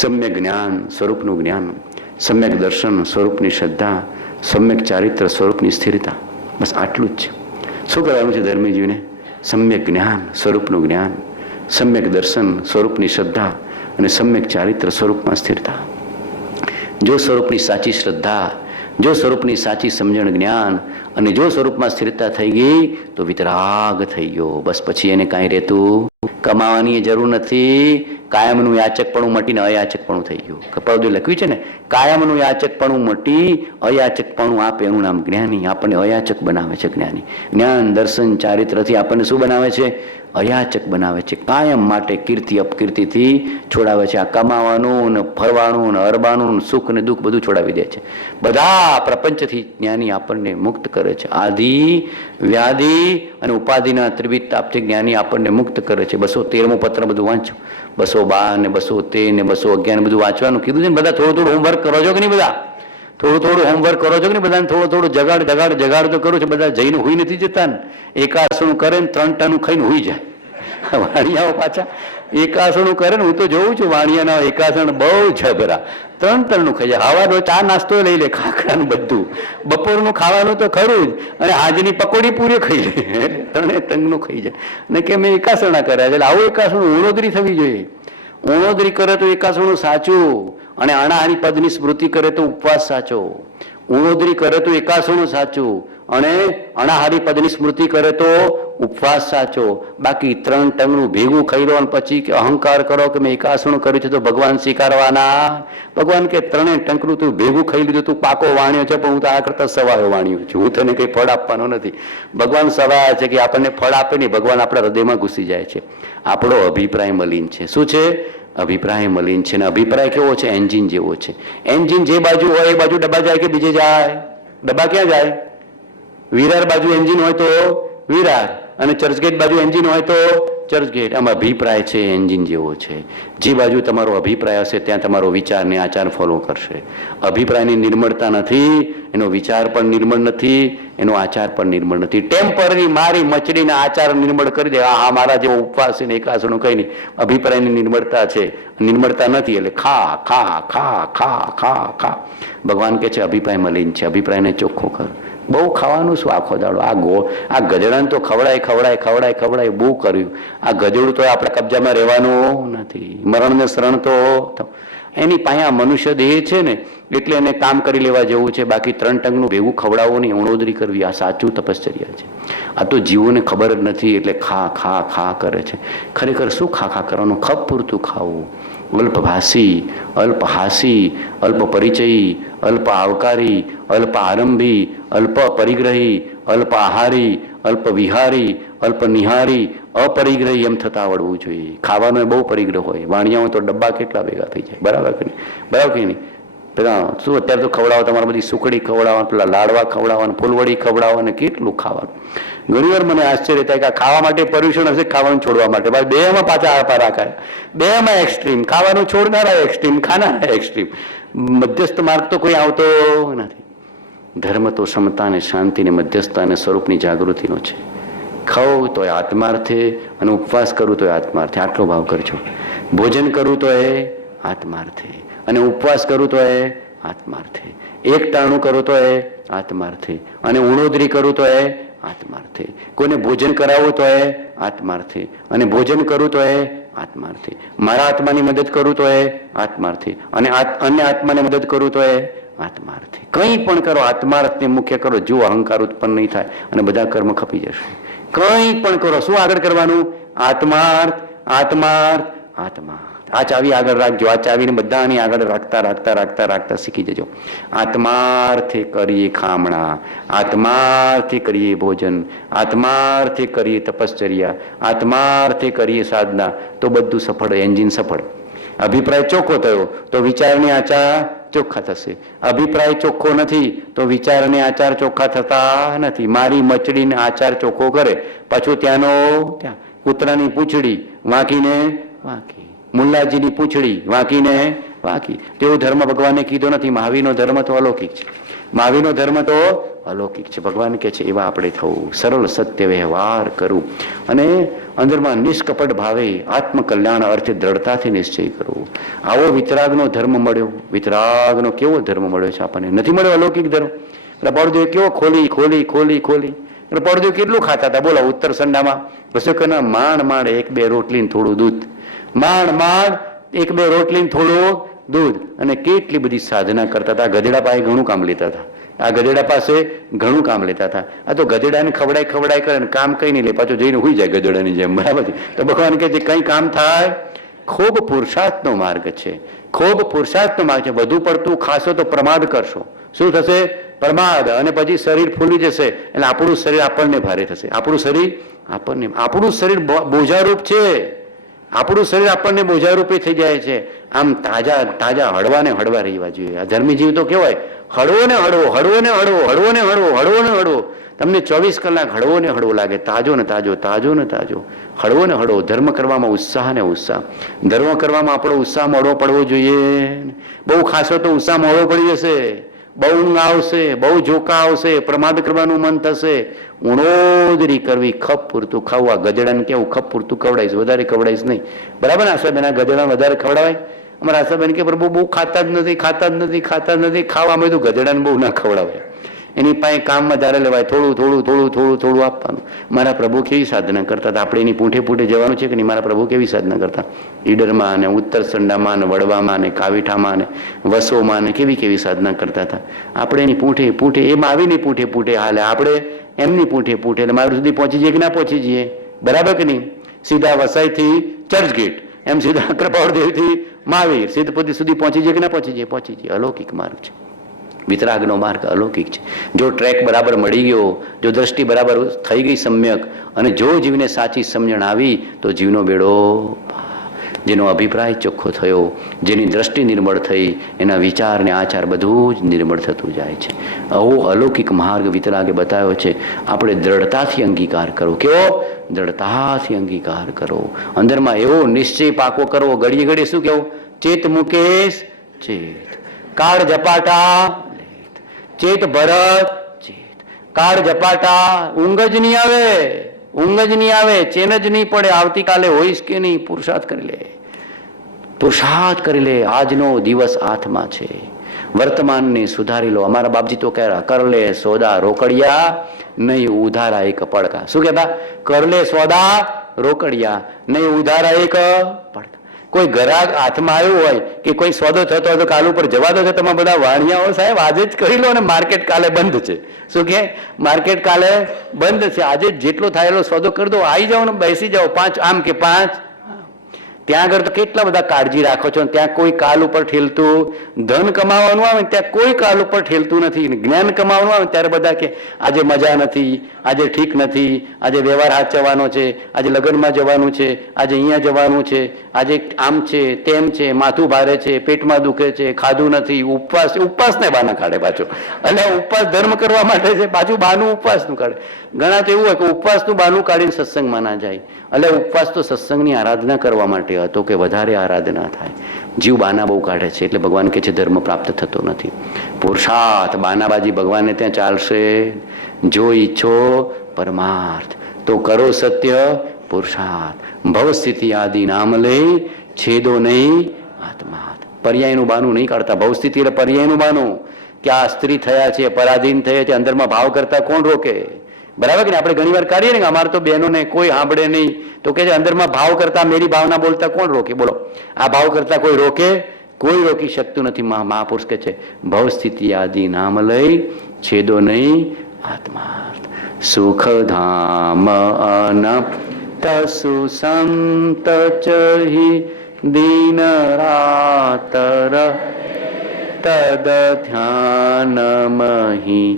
સમ્યક જ્ઞાન સ્વરૂપનું જ્ઞાન, સમ્યક દર્શન સ્વરૂપની શ્રદ્ધા, સમ્યક ચારિત્ર સ્વરૂપની સ્થિરતા. બસ આટલું જ છે. શું કરવાનું છે ધર્મીજીને? સમ્યક જ્ઞાન સ્વરૂપનું જ્ઞાન, સમ્યક દર્શન સ્વરૂપની શ્રદ્ધા અને સમ્યક ચારિત્ર સ્વરૂપમાં સ્થિરતા. જો સ્વરૂપની સાચી શ્રદ્ધા, જો સ્વરૂપની સાચી સમજણ, જ્ઞાન અને જો સ્વરૂપમાં સ્થિરતા થઈ ગઈ તો વિતરાગ થઈ ગયો. બસ પછી એને કાંઈ રહેતું કમાવાની જરૂર નથી. કાયમનું યાચકપણું મટીને અયાચકપણું થઈ ગયું. કપાળુદેવ લખ્યું છે ને, કાયમનું યાચકપણું મટી અયાચકપણું આપે એનું નામ જ્ઞાની. આપણને અયાચક બનાવે છે જ્ઞાની. જ્ઞાન દર્શન ચારિત્રથી આપણને શું બનાવે છે? અયાચક બનાવે છે. કાયમ માટે કીર્તિ અપકીર્તિથી છોડાવે છે. આ કમાવાનું ને ફરવાનું ને અરબાનું સુખ ને દુઃખ બધું છોડાવી દે છે. બધા પ્રપંચથી જ્ઞાની આપણને મુક્ત કરે છે. આદિ વ્યાધિ અને ઉપાધિના ત્રિવિધ તાપથી જ્ઞાની આપણને મુક્ત કરે છે. 213મું પત્ર બધું વાંચો. 212 ને 213 ને 211 બધું વાંચવાનું કીધું છે ને. બધા થોડું હોમવર્ક કરો છો કે નહીં? બધા થોડું હોમવર્ક કરો છો કે નહીં? બધાને થોડું જગાડ તો કરો છો. બધા જઈને હુઈ નથી જતા ને. એકાસણું કરે ને 3 ટાણું ખાઈને હુઈ જાય. વાણિયાઓ પાછા એકાસણું કરે ને, હું તો જોઉં છું વાણિયાના એકાસણ બહુ જબરા, ત્રણ ખાઈ જાય. હવાનો ચા નાસ્તો લઈ લે, ખાખરાનું બધું, બપોરનું ખાવાનું તો ખરું જ, અને આજની પકોડી પૂરી ખાઈ લે, ત્રણે તંગનું ખાઈ જાય. ને કે મેં એકાસણા કર્યા છે. એટલે આવું એકાસણું ઉણોદરી થવી જોઈએ. ઉણોદરી કરે તો એકાસણું સાચું, અને આણાહારી પદની સ્મૃતિ કરે તો ઉપવાસ સાચો. ઉણોદરી કરે તો એકાસણું સાચું, અને અણાહારી પદની સ્મૃતિ કરે તો ઉપવાસ સાચો. બાકી ત્રણ ટંગનું ભેગું ખાઈ લો અને પછી અહંકાર કરો કે મેં એકાસણું કર્યું છે તો ભગવાન સ્વીકારવાના. ભગવાન કે ત્રણે ટંકનું તું ભેગું ખાઈ લીધું, તું પાકો વાણ્યો છે, પણ હું તો આ કરતા સવાયો વાણ્યો છું, હું તને કઈ ફળ આપવાનો નથી. ભગવાન સવાયા છે કે આપણને ફળ આપે નહીં, ભગવાન આપણા હૃદયમાં ઘૂસી જાય છે. આપણો અભિપ્રાય મલિન છે. શું છે? અભિપ્રાય મલિન છે. ને અભિપ્રાય કેવો છે? એન્જિન જેવો છે. એન્જિન જે બાજુ હોય એ બાજુ ડબ્બા જાય કે બીજે જાય? ડબ્બા ક્યાં જાય? વિરાર બાજુ એન્જિન હોય તો વિરાર, અને ચર્ચગેટ બાજુ એન્જિન હોય તો ચર્ચગેટ. આમ અભિપ્રાય છે એન્જિન જેવો છે. જે બાજુ તમારો અભિપ્રાય હશે ત્યાં તમારો વિચાર ને આચાર ફોલો કરશે. અભિપ્રાયની નિર્મળતા નથી, એનો વિચાર પણ નિર્મળ નથી, એનો આચાર પણ નિર્મળ નથી. ટેમ્પરરી મારી મચડીને આચાર નિર્મળ કરી દે, હા મારા જેવો ઉપવાસ છે ને એકાસણું કઈ નહીં. અભિપ્રાયની નિર્મળતા છે, નિર્મળતા નથી એટલે ખા ખા ખા ખા ખા ખા. ભગવાન કે છે અભિપ્રાય મલિન છે, અભિપ્રાયને ચોખ્ખો કર. બહુ ખાવાનું શું આખો દાડો? આ ગજડાને તો ખવડાય બહુ કર્યું. આ ગજડું તો આપણા કબજામાં રહેવાનું નથી. મરણને શરણ તો એની પાસે મનુષ્ય દેહ છે ને, એટલે એને કામ કરી લેવા જેવું છે. બાકી ત્રણ ટંગનું ભેગું ખવડાવવું નહીં, ઉણોદરી કરવી, આ સાચું તપશ્ચર્યા છે. આ તો જીવોને ખબર જ નથી એટલે ખા ખા ખા કરે છે. ખરેખર શું ખા ખા કરવાનું? ખપ પૂરતું ખાવું. અલ્પભાષી, અલ્પહાસી, અલ્પ પરિચયી, અલ્પ આવકારી, અલ્પ આરંભી, અલ્પ પરિગ્રહી, અલ્પ આહારી, અલ્પ વિહારી, અલ્પ નિહારી, અપરિગ્રહી એમ થતા આવડવું જોઈએ. ખાવાનો બહુ પરિગ્રહ હોય. વાણિયાઓ તો ડબ્બા કેટલા ભેગા થઈ જાય. બરાબર કે નહીં? બરાબર કે નહીં? પેલા શું અત્યારે તો ખવડાવો, તમારે બધી સુકડી ખવડાવવા, પેલા લાડવા ખવડાવવા, ફૂલવડી ખવડાવવા, કેટલું ખાવાનું. ઘણી વાર મને આશ્ચર્ય થાય કે ખાવા માટે પર્યુષણ હશે, ખાવાનું છોડવા માટે બેમાં પાછા આપા રાખાય. બેમાં એક્સ્ટ્રીમ, ખાવાનું છોડનારા એક્સ્ટ્રીમ, ખાનારા એક્સ્ટ્રીમ. મધ્યસ્થ માર્ગ તો કોઈ આવતો નથી. ધર્મ તો ક્ષમતા ને શાંતિ ને મધ્યસ્થતા અને સ્વરૂપની જાગૃતિનો છે. ખાવ તો એ આત્માર્થે, અને ઉપવાસ કરવું તો એ આત્માર્થે. આટલો ભાવ કરજો. ભોજન કરવું તો એ આત્માર્થે, અને ઉપવાસ કરવું તો એ આત્માર્થે. એક ટાણું કરવું તો એ આત્માર્થે, અને ઉણોદરી કરવું તો એ આત્માર્થે. કોઈને ભોજન કરાવવું તો એ આત્માર્થે, અને ભોજન કરવું તો એ આત્માર્થે. મારા આત્માની મદદ કરું તો એ આત્માર્થે, અને અન્ય આત્માને મદદ કરું તો એ આત્માર્થે. કંઈ પણ કરો આત્માર્થને મુખ્ય કરો, જો અહંકાર ઉત્પન્ન નહીં થાય અને બધા કર્મ ખપી જશે. કંઈ પણ કરો, શું આગળ કરવાનું? આત્માર્થ, આત્માર્થ, આત્માર્થ. આ ચાવી આગળ રાખજો. આ ચાવીને બધાની આગળ રાખતા રાખતા રાખતા રાખતા શીખી જજો. આત્માર્થે કરીએ ખામણા, આત્માર્થે કરીએ ભોજન, આત્માર્થે કરીએ તપશ્ચર્યા, આત્માર્થે કરીએ સાધના, તો બધું સફળ, એન્જિન સફળ. અભિપ્રાય ચોખ્ખો થયો તો વિચારને આચાર ચોખ્ખા થશે. અભિપ્રાય ચોખ્ખો નથી તો વિચારને આચાર ચોખ્ખા થતા નથી. મારી મચડીને આચાર ચોખ્ખો કરે, પાછું ત્યાંનો ત્યાં કૂતરાની પૂંછડી વાંકીને વાંકી, મુલ્લાજીની પૂંછડી વાંકીને વાંકી. તેવો ધર્મ ભગવાને કીધો નથી. મહાવીરનો ધર્મ તો અલૌકિક છે. મહાવીરનો ધર્મ તો અલૌકિક છે. ભગવાન કહે છે એવા આપણે થવું, સરળ સત્ય વ્યવહાર કરવું, અને અંદરમાં નિષ્કપટ ભાવે આત્મકલ્યાણ અર્થે દ્રઢતાથી નિશ્ચય કરવો. આવો વિતરાગનો ધર્મ મળ્યો. વિતરાગનો કેવો ધર્મ મળ્યો છે આપણને? નથી મળ્યો અલૌકિક ધર્મ. એટલે બળદેવ કેવો ખોલી ખોલી ખોલી ખોલી. એટલે બળદેવ કેટલું ખાતા હતા બોલો? ઉત્તર સંડામાં રસોઈના માંડ એક બે રોટલી થોડું દૂધ, માંડ એક બે રોટલી થોડું દૂધ, અને કેટલી બધી સાધના કરતા હતા. ગધેડા પાસે ઘણું કામ લેતા હતા. આ ગધેડા પાસે ઘણું કામ લેતા હતા. આ તો ગધેડાને ખવડાય કરે ને કામ કઈ નહીં લે, પાછું જઈને હુઈ જાય ગધેડાની જેમ. બરાબર. તો ભગવાન કહે છે કઈ કામ થાય? ખૂબ પુરુષાર્થનો માર્ગ છે. ખૂબ પુરુષાર્થનો માર્ગ છે. વધુ પડતું ખાશો તો પ્રમાદ કરશો. શું થશે? પ્રમાદ. અને પછી શરીર ફૂલી જશે, એટલે આપણું શરીર આપણને ભારે થશે. આપણું શરીર બોજારૂપ છે. આપણું શરીર આપણને બોજારૂપે થઈ જાય છે. આમ તાજા હળવા ને હળવા રહેવા જોઈએ. આ ધર્મી જીવ તો કેવાય હળવો ને હળવો, હળવો ને હળવો, હળવો ને હળવો, હળવો ને હળવો. તમને 24 કલાક હળવો ને હળવો લાગે. તાજો ને તાજો, તાજો ને તાજો, હળવો ને હળવો. ધર્મ કરવામાં ઉત્સાહ ને ઉત્સાહ. ધર્મ કરવામાં આપણો ઉત્સાહ મોડો પડવો જોઈએ. બહુ ખાસો તો ઉત્સાહ મોડો પડી જશે. બહુ ઊંઘ આવશે, બહુ ઝોકા આવશે, પ્રમાદ કરવાનું મન થશે, ઉણોદરી કરવી, ખપ પૂરતું ખાવું. આ ગધેડાને કેવું ખપ પૂરતું ખવડાવીશ, વધારે ખવડાવીશ નહીં. બરાબર ને આશાબેન? આ ગધેડા વધારે ખવડાવાય? અમારા આશાબેન કે પ્રભુ બહુ ખાતા જ નથી, ખાતા જ નથી, ખાતા જ નથી. ખાવામાં તો ગધેડાને બહુ ના ખવડાવાય. એની પાસે કામમાં ધારે લેવાય, થોડું થોડું થોડું થોડું થોડું આપવાનું. મારા પ્રભુ કેવી સાધના કરતા હતા? આપણે એની પૂંઠે પૂંઠે જવાનું છે કે નહીં? મારા પ્રભુ કેવી સાધના કરતા? ઈડરમાં ને ઉત્તરસંડામાં ને વડવામાં ને કાવીઠામાં ને વસોમાં ને કેવી કેવી સાધના કરતા હતા. આપણે એની પૂંઠે પૂંઠે એમ આવીને પૂંઠે પૂંઠે હાલે, આપણે એમની પૂંઠે પૂંઠે. એટલે મારું સુધી પહોંચી જઈએ કે ના પહોંચી જઈએ? બરાબર કે નહીં? સીધા વસાઈથી ચર્ચગેટ, એમ સીધા કૃપાળદેવથી મહાવીર, સિદ્ધપતિ સુધી પહોંચી જઈએ કે ના પહોંચી જઈએ? પહોંચી જઈએ. અલૌકિક માર્ગ છે, વિતરાગનો માર્ગ અલૌકિક છે. જો ટ્રેક બરાબર મળી ગયો, જો દ્રષ્ટિ બરાબર થઈ ગઈ સમ્યક, અને જો જીવને સાચી સમજણ આવી, તો જીવનો બેડો, જેનો અભિપ્રાય ચોખ્ખો થયો, જેની દ્રષ્ટિ નિર્મળ થઈ, એના વિચાર ને આચાર બધું જ નિર્મળ થતું જાય છે. આવો અલૌકિક માર્ગ વિતરાગે બતાવ્યો છે. આપણે દ્રઢતાથી અંગીકાર કરો. કેવો? દ્રઢતાથી અંગીકાર કરો. અંદરમાં એવો નિશ્ચય પાકો કરવો. ઘડીએ ઘડીએ શું કહેવું? ચેત મુકેશ ચેત, કાળ ઝપાટા ચેત ભરત ચેત. કાળ ઝપાટા, ઊંઘ જ નહીં આવે, ઊંઘ જ નહીં આવે, ચેન જ નહીં પડે. આવતીકાલે હોઈશ કે નહીં? પુરુષાર્થ કરી લે, પુરુષાર્થ કરી લે. આજનો દિવસ હાથમાં છે, વર્તમાનને સુધારી લો. અમારા બાપજી તો કહેતા, કર લે સોદા રોકડિયા, નહીં ઉધારા એક પડકા. શું કહેતા? કર લે સોદા રોકડિયા, નહીં ઉધારા એક પડકા. કોઈ ગ્રાહક હાથમાં આવ્યું હોય કે કોઈ સોદો થતો હોય તો કાલ ઉપર જવા દો. તમે બધા વાણિયાઓ સાહેબ આજે જ કરી લો ને, માર્કેટ કાલે બંધ છે. શું કે? માર્કેટ કાલે બંધ છે. આજે જેટલો થાયેલો સોદો કરી દો, આવી જાઓ ને બેસી જાઓ. 5 આમ કે 5. ત્યાં આગળ તો કેટલા બધા કાળજી રાખો છો. ત્યાં કોઈ કાલ ઉપર ઠેલતું, ધન કમાવાનું આવે ત્યાં કોઈ કાલ ઉપર ઠેલતું નથી. જ્ઞાન કમાવાનું આવે ત્યારે બધા કે આજે મજા નથી, આજે ઠીક નથી, આજે વ્યવહાર હાચવવાનો છે, આજે લગ્નમાં જવાનું છે, આજે અહીંયા જવાનું છે, આજે આમ છે તેમ છે, માથું ભારે છે, પેટમાં દુખે છે, ખાધું નથી, ઉપવાસ. ઉપવાસને બાના કાઢે પાછો. અને ઉપવાસ ધર્મ કરવા માટે છે, પાછું બાનું ઉપવાસનું કાઢે. ઘણા તો એવું હોય કે ઉપવાસનું બાનું કાઢીને સત્સંગમાં ના જાય. એટલે ઉપવાસ તો સત્સંગની આરાધના કરવા માટે હતો કે વધારે આરાધના થાય. જીવ બાના બહુ કાઢે છે, એટલે ભગવાન કહે છે ધર્મ પ્રાપ્ત થતો નથી. પુરુષાર્થ, બાનાબાજી ભગવાનને ત્યાં ચાલશે. જો ઈચ્છો પરમાર્થ તો કરો સત્ય પુરુષાર્થ. ભવ સ્થિતિ આદિ નામ લઈ છેદો નહીં આત્મા. પર્યાયનું બાનું નહીં કાઢતા. ભવ સ્થિતિ એટલે પર્યાયનું બાનું કે આ સ્ત્રી થયા છે, પરાધીન થયા છે, અંદરમાં ભાવ કરતા કોણ રોકે? બરાબર કે ને? આપણે ઘણી વાર કાઢીએ ને કે અમારે તો બહેનોને કોઈ સાંભળે નહીં, તો કે અંદરમાં ભાવ કરતા મેરી ભાવના બોલતા કોણ રોકે? બોલો, આ ભાવ કરતા કોઈ રોકે? કોઈ રોકી શકતું નથી. મહાપુરુષ કે છે ભવ સ્થિતિ આદિ નામ લઈ છેદો નહીં આત્મા. સુખધામ અનંત સુસંત ચહી દિન રાતર તદ ધ્યાન મહી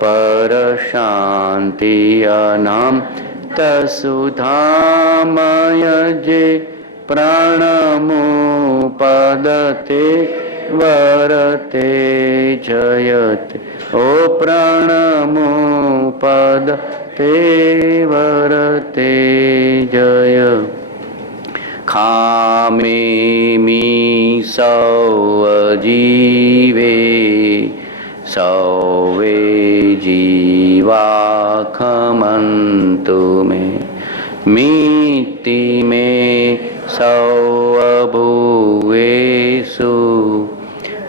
પર શાંતિ અનામ તસુધામય જે પ્રાણમુપદતે વરતે જયતે. ઓ પ્રાણમુપદતે વરતે જય. ખામેમી સૌ જીવે સૌવે જીવા ખમંતુ મે મિતિ મે સૌ ભુવેષુ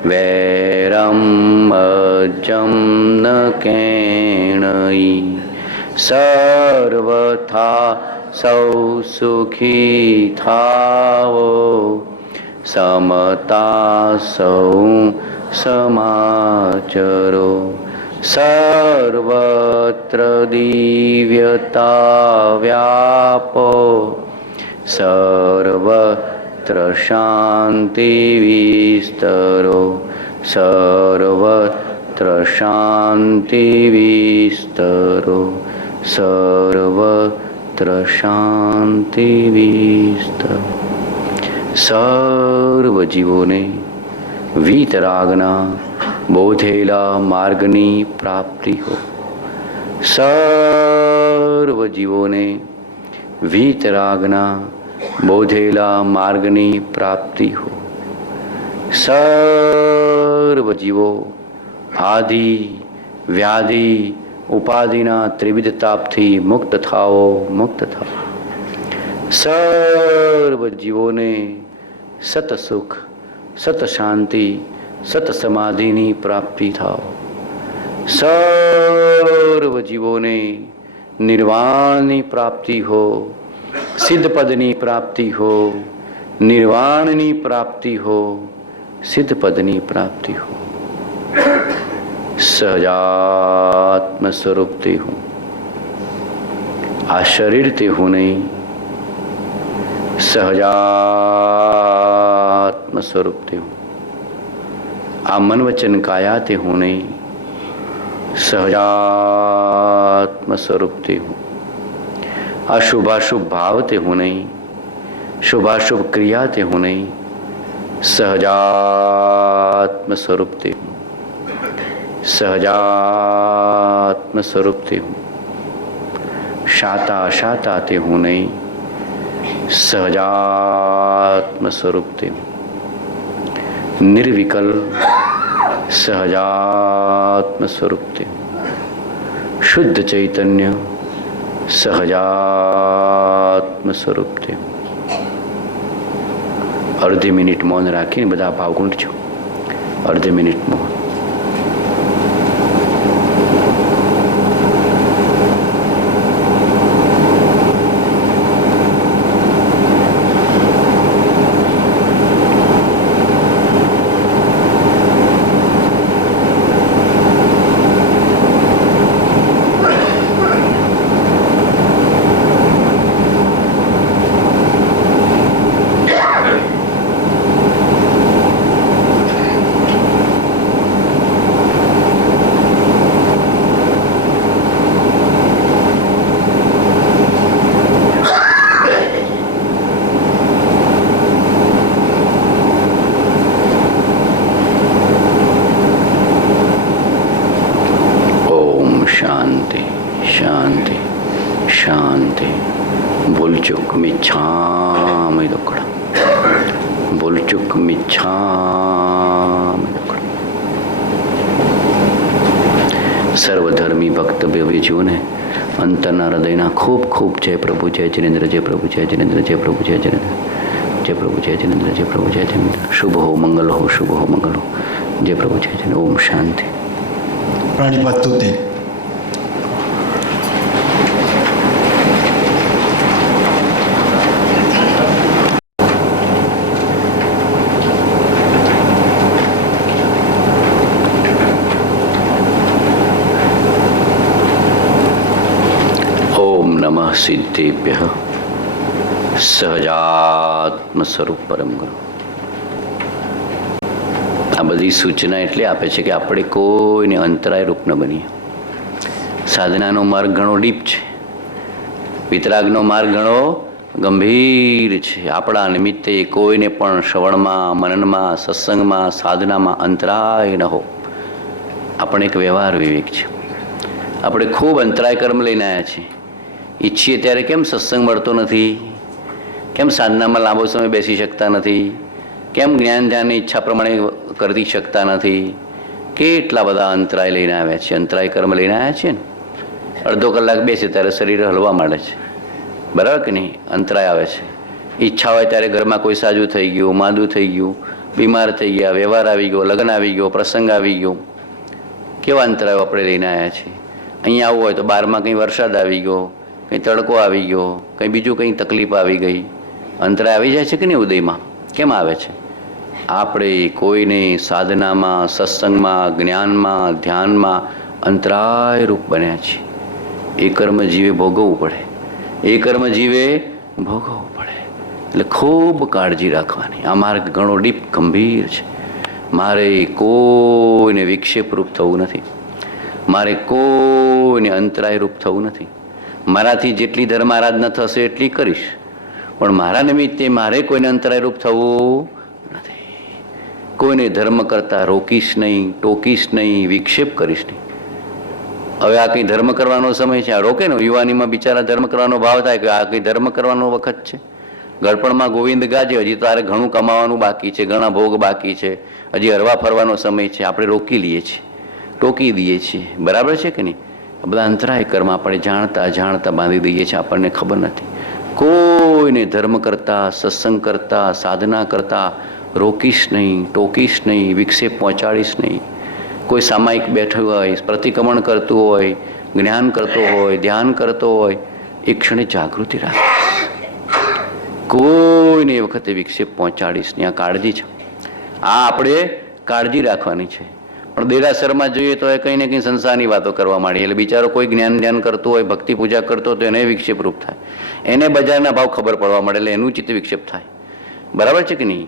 વૈરમ અજમ ન કેણઈ. સર્વથા સૌ સુખી થાવો સમતા સૌ સમાચરો. સર્વત્ર દિવ્યતા વ્યાપો સર્વત્ર શાંતિ વિસ્તરો. સર્વત્ર શાંતિ વિસ્તરો. સર્વત્ર શાંતિ વિસ્તરો. સર્વ જીવોને વીતરાગના બોધેલા માર્ગની પ્રાપ્તિ હો. સર્વ જીવોને વીતરાગના બોધેલા માર્ગની પ્રાપ્તિ હો. સર્વ જીવો આદિ વ્યાધિ ઉપાધિના ત્રિવિધ તાપથી મુક્ત થાઓ, મુક્ત થાઓ. સર્વ જીવોને સત સુખ, સત શાંતિ, સત સમાધિની પ્રાપ્તિ થાઓ. સર્વ જીવોને નિર્વાણની પ્રાપ્તિ હો, સિદ્ધ પદની પ્રાપ્તિ હો, નિર્વાણની પ્રાપ્તિ હો, સિદ્ધ પદની પ્રાપ્તિ હો. સહજાત્મ સ્વરૂપ તે હું, આ શરીર તે હું નહીં. સહજાત્મ સ્વરૂપ તે હું, આ મન વચન કાયા તે હું નહીં. સહજાત્મ સ્વરૂપ તે હું, આ શુભાશુભ ભાવ તે હું નહીં. શુભાશુભ ક્રિયા તે હું નહીં. સહજાત્મ સ્વરૂપ તે હું, સહજાત્મ સ્વરૂપ તે હું. શાતા શાતા તે હું નહીં. સહજાત્મ સ્વરૂપ તે હું. નિર્વિકલ સહજાત્મ સ્વરૂપ તે હું. શુદ્ધ ચૈતન્ય સહજાત્મ સ્વરૂપ તે હું. અડધી મિનિટ મૌન રાખીને બધા ભાવ ગુંઠજો. અડધી મિનિટ મૌન. શાંતિ શાંતિ શાંતિ. ભૂલચૂક મિચ્છામિ દુક્કડમ. ભૂલચૂક મિચ્છામિ દુક્કડમ. સર્વધર્મી ભક્ત બેજીઓને અંતરના હૃદયના ખૂબ ખૂબ જય પ્રભુ, જય જિનેન્દ્ર, જય પ્રભુ, જય જિનેન્દ્ર, જય પ્રભુ, જય જિનેન્દ્ર, જય પ્રભુ, જય જિનેન્દ્ર, જય પ્રભુ, જય જિનેન્દ્ર. શુભ હો, મંગલ હો, શુભ હો, મંગલ હો. જય પ્રભુ, જય જિનેન્દ્ર. ઓમ શાંતિ. પ્રાણીપાત તોતે. સિદ્ધેભ્ય સહજાત્મ સ્વરૂપ પરમ ગુરુ. આ બધી સૂચના એટલે આપે છે કે આપણે કોઈને અંતરાય રૂપ ન બનીએ. સાધનાનો માર્ગ ઘણો ડીપ છે, વિતરાગનો માર્ગ ઘણો ગંભીર છે. આપણા નિમિત્તે કોઈને પણ શ્રવણમાં, મનનમાં, સત્સંગમાં, સાધનામાં અંતરાય ન હો. આપણે એક વ્યવહાર વિવેક છે. આપણે ખૂબ અંતરાય કર્મ લઈને આવ્યા છીએ. ઈચ્છીએ ત્યારે કેમ સત્સંગ મળતો નથી? કેમ સાધનામાં લાંબો સમય બેસી શકતા નથી? કેમ જ્ઞાન ધ્યાનની ઈચ્છા પ્રમાણે કરી શકતા નથી? કેટલા બધા અંતરાય લઈને આવ્યા છે, અંતરાય કર્મ લઈને આવ્યા છે ને. અડધો કલાક બેસે ત્યારે શરીર હલવા માંડે છે, બરાબર કે નહીં? અંતરાય આવે છે. ઈચ્છા હોય ત્યારે ઘરમાં કોઈ સાજું થઈ ગયું, માંદું થઈ ગયું, બીમાર થઈ ગયા, વ્યવહાર આવી ગયો, લગ્ન આવી ગયો, પ્રસંગ આવી ગયો. કેવા અંતરાયો આપણે લઈને આવ્યા છીએ. અહીંયા આવવું હોય તો બહારમાં કંઈ વરસાદ આવી ગયો, કંઈ તડકો આવી ગયો, કંઈ બીજું કંઈ તકલીફ આવી ગઈ. અંતરાય આવી જાય છે કે નહીં ઉદયમાં? કેમ આવે છે? આપણે કોઈને સાધનામાં, સત્સંગમાં, જ્ઞાનમાં, ધ્યાનમાં અંતરાય રૂપ બન્યા છીએ. એ કર્મ જીવે ભોગવવું પડે, એ કર્મ જીવે ભોગવવું પડે. એટલે ખૂબ કાળજી રાખવાની. આ માર્ગ ઘણો ડીપ ગંભીર છે. મારે કોઈને વિક્ષેપરૂપ થવું નથી, મારે કોઈને અંતરાયરૂપ થવું નથી. મારાથી જેટલી ધર્મ આરાધના થશે એટલી કરીશ, પણ મારા નિમિત્તે મારે કોઈને અંતરાયરૂપ થવું નથી. કોઈને ધર્મ કરતા રોકીશ નહીં, ટોકીશ નહીં, વિક્ષેપ કરીશ નહીં. હવે આ કંઈ ધર્મ કરવાનો સમય છે, આ રોકે ને. યુવાનીમાં બિચારા ધર્મ કરવાનો ભાવ થાય કે આ કંઈ ધર્મ કરવાનો વખત છે. ગળપણમાં ગોવિંદ ગાજે, હજી તારે ઘણું કમાવાનું બાકી છે, ઘણા ભોગ બાકી છે, હજી હરવા ફરવાનો સમય છે. આપણે રોકી લઈએ છીએ. ટોકી દઈએ છીએ, બરાબર છે કે નહીં? આ બધા અંતરાય કર્મ આપણે જાણતા જાણતા બાંધી દઈએ છીએ, આપણને ખબર નથી. કોઈને ધર્મ કરતા, સત્સંગ કરતા, સાધના કરતા રોકીશ નહીં, ટોકીશ નહીં, વિક્ષેપ પહોંચાડીશ નહીં. કોઈ સામાયિક બેઠું હોય, પ્રતિક્રમણ કરતું હોય, જ્ઞાન કરતો હોય, ધ્યાન કરતો હોય, એ ક્ષણે જાગૃતિ રાખીશ. કોઈને એ વખતે વિક્ષેપ પહોંચાડીશ નહીં. આ કાળજી છે, આ આપણે કાળજી રાખવાની છે. પણ દેરાસરમાં જોઈએ તો એ કંઈ ને કંઈ સંસારની વાતો કરવા માંડી, એટલે બિચારો કોઈ જ્ઞાન ધ્યાન કરતો હોય, ભક્તિ પૂજા કરતો હોય તો એને વિક્ષેપ રૂપ થાય, એને બજારના ભાવ ખબર પડવા મળે એટલે એનું ચિત્ત વિક્ષેપ થાય. બરાબર છે કે નહીં?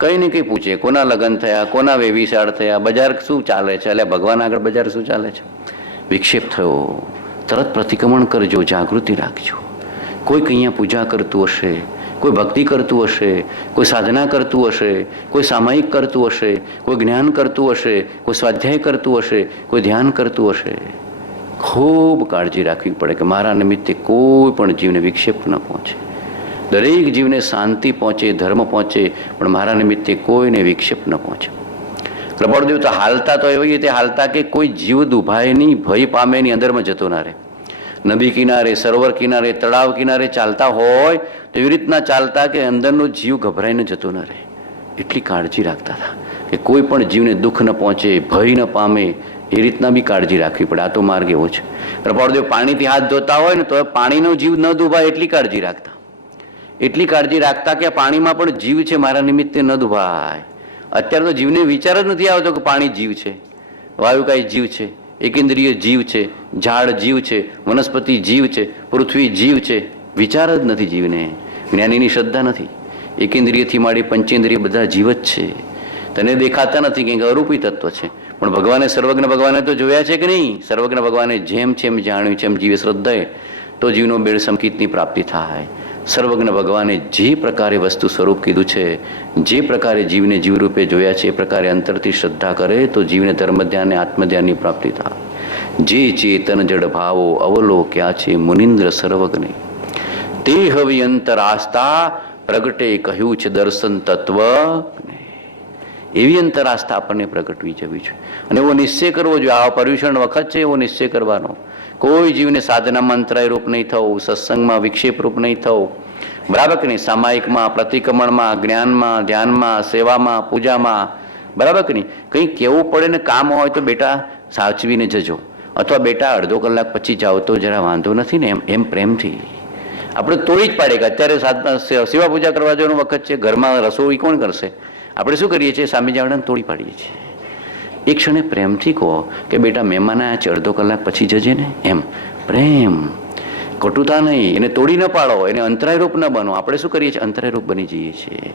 કંઈ ને કંઈ પૂછે, કોના લગ્ન થયા, કોના વેવિશાળ થયા, બજાર શું ચાલે છે, એટલે ભગવાન આગળ બજાર શું ચાલે છે? વિક્ષેપ થયો, તરત પ્રતિક્રમણ કરજો, જાગૃતિ રાખજો. કોઈક અહીંયા પૂજા કરતું હશે, કોઈ ભક્તિ કરતું હશે, કોઈ સાધના કરતું હશે, કોઈ સામાયિક કરતું હશે, કોઈ જ્ઞાન કરતું હશે, કોઈ સ્વાધ્યાય કરતું હશે, કોઈ ધ્યાન કરતું હશે. ખૂબ કાળજી રાખવી પડે કે મારા નિમિત્તે કોઈ પણ જીવને વિક્ષેપ ન પહોંચે. દરેક જીવને શાંતિ પહોંચે, ધર્મ પહોંચે, પણ મારા નિમિત્તે કોઈને વિક્ષેપ ન પહોંચે. કૃપાળુદેવ તો હાલતા તો એવી રીતે હાલતા કે કોઈ જીવ દુભાય નહીં, ભય પામે ની અંદરમાં જતો ના રહે. નદી કિનારે, સરોવર કિનારે, તળાવ કિનારે ચાલતા હોય તો એવી રીતના ચાલતા કે અંદરનો જીવ ગભરાઈને જતો ન રહે. એટલી કાળજી રાખતા હતા કે કોઈ પણ જીવને દુઃખ ન પહોંચે, ભય ન પામે, એ રીતના બી કાળજી રાખવી પડે. આ તો માર્ગ એવો છે. કૃપાળુદેવ પાણીથી હાથ ધોતા હોય ને તો પાણીનો જીવ ન દુભાય એટલી કાળજી રાખતા. એટલી કાળજી રાખતા કે પાણીમાં પણ જીવ છે, મારા નિમિત્તે ન દુભાય. અત્યારે તો જીવને વિચાર જ નથી આવતો કે પાણી જીવ છે, વાયુ કાંઈ જીવ છે, એકેન્દ્રિય જીવ છે, ઝાડ જીવ છે, વનસ્પતિ જીવ છે, પૃથ્વી જીવ છે. વિચાર જ નથી જીવને. જ્ઞાનીની શ્રદ્ધા નથી. એકેન્દ્રિયથી માંડી પંચેન્દ્રિય બધા જીવ જ છે. તને દેખાતા નથી કે અરૂપી તત્વ છે, પણ ભગવાને સર્વજ્ઞ ભગવાને તો જોયા છે કે નહીં? સર્વજ્ઞ ભગવાને જેમ છે એમ જાણ્યું છે એમ જીવે શ્રદ્ધાએ તો જીવનો બેડ સંકિતની પ્રાપ્તિ થાય. સર્વજ્ઞ ભગવાને જે પ્રકારે વસ્તુ સ્વરૂપ કીધું છે, જે પ્રકારે જીવને જીવરૂપે જોયા છે, એ પ્રકારે અંતરથી શ્રદ્ધા કરે તો જીવને ધર્મધ્યાન અને આત્મધ્યાનની પ્રાપ્તિ થાય. જે ચેતન જડ ભાવો અવલોક્યા છે મુનિન્દ્ર સર્વજ્ઞ, તે હવે અંતર આસ્થા પ્રગટે કહ્યું છે દર્શન તત્વ. એવી અંતર આસ્થા આપણને પ્રગટવી જવી છે અને એવો નિશ્ચય કરવો જોઈએ. આ પર્યુષણ વખત છે, એવો નિશ્ચય કરવાનો. કોઈ જીવને સાધનામાં અંતરાય રૂપ નહીં થવું, સત્સંગમાં વિક્ષેપ રૂપ નહીં થવું, બરાબર કે નહીં? સામાયિકમાં, પ્રતિક્રમણમાં, જ્ઞાનમાં, ધ્યાનમાં, સેવામાં, પૂજામાં, બરાબર કે નહીં? કંઈ કહેવું પડે ને કામ હોય તો બેટા સાચવીને જજો, અથવા બેટા અડધો કલાક પછી જાઓ તો જરા વાંધો નથી ને, એમ પ્રેમથી. આપણે તોડી જ પાડે કે અત્યારે સેવા પૂજા કરવા જવાનો વખત છે, ઘરમાં રસોઈ કોણ કરશે? આપણે શું કરીએ છીએ? સામે જાવડાને તોડી પાડીએ છીએ. એક ક્ષણે પ્રેમથી કહો કે બેટા મહેમાન આવ્યા છે, અડધો કલાક પછી જજે ને, એમ પ્રેમ, કટુતા નહીં. એને તોડી ન પાડો, એને અંતરાય રૂપ ન બનો. આપણે શું કરીએ છીએ? અંતરાય રૂપ બની જઈએ છીએ.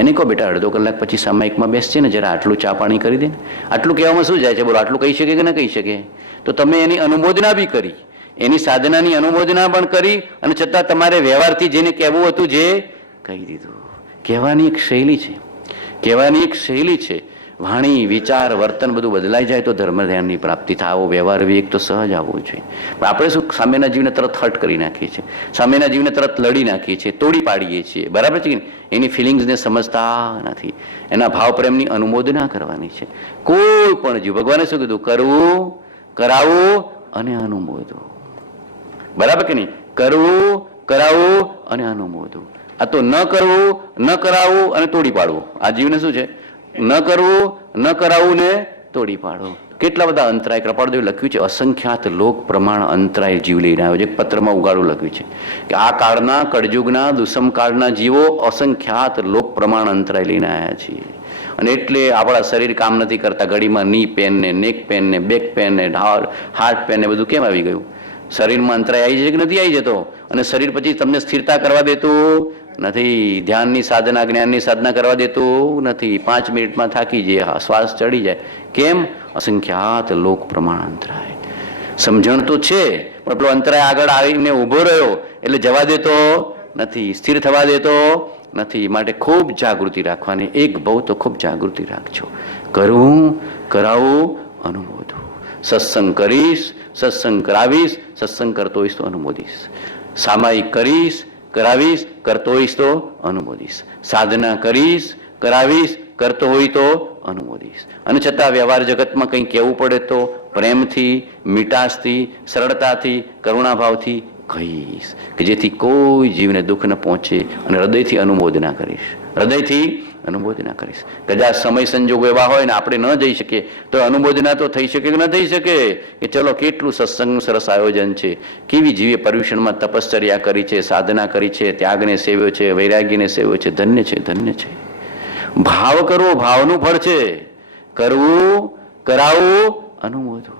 એને કહો બેટા અડધો કલાક પછી સામાયિકમાં બેસશે ને, જરા આટલું ચા પાણી કરી દે ને. આટલું કહેવામાં શું જાય છે? બોલો, આટલું કહી શકે કે ન કહી શકે? તો તમે એની અનુમોદના બી કરી, એની સાધનાની અનુમોદના પણ કરી, અને છતાં તમારે વ્યવહારથી જેને કહેવું હતું જે કહી દીધું. કહેવાની એક શૈલી છે, કહેવાની એક શૈલી છે. વાણી, વિચાર, વર્તન બધું બદલાઈ જાય તો ધર્મ ધ્યાનની પ્રાપ્તિ થાય. આવો વ્યવહાર વિવેક તો સહજ આવવો જોઈએ. પણ આપણે શું સામેના જીવને તરત હર્ટ કરી નાખીએ છીએ, સામેના જીવને તરત લડી નાખીએ છીએ, તોડી પાડીએ છીએ. બરાબર છે કે એની ફિલિંગ્સને સમજતા નથી. એના ભાવ પ્રેમની અનુમોદના કરવાની છે. કોઈ પણ જીવ, ભગવાને શું કીધું? કરવું, કરાવવું અને અનુમોદવું. બરાબર કે નહીં? કરવું, કરાવવું અને અનુમોદવું. આ તો ન કરવું, ન કરાવવું અને તોડી પાડવું. આ જીવને શું છે? ન કરવું, ન કરાવવું ને તોડી પાડવું. કેટલા બધા અંતરાય કૃપાળુદેવે લખ્યું છે. અસંખ્યાત લોક પ્રમાણ અંતરાય જીવ લઈને આવ્યો છે. એક પત્રમાં ઉગાડું લખ્યું છે કે આ કાળના, કળયુગના, દુષ્મ કાળના જીવો અસંખ્યાત લોક પ્રમાણ અંતરાય લઈને આવ્યા છીએ. અને એટલે આપણા શરીર કામ નથી કરતા. ઘડીમાં ની પેન ને, નેક પેન ને, બેક પેન ને, હાર્ટ પેન ને બધું કેમ આવી ગયું? શરીરમાં અંતરાય આવી જાય કે નથી આવી જતો? અને શરીર પછી તમને સ્થિરતા કરવા દેતું નથી. ધ્યાનની સાધના, જ્ઞાનની સાધના કરવા દેતું નથી. 5 મિનિટમાં થાકી જાય, શ્વાસ ચડી જાય. કેમ? અસંખ્યાત લોક પ્રમાણ અંતરાય. સમજણ તો છે, પણ પેલો અંતરાય આગળ આવીને ઊભો રહ્યો એટલે જવા દેતો નથી, સ્થિર થવા દેતો નથી. માટે ખૂબ જાગૃતિ રાખવાની. એક બહુ તો ખૂબ જાગૃતિ રાખજો. કરવું, કરાવવું, અનુમોદવું. સત્સંગ કરીશ, સત્સંગ કરાવીશ, સત્સંગ કરતો હોઈશ તો અનુમોદીશ. સામાયિક કરીશ, કરાવીશ, કરતો હોઈશ તો અનુમોદીશ. સાધના કરીશ, કરાવીશ, કરતો હોય તો અનુમોદીશ. અને છતાં વ્યવહાર જગતમાં કંઈ કહેવું પડે તો પ્રેમથી, મીઠાશથી, સરળતાથી, કરુણાભાવથી કહીશ, કે જેથી કોઈ જીવને દુઃખ ન પહોંચે, અને હૃદયથી અનુમોદના કરીશ, હૃદયથી અનુમોદના કરીશ. કદાચ સમય સંજોગો એવા હોય ને આપણે ન જઈ શકીએ તો અનુમોદના તો થઈ શકે કે ન થઈ શકે, કે ચલો કેટલું સત્સંગનું સરસ આયોજન છે, કેવી જીવે પર્યુષણમાં તપશ્ચર્યા કરી છે, સાધના કરી છે, ત્યાગને સેવ્યો છે, વૈરાગીને સેવ્યો છે, ધન્ય છે, ધન્ય છે. ભાવ કરવો ભાવનું ફળ છે, કરવું, કરાવવું, અનુમોદવું.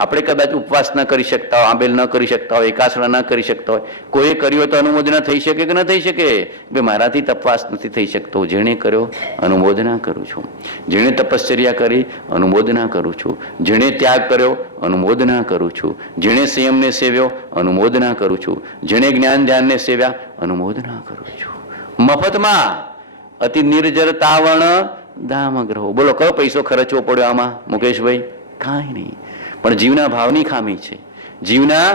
આપણે કદાચ ઉપવાસ ન કરી શકતા હોય, આંબેલ ન કરી શકતા હોય, એકાસણા ન કરી શકતા હોય, કોઈએ કર્યો તો અનુમોદના થઈ શકે કે ન થઈ શકે? બે મારાથી તપવાસ નથી થઈ શકતો, જેણે કર્યો અનુમોદના કરું છું, જેણે તપશ્ચર્યા કરી અનુમોદના કરું છું, જેણે ત્યાગ કર્યો અનુમોદના કરું છું, જેણે સંયમને સેવ્યો અનુમોદના કરું છું, જેણે જ્ઞાન ધ્યાનને સેવ્યા અનુમોદના કરું છું. મફતમાં અતિ નિર્જરતાવણ દામ ગ્રહો. બોલો કયો પૈસો ખર્ચવો પડ્યો આમાં મુકેશભાઈ? કાંઈ નહીં, પણ જીવના ભાવની ખામી છે, જીવના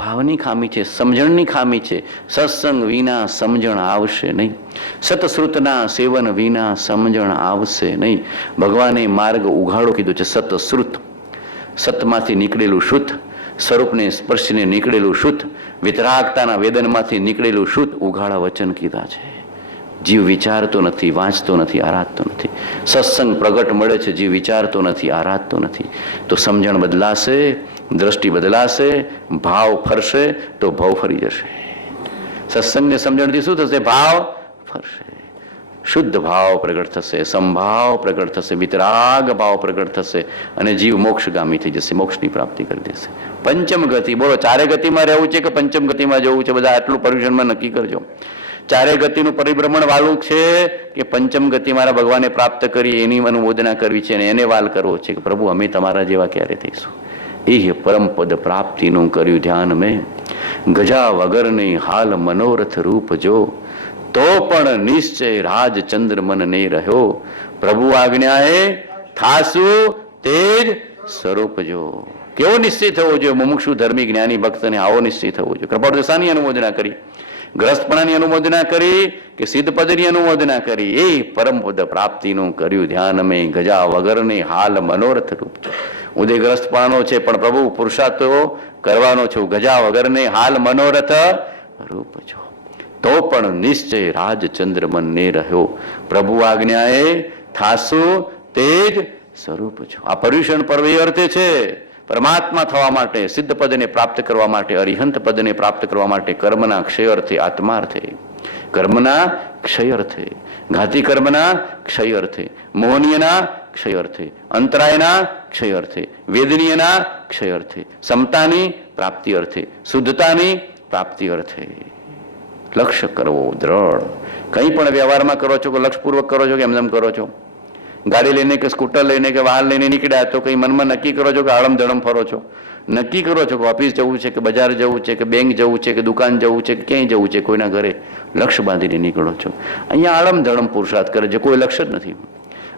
ભાવની ખામી છે, સમજણની ખામી છે. સત્સંગ વિના સમજણ આવશે નહીં, સતશ્રુતના સેવન વિના સમજણ આવશે નહીં. ભગવાને માર્ગ ઉઘાડો કીધો છે, સતશ્રુત, સતમાંથી નીકળેલું શુદ્ધ, સ્વરૂપને સ્પર્શને નીકળેલું શુદ્ધ, વિતરાગતાના વેદનમાંથી નીકળેલું શુદ્ધ ઉઘાડા વચન કીધા છે. જીવ વિચારતો નથી, વાંચતો નથી, આરાધતો નથી. સત્સંગ પ્રગટ મળે છે, જીવ વિચારતો નથી, આરાધતો નથી. તો સમજણ બદલાશે, દ્રષ્ટિ બદલાશે, ભાવ ફરશે તો ભાવ ફરી જશે. સત્સંગને સમજણથી શું થશે? ભાવ ફરશે, શુદ્ધ ભાવ પ્રગટ થશે, સંભાવ પ્રગટ થશે, વિતરાગ ભાવ પ્રગટ થશે, અને જીવ મોક્ષગામી થઈ જશે, મોક્ષની પ્રાપ્તિ કરી દેશે. પંચમ ગતિ. બોલો ચારે ગતિમાં રહેવું છે કે પંચમ ગતિમાં જવું છે? બધા આટલું પર્યુષણમાં નક્કી કરજો. ચારે ગતિનું પરિભ્રમણ વાલું છે કે પંચમ ગતિ મારા ભગવાને પ્રાપ્ત કરી એની અનુમોદના કરવી છે, અને એને વાલ કરવો છે કે પ્રભુ અમે તમારા જેવા ક્યારે થઈશું? એ પરમ પદ પ્રાપ્તિનું કર્યું ધ્યાન મેં, ગજા વગરની હાલ મનોરથ રૂપ જો, તો પણ નિશ્ચય રાજચંદ્ર મન નહીં રહ્યો. પ્રભુ આજ્ઞાએ થાસું તેજ સ્વરૂપ જો. કેવો નિશ્ચય થવો જોઈએ? મુમુક્ષુ ધર્મી જ્ઞાની ભક્તને આવો નિશ્ચય થવો જોઈએ. કૃપાળુ દશાની અનુમોદના કરી, ગ્રસ્તપણાની અનુમોદના કરી કે સિદ્ધપદની અનુમોદના કરી? એ પરમપદ પ્રાપ્તિનું કર્યું ધ્યાન અમે, ગજા વગરની હાલ મનોરથ રૂપ છે. ઉદયગ્રસ્તપણાનો છે પણ પ્રભુ પુરુષાર્થ કરવાનો છું. ગજા વગરને હાલ મનોરથ રૂપ છો, તો પણ નિશ્ચય રાજચંદ્ર મન ને રહ્યો. પ્રભુ આજ્ઞાએ થાસું તેજ સ્વરૂપ છો. આ પર્યુષણ પર્વ એ અર્થે છે, પરમાત્મા થવા માટે, સિદ્ધ પદને પ્રાપ્ત કરવા માટે, અરિહંત પદને પ્રાપ્ત કરવા માટે કર્મના ક્ષય અર્થે, આત્માર્થે, કર્મના ક્ષય અર્થે, ઘાતી કર્મના ક્ષય અર્થે, મોહનીયના ક્ષય અર્થે, અંતરાયના ક્ષય અર્થે, વેદનીયના ક્ષય અર્થે, સમતાની પ્રાપ્તિ અર્થે, શુદ્ધતાની પ્રાપ્તિ અર્થે લક્ષ્ય કરવો દ્રઢ. કંઈ પણ વ્યવહારમાં કરો છો કે લક્ષ્યપૂર્વક કરો છો કે એમ કરો છો? ગાડી લઈને કે સ્કૂટર લઈને કે વાહન લઈને નીકળ્યા તો કંઈ મનમાં નક્કી કરો છો કે આળમ ધડમ ફરો છો? નક્કી કરો છો કે ઓફિસ જવું છે કે બજાર જવું છે કે બેંક જવું છે કે દુકાન જવું છે કે ક્યાંય જવું છે? કોઈના ઘરે લક્ષ્ય બાંધીને નીકળો છો. અહીંયા આળમ ધડમ પુરુષાર્થ કરે છે, કોઈ લક્ષ્ય જ નથી.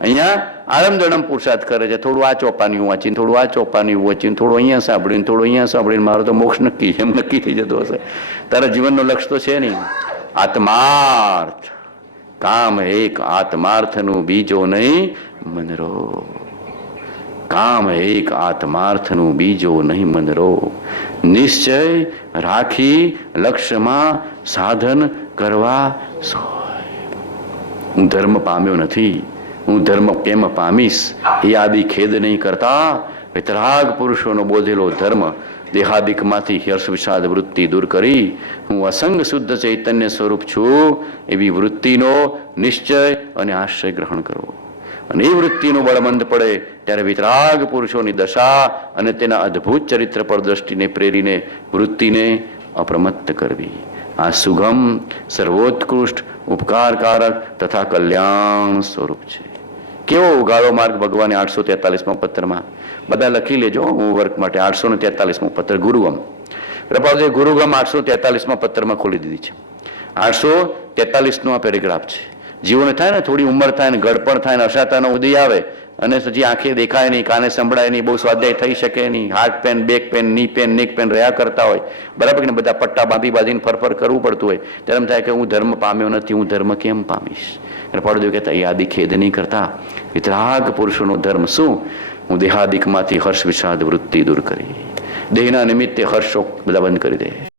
અહીંયા આળમ ધડમ પુરુષાર્થ કરે છે, થોડું આ ચોપાની વાંચીને, થોડું આ ચોપાની વાંચીને, થોડું અહીંયા સાંભળીને, થોડું અહીંયા સાંભળીને મારો તો મોક્ષ નક્કી, એમ નક્કી થઈ જતો હશે. તારા જીવનનો લક્ષ્ય તો છે નહીં. આત્માર્થ, કામ એક આત્માર્થનું બીજો નહીં મનરો. કામ એક આત્માર્થનું બીજો નહીં મનરો. નિશ્ચય રાખી લક્ષ્યમાં સાધન કરવા સોય. હું ધર્મ પામ્યો નથી, હું ધર્મ કેમ પામીશ એ આદિ ખેદ નહીં કરતા. વિતરાગ પુરુષોનો બોધેલો ધર્મ દેહાદિકમાંથી હર્ષ વિષાદ વૃત્તિ દૂર કરી હું અસંગ શુદ્ધ ચૈતન્ય સ્વરૂપ છું એવી વૃત્તિનો નિશ્ચય અને આશ્રય ગ્રહણ કરવો. અને એ વૃત્તિનું બળમંદ પડે ત્યારે વિતરાગ પુરુષોની દશા અને તેના અદ્ભુત ચરિત્ર પર દ્રષ્ટિને પ્રેરીને વૃત્તિને અપ્રમત્ત કરવી. આ સુગમ, સર્વોત્કૃષ્ટ, ઉપકારકારક તથા કલ્યાણ સ્વરૂપ છે. કેવો ઉગાડો માર્ગ ભગવાને 843માં પત્રમાં, બધા લખી લેજો હોમવર્ક માટે. 843મો પત્ર ગુરુગમ. પ્રભાવજી ગુરુગમ 843માં પત્રમાં ખોલી દીધી છે. 843નો આ પેરેગ્રાફ છે. જીવોને થાય ને થોડી ઉંમર થાય ને ગડપણ થાય ને અશાતાનો ઉદય આવે અને પછી આંખે દેખાય નહીં, કાને સંભળાય નહીં, બહુ સ્વાધ્યાય થઈ શકે નહીં, હાર્ટ પેન, બેક પેન, ની પેન, નેક પેન રહ્યા કરતા હોય, બરાબર કે બધા પટ્ટા બાંધીને ફરફર કરવું પડતું હોય, ત્યારે એમ થાય કે હું ધર્મ પામ્યો નથી, હું ધર્મ કેમ પામીશ? અને ફળદેવ કહેતા યાદી ખેદ નહીં કરતા, વિતરાગ પુરુષોનો ધર્મ શું? હું દેહાદિકમાંથી હર્ષ વિષાદ વૃત્તિ દૂર કરી, દેહના નિમિત્તે હર્ષ શોક બધા બંધ કરી દે.